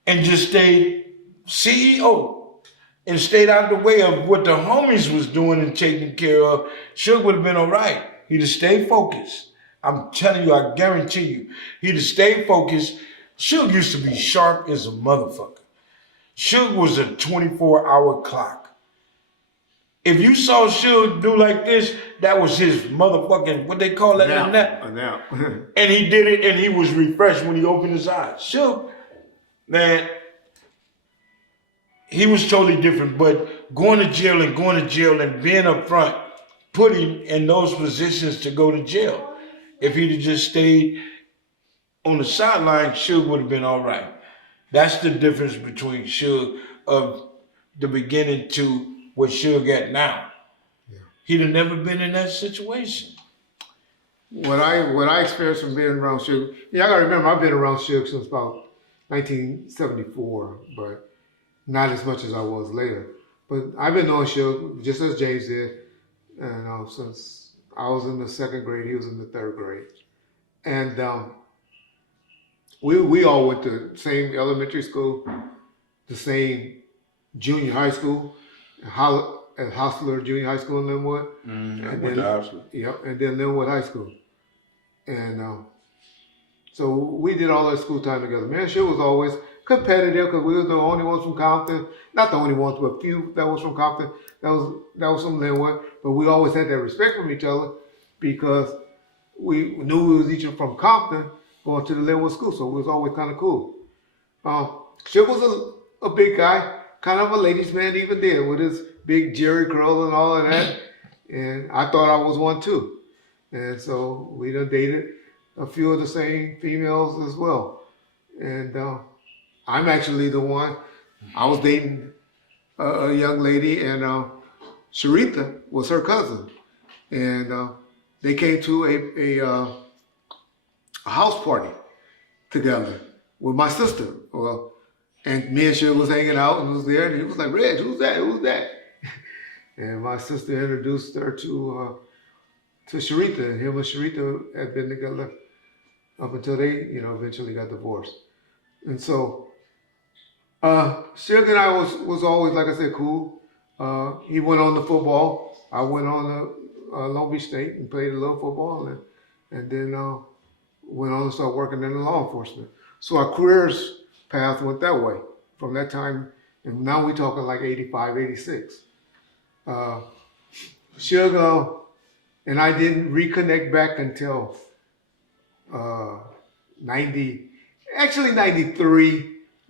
and just stayed CEO and stayed out the way of what the homies was doing and taking care of, Suge would have been all right. He'd have stayed focused. I'm telling you, I guarantee you, he'd have stayed focused. Suge used to be sharp as a motherfucker. Suge was a 24-hour clock. If you saw Suge do like this, that was his motherfucking, what they call that? A nap. And he did it and he was refreshed when he opened his eyes. Suge, man, he was totally different. But going to jail and being up front put him in those positions to go to jail. If he'd have just stayed on the sideline, Suge would have been all right. That's the difference between Suge of the beginning to what Suge at now. Yeah. He'd have never been in that situation. What I experienced from being around Suge, yeah, I gotta remember I've been around Suge since about 1974, but not as much as I was later. But I've been knowing Suge just as James did, and since I was in the 2nd grade, he was in the 3rd grade, and we all went to the same elementary school, the same junior high school, at Hostler Junior High School in Linwood. I went to Hostler. Yep, and then Linwood High School. And so we did all our school time together. Man, Suge was always competitive because we were the only ones from Compton. Not the only ones, but a few that was from Compton. That was from Linwood. But we always had that respect from each other because we knew we was each from Compton going to the Linwood school. So it was always kind of cool. Suge was a big guy, kind of a ladies' man even then with his big Jerry curl and all of that. And I thought I was one too. And so we done dated a few of the same females as well. And I'm actually the one, I was dating a young lady, and Sharitha was her cousin. And they came to a house party together with my sister. Well, and me and Suge was hanging out and was there, and he was like, Reg, who's that? Who's that? And my sister introduced her to Sharitha, and him and Sharitha had been together up until they, eventually got divorced. And so, Suge and I was always, like I said, cool. He went on to football. I went on to Long Beach State and played a little football, and then went on to start working in the law enforcement. So our careers path went that way from that time, and now we're talking like 85, 86. Suge and I didn't reconnect back until 93.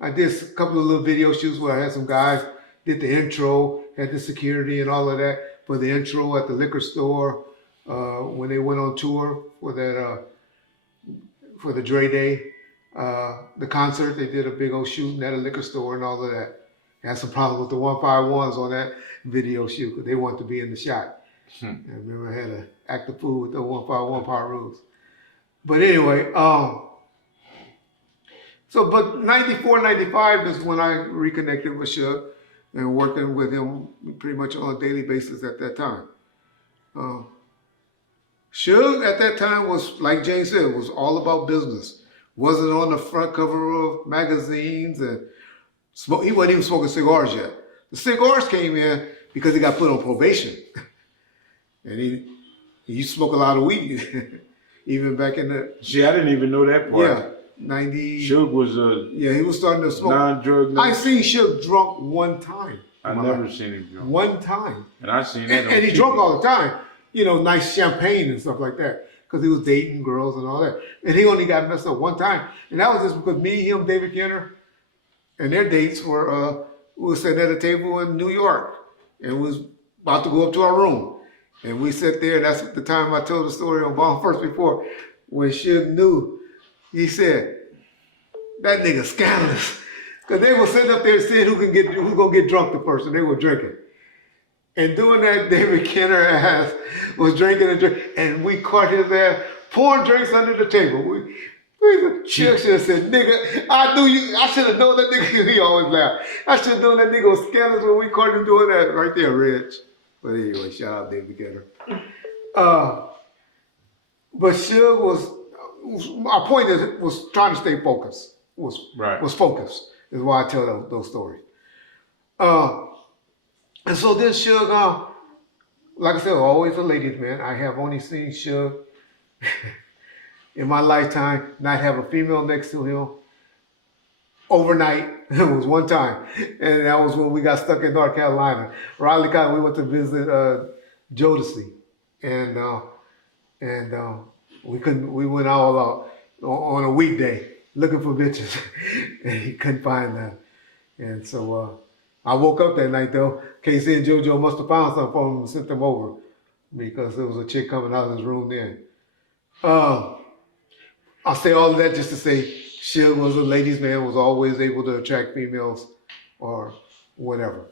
I did a couple of little video shoots where I had some guys, did the intro, had the security and all of that for the intro at the liquor store when they went on tour for that for the Dre Day. The concert, they did a big old shooting at a liquor store and all of that. Had some problems with the 151s on that video shoot because they wanted to be in the shot. I remember I had to act the fool with the 151 power rules. But anyway, but 94, 95 is when I reconnected with Suge and working with him pretty much on a daily basis at that time. Suge at that time was, like James said, was all about business. Wasn't on the front cover of magazines, and he wasn't even smoking cigars yet. The cigars came in because he got put on probation. And he used to smoke a lot of weed, even back in the... See, I didn't even know that part. Yeah, 90... Suge was a... Yeah, he was starting to smoke. Non-drug... I seen Suge drunk one time. I never seen him drunk. One time. And I seen that and he drunk all the time. Nice champagne and stuff like that. Because he was dating girls and all that. And he only got messed up one time. And that was just because me, him, David Kenner, and their dates were... we were sitting at a table in New York. And was about to go up to our room. And we sat there, and that's the time I told the story on Bomb First Before, when Suge knew, he said, that nigga scandalous. Because they were sitting up there saying who's gonna get drunk the first, and they were drinking. And doing that, David Kenner ass was drinking and drinking, and we caught his ass pouring drinks under the table. Suge should have said, nigga, I should have known that nigga, he always laughed. I should have known that nigga was scandalous when we caught him doing that right there, Reg. But anyway, shout out David Kenner. But Suge our point was trying to stay focused. Was focused, is why I tell those stories. And so then Suge, like I said, always a ladies' man. I have only seen Suge in my lifetime not have a female next to him overnight. It was one time, and that was when we got stuck in North Carolina. Riley Cotton, we went to visit Jodeci, and we went all out on a weekday looking for bitches, and he couldn't find them. And so I woke up that night though. KC and JoJo must have found something for him and sent them over because there was a chick coming out of his room then. I'll say all of that just to say Suge was a ladies' man, was always able to attract females or whatever.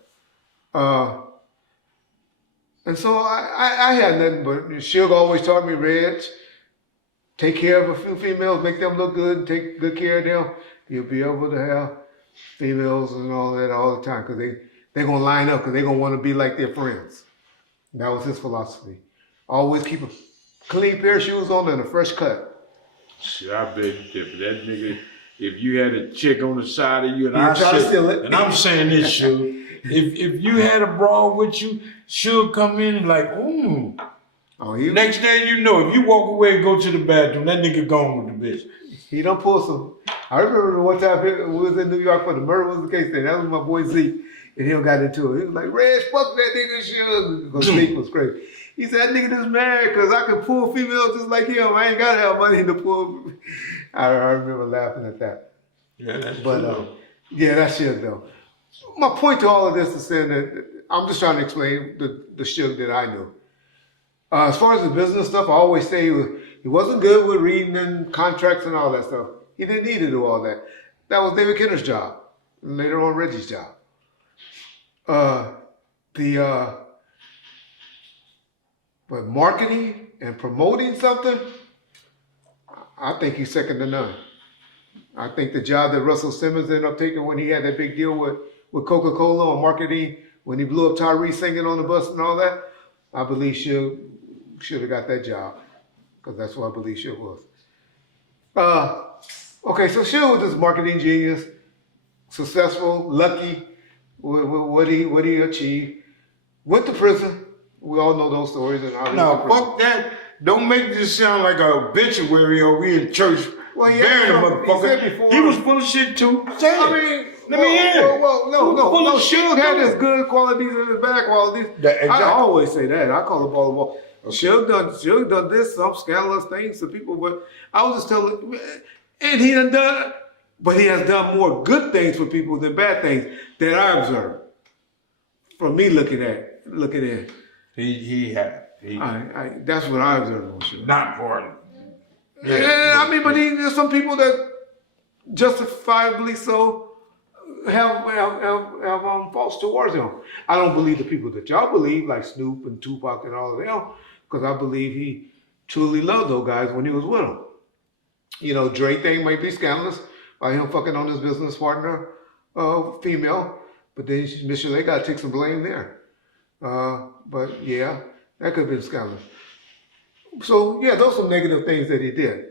And so I had nothing but Suge always taught me, Reg, take care of a few females, make them look good, take good care of them. You'll be able to have females and all that all the time because they're going to line up because they're going to want to be like their friends. That was his philosophy. Always keep a clean pair of shoes on and a fresh cut. Shit, I beg you different. That nigga, if you had a chick on the side of you and try to steal it. and I'm saying this, Suge, if you had a broad with you, Suge come in and like, ooh. Oh, Next day you know, if you walk away and go to the bathroom, that nigga gone with the bitch. He done pull some. I remember one time we was in New York for the murder was the case then. That was my boy Z. And he got into it. He was like, Reg, fuck that nigga Suge. Because Sleep was crazy. He said, that nigga just mad because I can pull females just like him. I ain't got to have money to pull. I remember laughing at that. Yeah, that's true. Yeah, that shit though. My point to all of this is saying that I'm just trying to explain the Suge that I knew. As far as the business stuff, I always say he wasn't good with reading and contracts and all that stuff. He didn't need to do all that. That was David Kenner's job. And later on, Reggie's job. But marketing and promoting something, I think he's second to none. I think the job that Russell Simmons ended up taking when he had that big deal with Coca-Cola on marketing, when he blew up Tyrese singing on the bus and all that, I believe Suge should have got that job because that's what I believe Suge was. Okay, so Suge was this marketing genius, successful, lucky with what he achieved. Went to prison. We all know those stories. And no, fuck that. Don't make this sound like a obituary or we in church. Well, burying a motherfucker. He was full of shit too. Say it. I mean, let me hear it. No. Suge had his good qualities and his bad qualities. Exactly. I always say that. I call it all the ball. Suge done this, some scandalous things to people, but I was just telling, and he done, but he has done more good things for people than bad things that I observed. From me looking at it. He had. That's what I observed on Suge. Not for him. Yeah, I mean, but there's some people that justifiably so have faults towards him. I don't believe the people that y'all believe, like Snoop and Tupac and all of them, because I believe he truly loved those guys when he was with them. You know, Dre thing might be scandalous by him fucking on his business partner, female, but then Mr. They got to take some blame there. But yeah, that could have been scandalous. So yeah, those are some negative things that he did.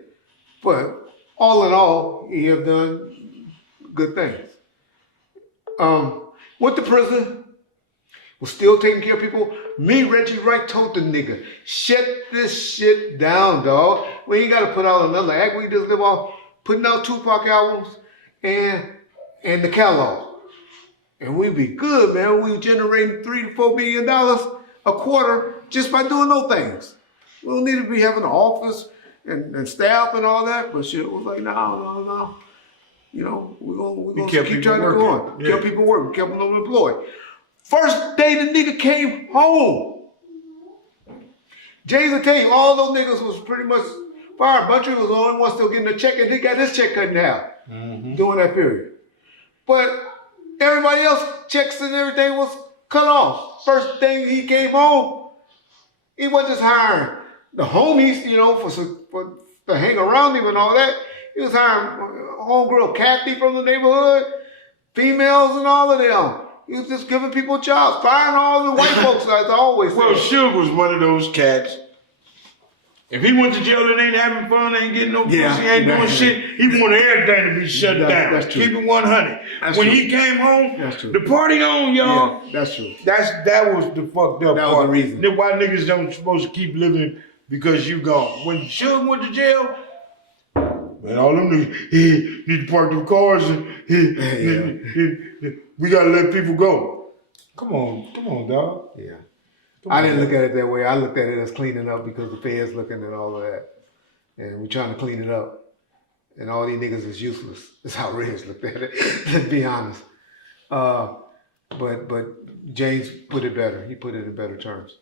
But all in all, he have done good things. Went to prison, was still taking care of people. Me, Reggie Wright, told the nigga, shut this shit down, dog. We ain't got to put out another act. We just live off putting out Tupac albums and the catalog. And we be good, man. We generating $3 to $4 million a quarter just by doing those things. We don't need to be having an office and staff and all that, but shit was like, no. You know, we're gonna keep trying to go on. Yeah. Kept people working, kept them employed. First day the nigga came home. Jay's will tell you, all those niggas was pretty much fired. Butcher was the only one still getting a check, and he got his check cut in half during that period. But everybody else, checks and everything was cut off. First thing he came home, he wasn't just hiring the homies, you know, for to hang around him and all that. He was hiring homegirl Kathy from the neighborhood, females and all of them. He was just giving people jobs, firing all the white folks, as I always say. Well, Suge was one of those cats. If he went to jail and ain't having fun, ain't getting no pussy, ain't doing shit, he wanted everything to be shut down. That's true. Keep it 100. When he came home, the party on, y'all. Yeah, that's true. That was the fucked up part. That was the reason. Then why niggas don't supposed to keep living because you gone. When Suge went to jail, man, all them niggas, he need to park them cars and we gotta let people go. Come on, dog. Yeah. I didn't look at it that way. I looked at it as cleaning up because the feds looking and all of that. And we're trying to clean it up. And all these niggas is useless. That's how Reg looked at it, let's be honest. But James put it better. He put it in better terms.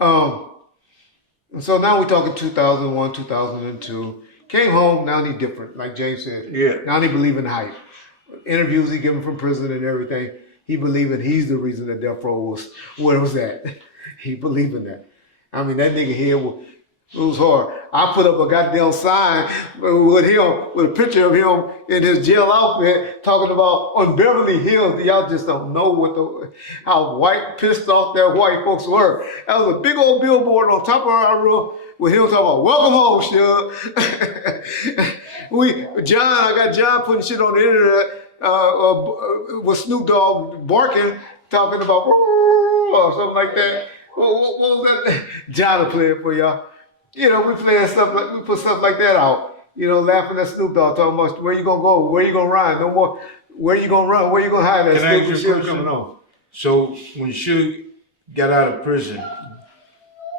So now we're talking 2001, 2002. Came home, now he different, like James said. Yeah. Now he believe in hype. Interviews he given from prison and everything, he believing he's the reason that Death Row was where it was at. He believed in that. I mean, that nigga here was hard. I put up a goddamn sign with him, with a picture of him in his jail outfit, talking about on Beverly Hills. Y'all just don't know how pissed off that white folks were. That was a big old billboard on top of our roof with him talking about, welcome home, Suge. I got John putting shit on the internet with Snoop Dogg barking, talking about or something like that. What was that? John will play it for y'all. You know, we put stuff like that out. You know, laughing at Snoop Dogg, talking about where you gonna go, where you gonna run, no more. Where you gonna run, where you gonna hide that stupid shit coming on. So when Suge got out of prison,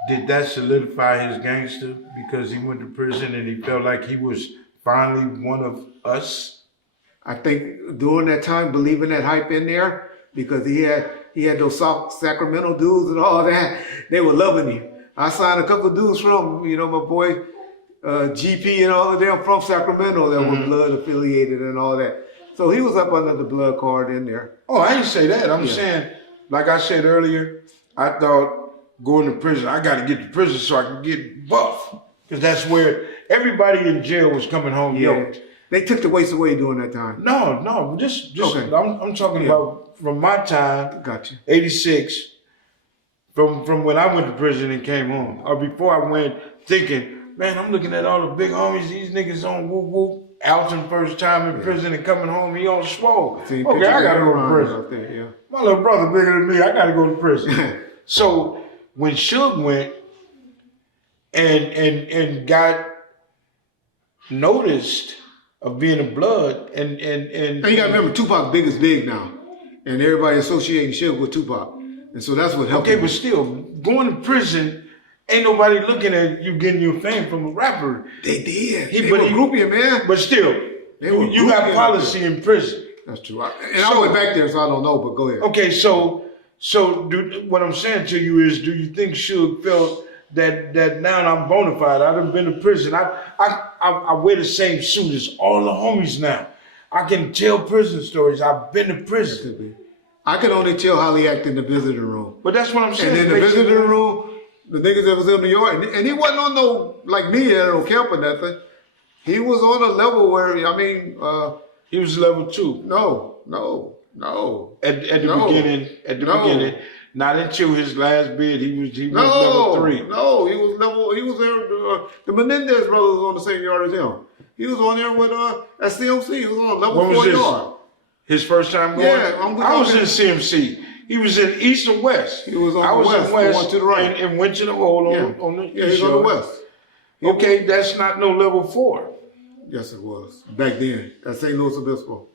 did that solidify his gangster because he went to prison and he felt like he was finally one of us? I think during that time, believing that hype in there, because he had those Sacramento dudes and all that, they were loving him. I signed a couple of dudes from, you know, my boy GP and all of them from Sacramento that were blood affiliated and all that. So he was up under the blood card in there. Oh, I didn't say that. I'm saying, like I said earlier, I thought going to prison, I got to get to prison so I can get buff. Because that's where everybody in jail was coming home yoked. They took the weights away during that time. No, just okay. I'm talking about from my time, gotcha. 86, from when I went to prison and came home. Or before I went thinking, man, I'm looking at all the big homies, these niggas on whoop whoop. Alton first time in prison and coming home, he on swole. Okay, I gotta go to prison. There, my little brother bigger than me, I gotta go to prison. So when Suge went and got noticed of being a blood and you gotta remember Tupac big is big now. And everybody associating Suge with Tupac. And so that's what helped him. But still, going to prison, ain't nobody looking at you getting your fame from a rapper. They did. They were groupie, man. But still, you got policy in prison. That's true. I went back there, so I don't know, but go ahead. Okay, so what I'm saying to you is, do you think Suge felt that now I'm bona fide? I done been to prison. I wear the same suit as all the homies now. I can tell prison stories. I've been to prison. I can only tell how he acted in the visiting room. But that's what I'm saying. And in the visiting room, the niggas that was in New York, and he wasn't on no, like me, no camp or nothing. He was on a level where, I mean... he was level 2. No. At the beginning, not until his last bid, he was level 3. No, he was there, the Menendez brothers was on the same yard as him. He was on there with, at CMC, he was on level 4 yard. His first time going? Yeah. I was in CMC. He was in East or West? He was on the West. In West to the right. and went to the hole on the East. He was on the West. Okay, that's not no level 4. Yes, it was. Back then, at St. Louis Obispo.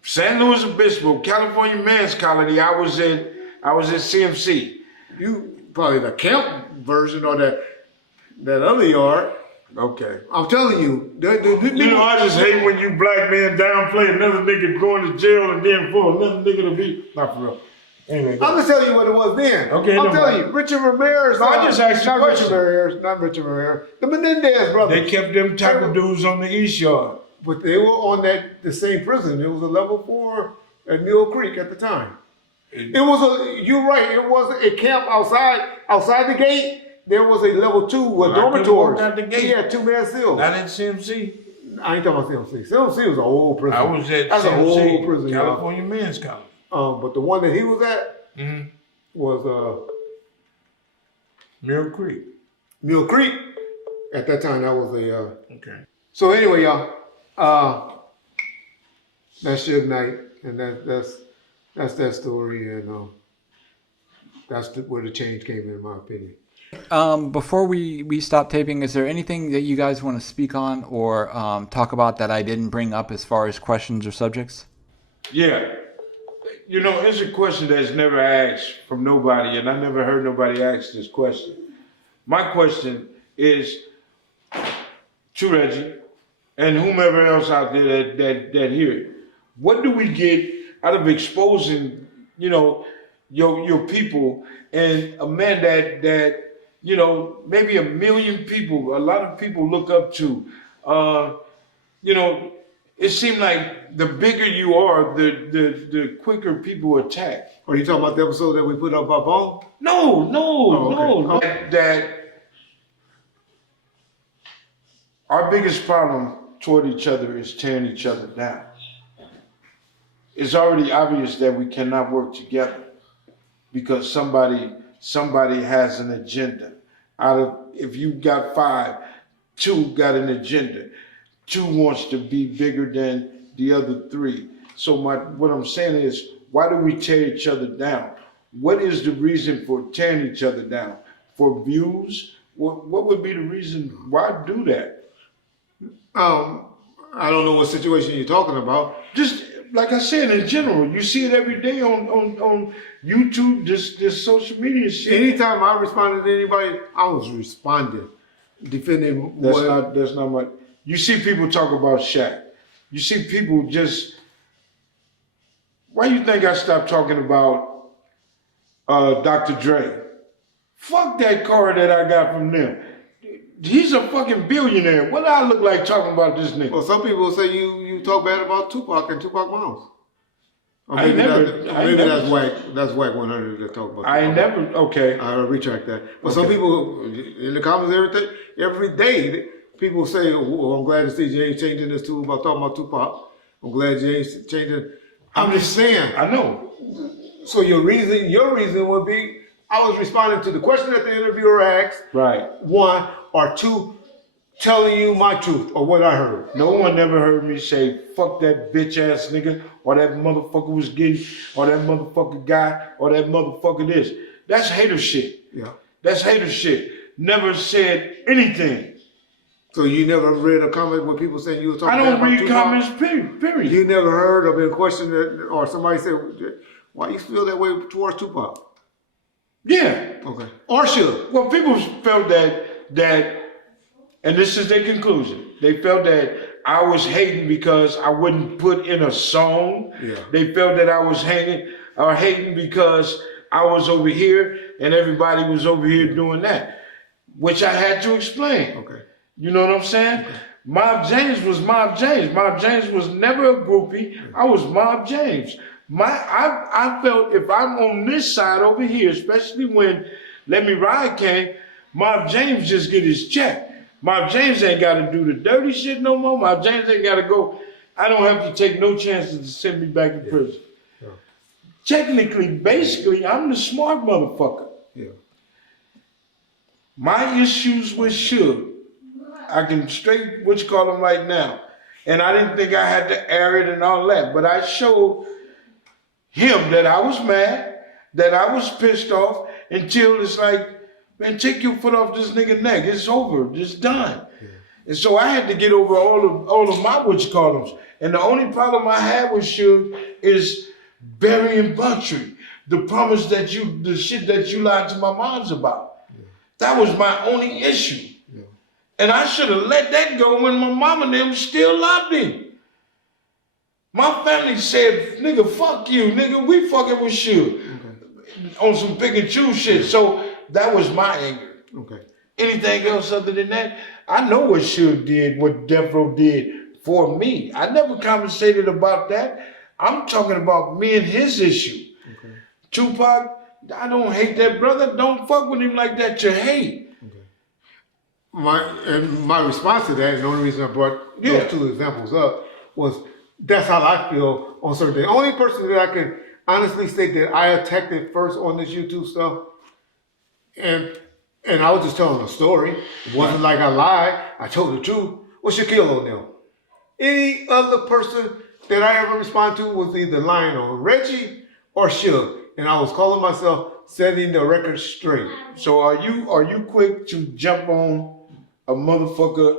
San Luis Obispo, California Men's Colony. I was at CMC. You probably the camp version or that other yard. Okay. I'm telling you. I just hate when you black men downplay another nigga going to jail and then for another nigga to be... Not for real. Anyway, I'm just telling you what it was then. Okay, I'm telling you. Richard Ramirez. I just asked you a question. Not Richard Ramirez. The Menendez brothers. They kept them type of dudes on the East Yard. But they were on the same prison. It was a level 4 at Mill Creek at the time. You're right. It was a camp outside the gate. There was a level 2 with dormitories. Out the gate. He had 2-man cells. Not in CMC. I ain't talking about CMC. CMC was an old prison. I was at That's CMC, an old prison, California Men's College. But the one that he was at was Mill Creek. Mill Creek. At that time, that was a... Okay. So anyway, y'all, that's Suge Knight, and that's that story, and that's where the change came in my opinion. Before we stop taping, is there anything that you guys want to speak on or talk about that I didn't bring up as far as questions or subjects? Yeah. You know, it's a question that's never asked from nobody, and I never heard nobody ask this question. My question is to Reggie and whomever else out there that hear it. What do we get out of exposing you know, your people, and a man that you know, maybe 1 million people, a lot of people look up to. You know, it seemed like the bigger you are, the quicker people attack. Are you talking about the episode that we put up our phone? No, Oh, okay. That our biggest problem toward each other is tearing each other down. It's already obvious that we cannot work together because somebody has an agenda. If you got 5, 2 got an agenda. 2 wants to be bigger than the other 3. So what I'm saying is, why do we tear each other down? What is the reason for tearing each other down? For views? What would be the reason? Why do that? I don't know what situation you're talking about. Just like I said, in general, you see it every day on YouTube, this social media shit. Anytime I responded to anybody, I was responding, defending. That's not my. You see people talk about Shaq. You see people just. Why do you think I stopped talking about Dr. Dre? Fuck that car that I got from them. He's a fucking billionaire. What do I look like talking about this nigga? Well, some people say you talk bad about Tupac and Tupac Moms. Or I maybe never- that's whack. That's whack 100 that talk about. I Tupac. never. Okay. I retract that. But Okay. some people in the comments every day, people say, "Oh, I'm glad to see Jay changing this too about talking about Tupac. I'm glad Jay's changing." I'm just saying. I know. So your reason would be, I was responding to the question that the interviewer asked. Right. 1 or 2, telling you my truth or what I heard. No one ever heard me say, fuck that bitch ass nigga, or that motherfucker was getting, or that motherfucker guy, or that motherfucker this. That's hater shit. Yeah. That's hater shit. Never said anything. So you never read a comment where people saying you were talking I don't about read Tupac? comments, period. You never heard of a question that, or somebody said, why you feel that way towards Tupac? Yeah. Okay. Or should. Well, people felt that, and this is their conclusion. They felt that I was hating because I wouldn't put in a song. Yeah. They felt that I was hating because I was over here and everybody was over here doing that, which I had to explain. Okay. You know what I'm saying? Okay. Mob James was Mob James. Mob James was never a groupie. I was Mob James. I felt if I'm on this side over here, especially when Let Me Ride came, Mob James just get his check. Mob James ain't got to do the dirty shit no more. Mob James ain't got to go. I don't have to take no chances to send me back to prison. Yeah. Technically, basically, I'm the smart motherfucker. Yeah. My issues with Suge, I can straight what you call him right now. And I didn't think I had to air it and all that. But I showed him that I was mad, that I was pissed off, until it's like, man, take your foot off this nigga neck. It's over. It's done. Yeah. And so I had to get over all of my what you call them. And the only problem I had with Suge is burying Buntry. The promise that the shit that you lied to my moms about. Yeah. That was my only issue. Yeah. And I should have let that go when my mom and them still loved him. My family said, nigga, fuck you, nigga, we fucking with Suge. Okay. On some pick and choose shit. So that was my anger. Okay. Anything else other than that, I know what Suge did, what Death Row did for me. I never conversated about that. I'm talking about me and his issue. Okay. Tupac, I don't hate that brother. Don't fuck with him like that. You hate. Okay. My response to that, and the only reason I brought those 2 examples up was that's how I feel on certain things. The only person that I can honestly state that I attacked it first on this YouTube stuff, and I was just telling a story. It wasn't like I lied. I told the truth. Was Shaquille O'Neal. Any other person that I ever responded to was either lying on Reggie or Suge, and I was calling myself setting the record straight. So are you quick to jump on a motherfucker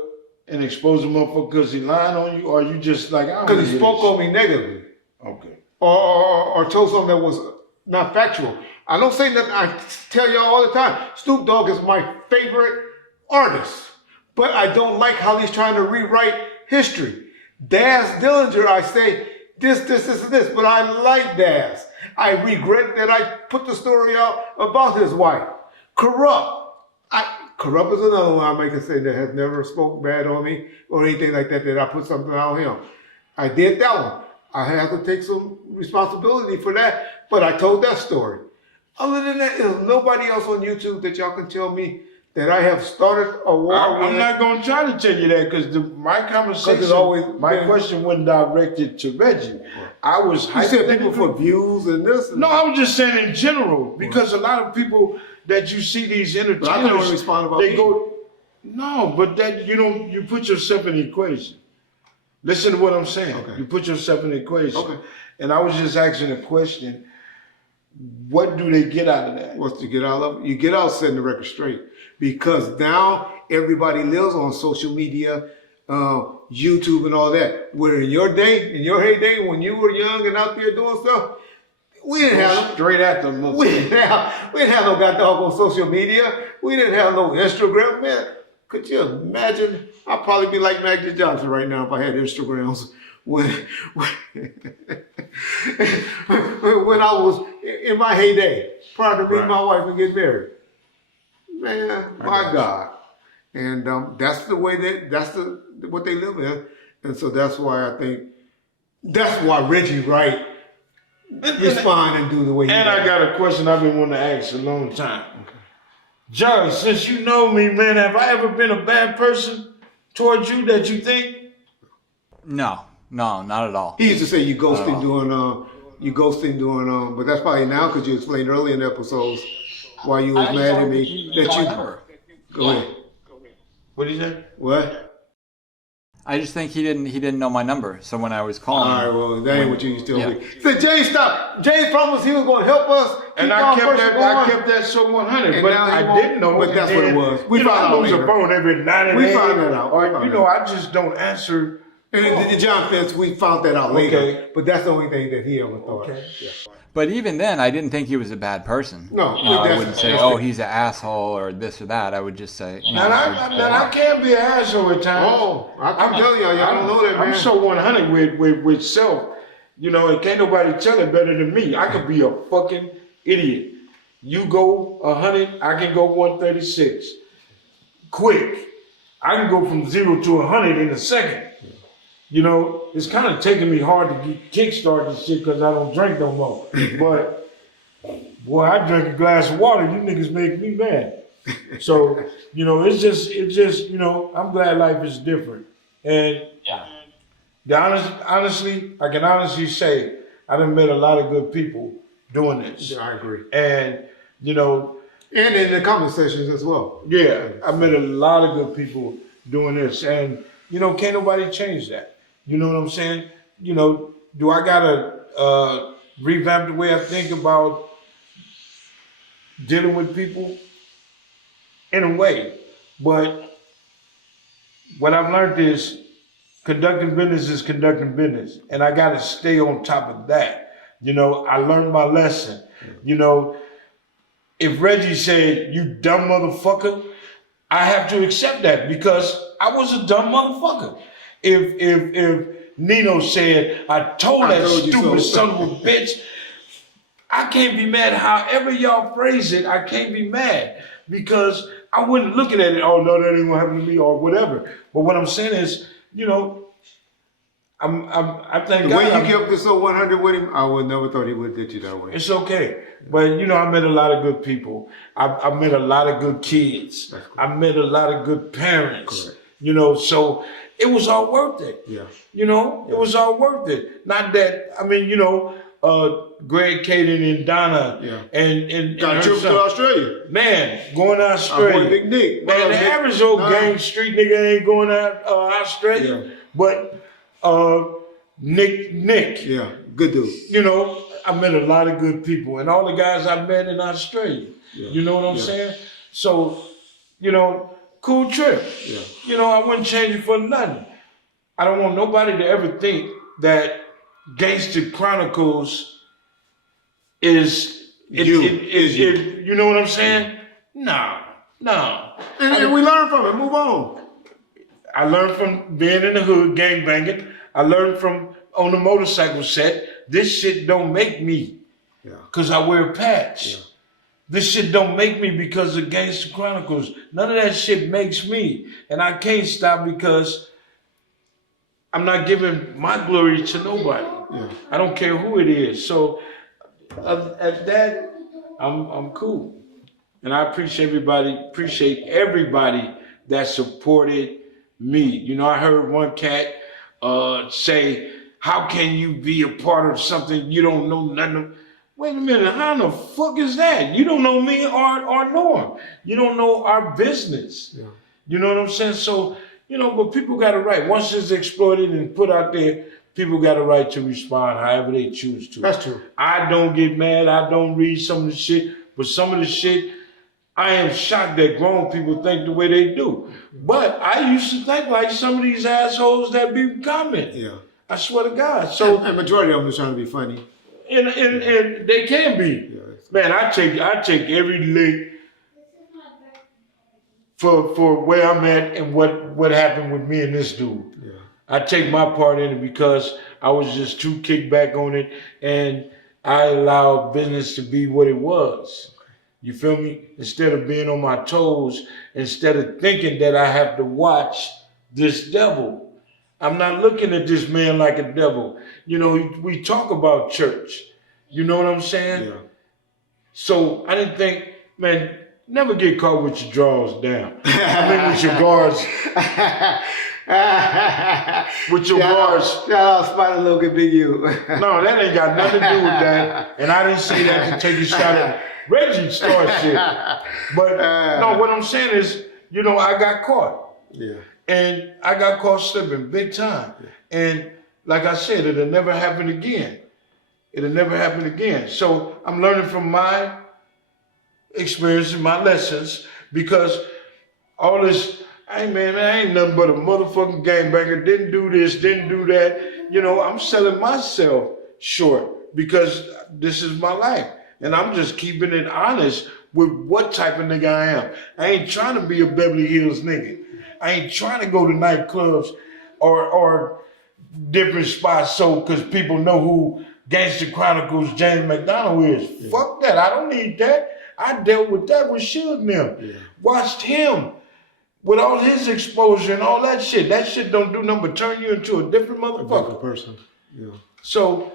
and expose a motherfucker because he lying on you, or are you just like, I don't because he spoke on me negatively. Okay. Or told something that was not factual. I don't say nothing. I tell y'all all the time, Snoop Dogg is my favorite artist, but I don't like how he's trying to rewrite history. Daz Dillinger, I say this, and this, but I like Daz. I regret that I put the story out about his wife. Corrupt. Corrupt is another one I can say that has never spoke bad on me or anything like that, that I put something on him. I did that one. I have to take some responsibility for that, but I told that story. Other than that, there's nobody else on YouTube that y'all can tell me that I have started a war with. I'm not going to try to tell you that because my conversation, my question wasn't directed to Reggie. I was You said people for views and this. And no, I was just saying in general because a lot of people that you see these entertainers, I can only respond about they me. go, no, but that you put yourself in the equation. Listen to what I'm saying. Okay. You put yourself in the equation. Okay. And I was just asking a question. What do they get out of that? What's to get out of it? You get out setting the record straight. Because now everybody lives on social media, YouTube and all that. Where in your day, in your heyday, when you were young and out there doing stuff, we didn't have straight at them. we didn't have no goddamn on social media. We didn't have no Instagram, man. Could you imagine? I'd probably be like Magic Johnson right now if I had Instagrams. When I was in my heyday, prior to meeting my wife and getting married. Man, my God. And that's the way what they live in. And so that's why I think, that's why Reggie Wright respond and do the way he does. And I got a question I've been wanting to ask a long time. Okay. John, since you know me, man, have I ever been a bad person towards you that you think? No, not at all. He used to say you ghosting doing, but that's probably now because you explained earlier in the episodes why you was mad at me that you. Go ahead. What did you say? What? I just think he didn't know my number. So when I was calling, all right, well, that ain't what you used to be. Said James, stop. James promised he was going to help us. And I kept that so 100, but I didn't know. But that's what it was. We found out later. A phone every 90 We found that out. Or, I just don't answer. And John Fence, we found that out later. But that's the only thing that he ever thought. Okay. Yeah. But even then, I didn't think he was a bad person. No, I wouldn't say, he's an asshole or this or that. I would just say, I can be an asshole at times. Oh, I'm telling y'all don't know that, man. I'm so 100 with self. And can't nobody tell it better than me. I could be a fucking idiot. You go 100, I can go 136. Quick. I can go from 0 to 100 in a second. It's kind of taking me hard to kickstart this shit because I don't drink no more. But, boy, I drink a glass of water. You niggas make me mad. So, it's just, I'm glad life is different. And honestly, I can honestly say I done met a lot of good people doing this. Yeah, I agree. And, and in the comment sessions as well. Yeah, I met a lot of good people doing this. And, can't nobody change that. You know what I'm saying? Do I gotta revamp the way I think about dealing with people? In a way. But what I've learned is conducting business is conducting business. And I gotta stay on top of that. I learned my lesson. If Reggie said, "You dumb motherfucker," I have to accept that because I was a dumb motherfucker. If Nino said, I told that stupid son of a bitch, I can't be mad. However y'all phrase it, I can't be mad because I wasn't looking at it, oh no, that ain't gonna happen to me or whatever. But what I'm saying is, I think the way you kept this so 100 with him, I would never thought he would have did you that way. It's okay. But, I met a lot of good people. I met a lot of good kids. Cool. I met a lot of good parents. Correct. So it was all worth it. Yeah. It was all worth it. Not that, Greg, Kaden, and Donna. Yeah. And got a trip to Australia. Man, going to Australia. Our boy Big Nick. Man, the average old gang street nigga ain't going out Australia. Yeah. But Nick. Yeah, good dude. I met a lot of good people and all the guys I met in Australia. Yeah. You know what I'm saying? So, cool trip. Yeah. I wouldn't change it for nothing. I don't want nobody to ever think that Gangster Chronicles is you know what I'm saying? No. And we learn from it. Move on. I learned from being in the hood, gangbanging. I learned from on the motorcycle set. This shit don't make me. Yeah. because I wear a patch. Yeah. This shit don't make me because of Gangster Chronicles. None of that shit makes me. And I can't stop because I'm not giving my glory to nobody. Yeah. I don't care who it is. So at that, I'm cool. And I appreciate everybody that supported me. You know, I heard one cat say, how can you be a part of something you don't know nothing of? Wait a minute, how the fuck is that? You don't know me or know him. You don't know our business. Yeah. You know what I'm saying? So, you know, but people got a right. Once it's exploited and put out there, people got a right to respond however they choose to. That's true. I don't get mad. I don't read some of the shit. But some of the shit, I am shocked that grown people think the way they do. But I used to think like some of these assholes that be commenting. Yeah. I swear to God. So, And majority of them is trying to be funny. and they can be. Yeah. Man, I take every lick for where I'm at and what happened with me and this dude. Yeah. I take my part in it because I was just too kicked back on it, and I allowed business to be what it was. You feel me? Instead of being on my toes, instead of thinking that I have to watch this devil. I'm not looking at this man like a devil. You know, we talk about church. You know what I'm saying? Yeah. So I didn't think, man, never get caught with your drawers down. I mean, with your guards. With your guards. Shout out Spider Look at Big U. No, that ain't got nothing to do with that. And I didn't say that to take a shot at Reggie start shit. But no, what I'm saying is, you know, I got caught. Yeah. And I got caught slipping big time. And like I said, it'll never happen again. It'll never happen again. So I'm learning from my experience and my lessons, because all this, hey man, I ain't nothing but a motherfucking gangbanger. Didn't do this, didn't do that. You know, I'm selling myself short because this is my life. And I'm just keeping it honest with what type of nigga I am. I ain't trying to be a Beverly Hills nigga. I ain't trying to go to nightclubs or different spots so because people know who Gangster Chronicles James McDonald is. Yeah. Fuck that. I don't need that. I dealt with that with Suge now. Yeah. Watched him with all his exposure and all that shit. That shit don't do nothing but turn you into a different motherfucker. A different person. Yeah. So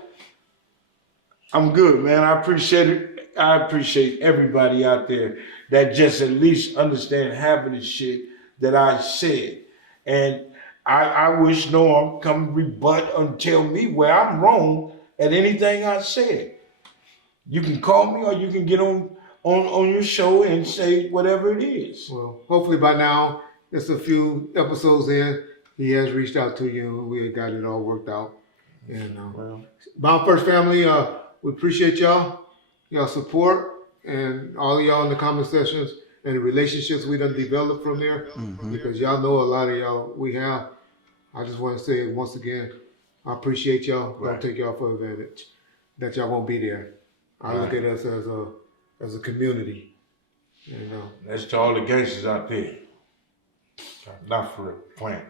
I'm good, man. I appreciate it. I appreciate everybody out there that just at least understand half of the shit that I said. And I wish Norm come rebut and tell me where I'm wrong at anything I said. You can call me or you can get on your show and say whatever it is. Well, hopefully by now, just a few episodes in, he has reached out to you and we got it all worked out. And Bound First family, we appreciate y'all support, and all of y'all in the comment sections and the relationships we done developed from there, because y'all know a lot of y'all we have. I just want to say it once again, I appreciate y'all. Don't take y'all for advantage that y'all won't be there. I look at us as a community. You know. That's to all the gangsters out there. Not for a plant.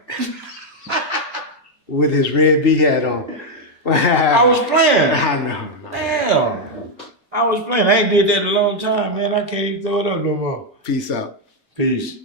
With his red B hat on. I was playing. I know. Damn. I was playing. I ain't did that in a long time, man. I can't even throw it up no more. Peace out. Peace.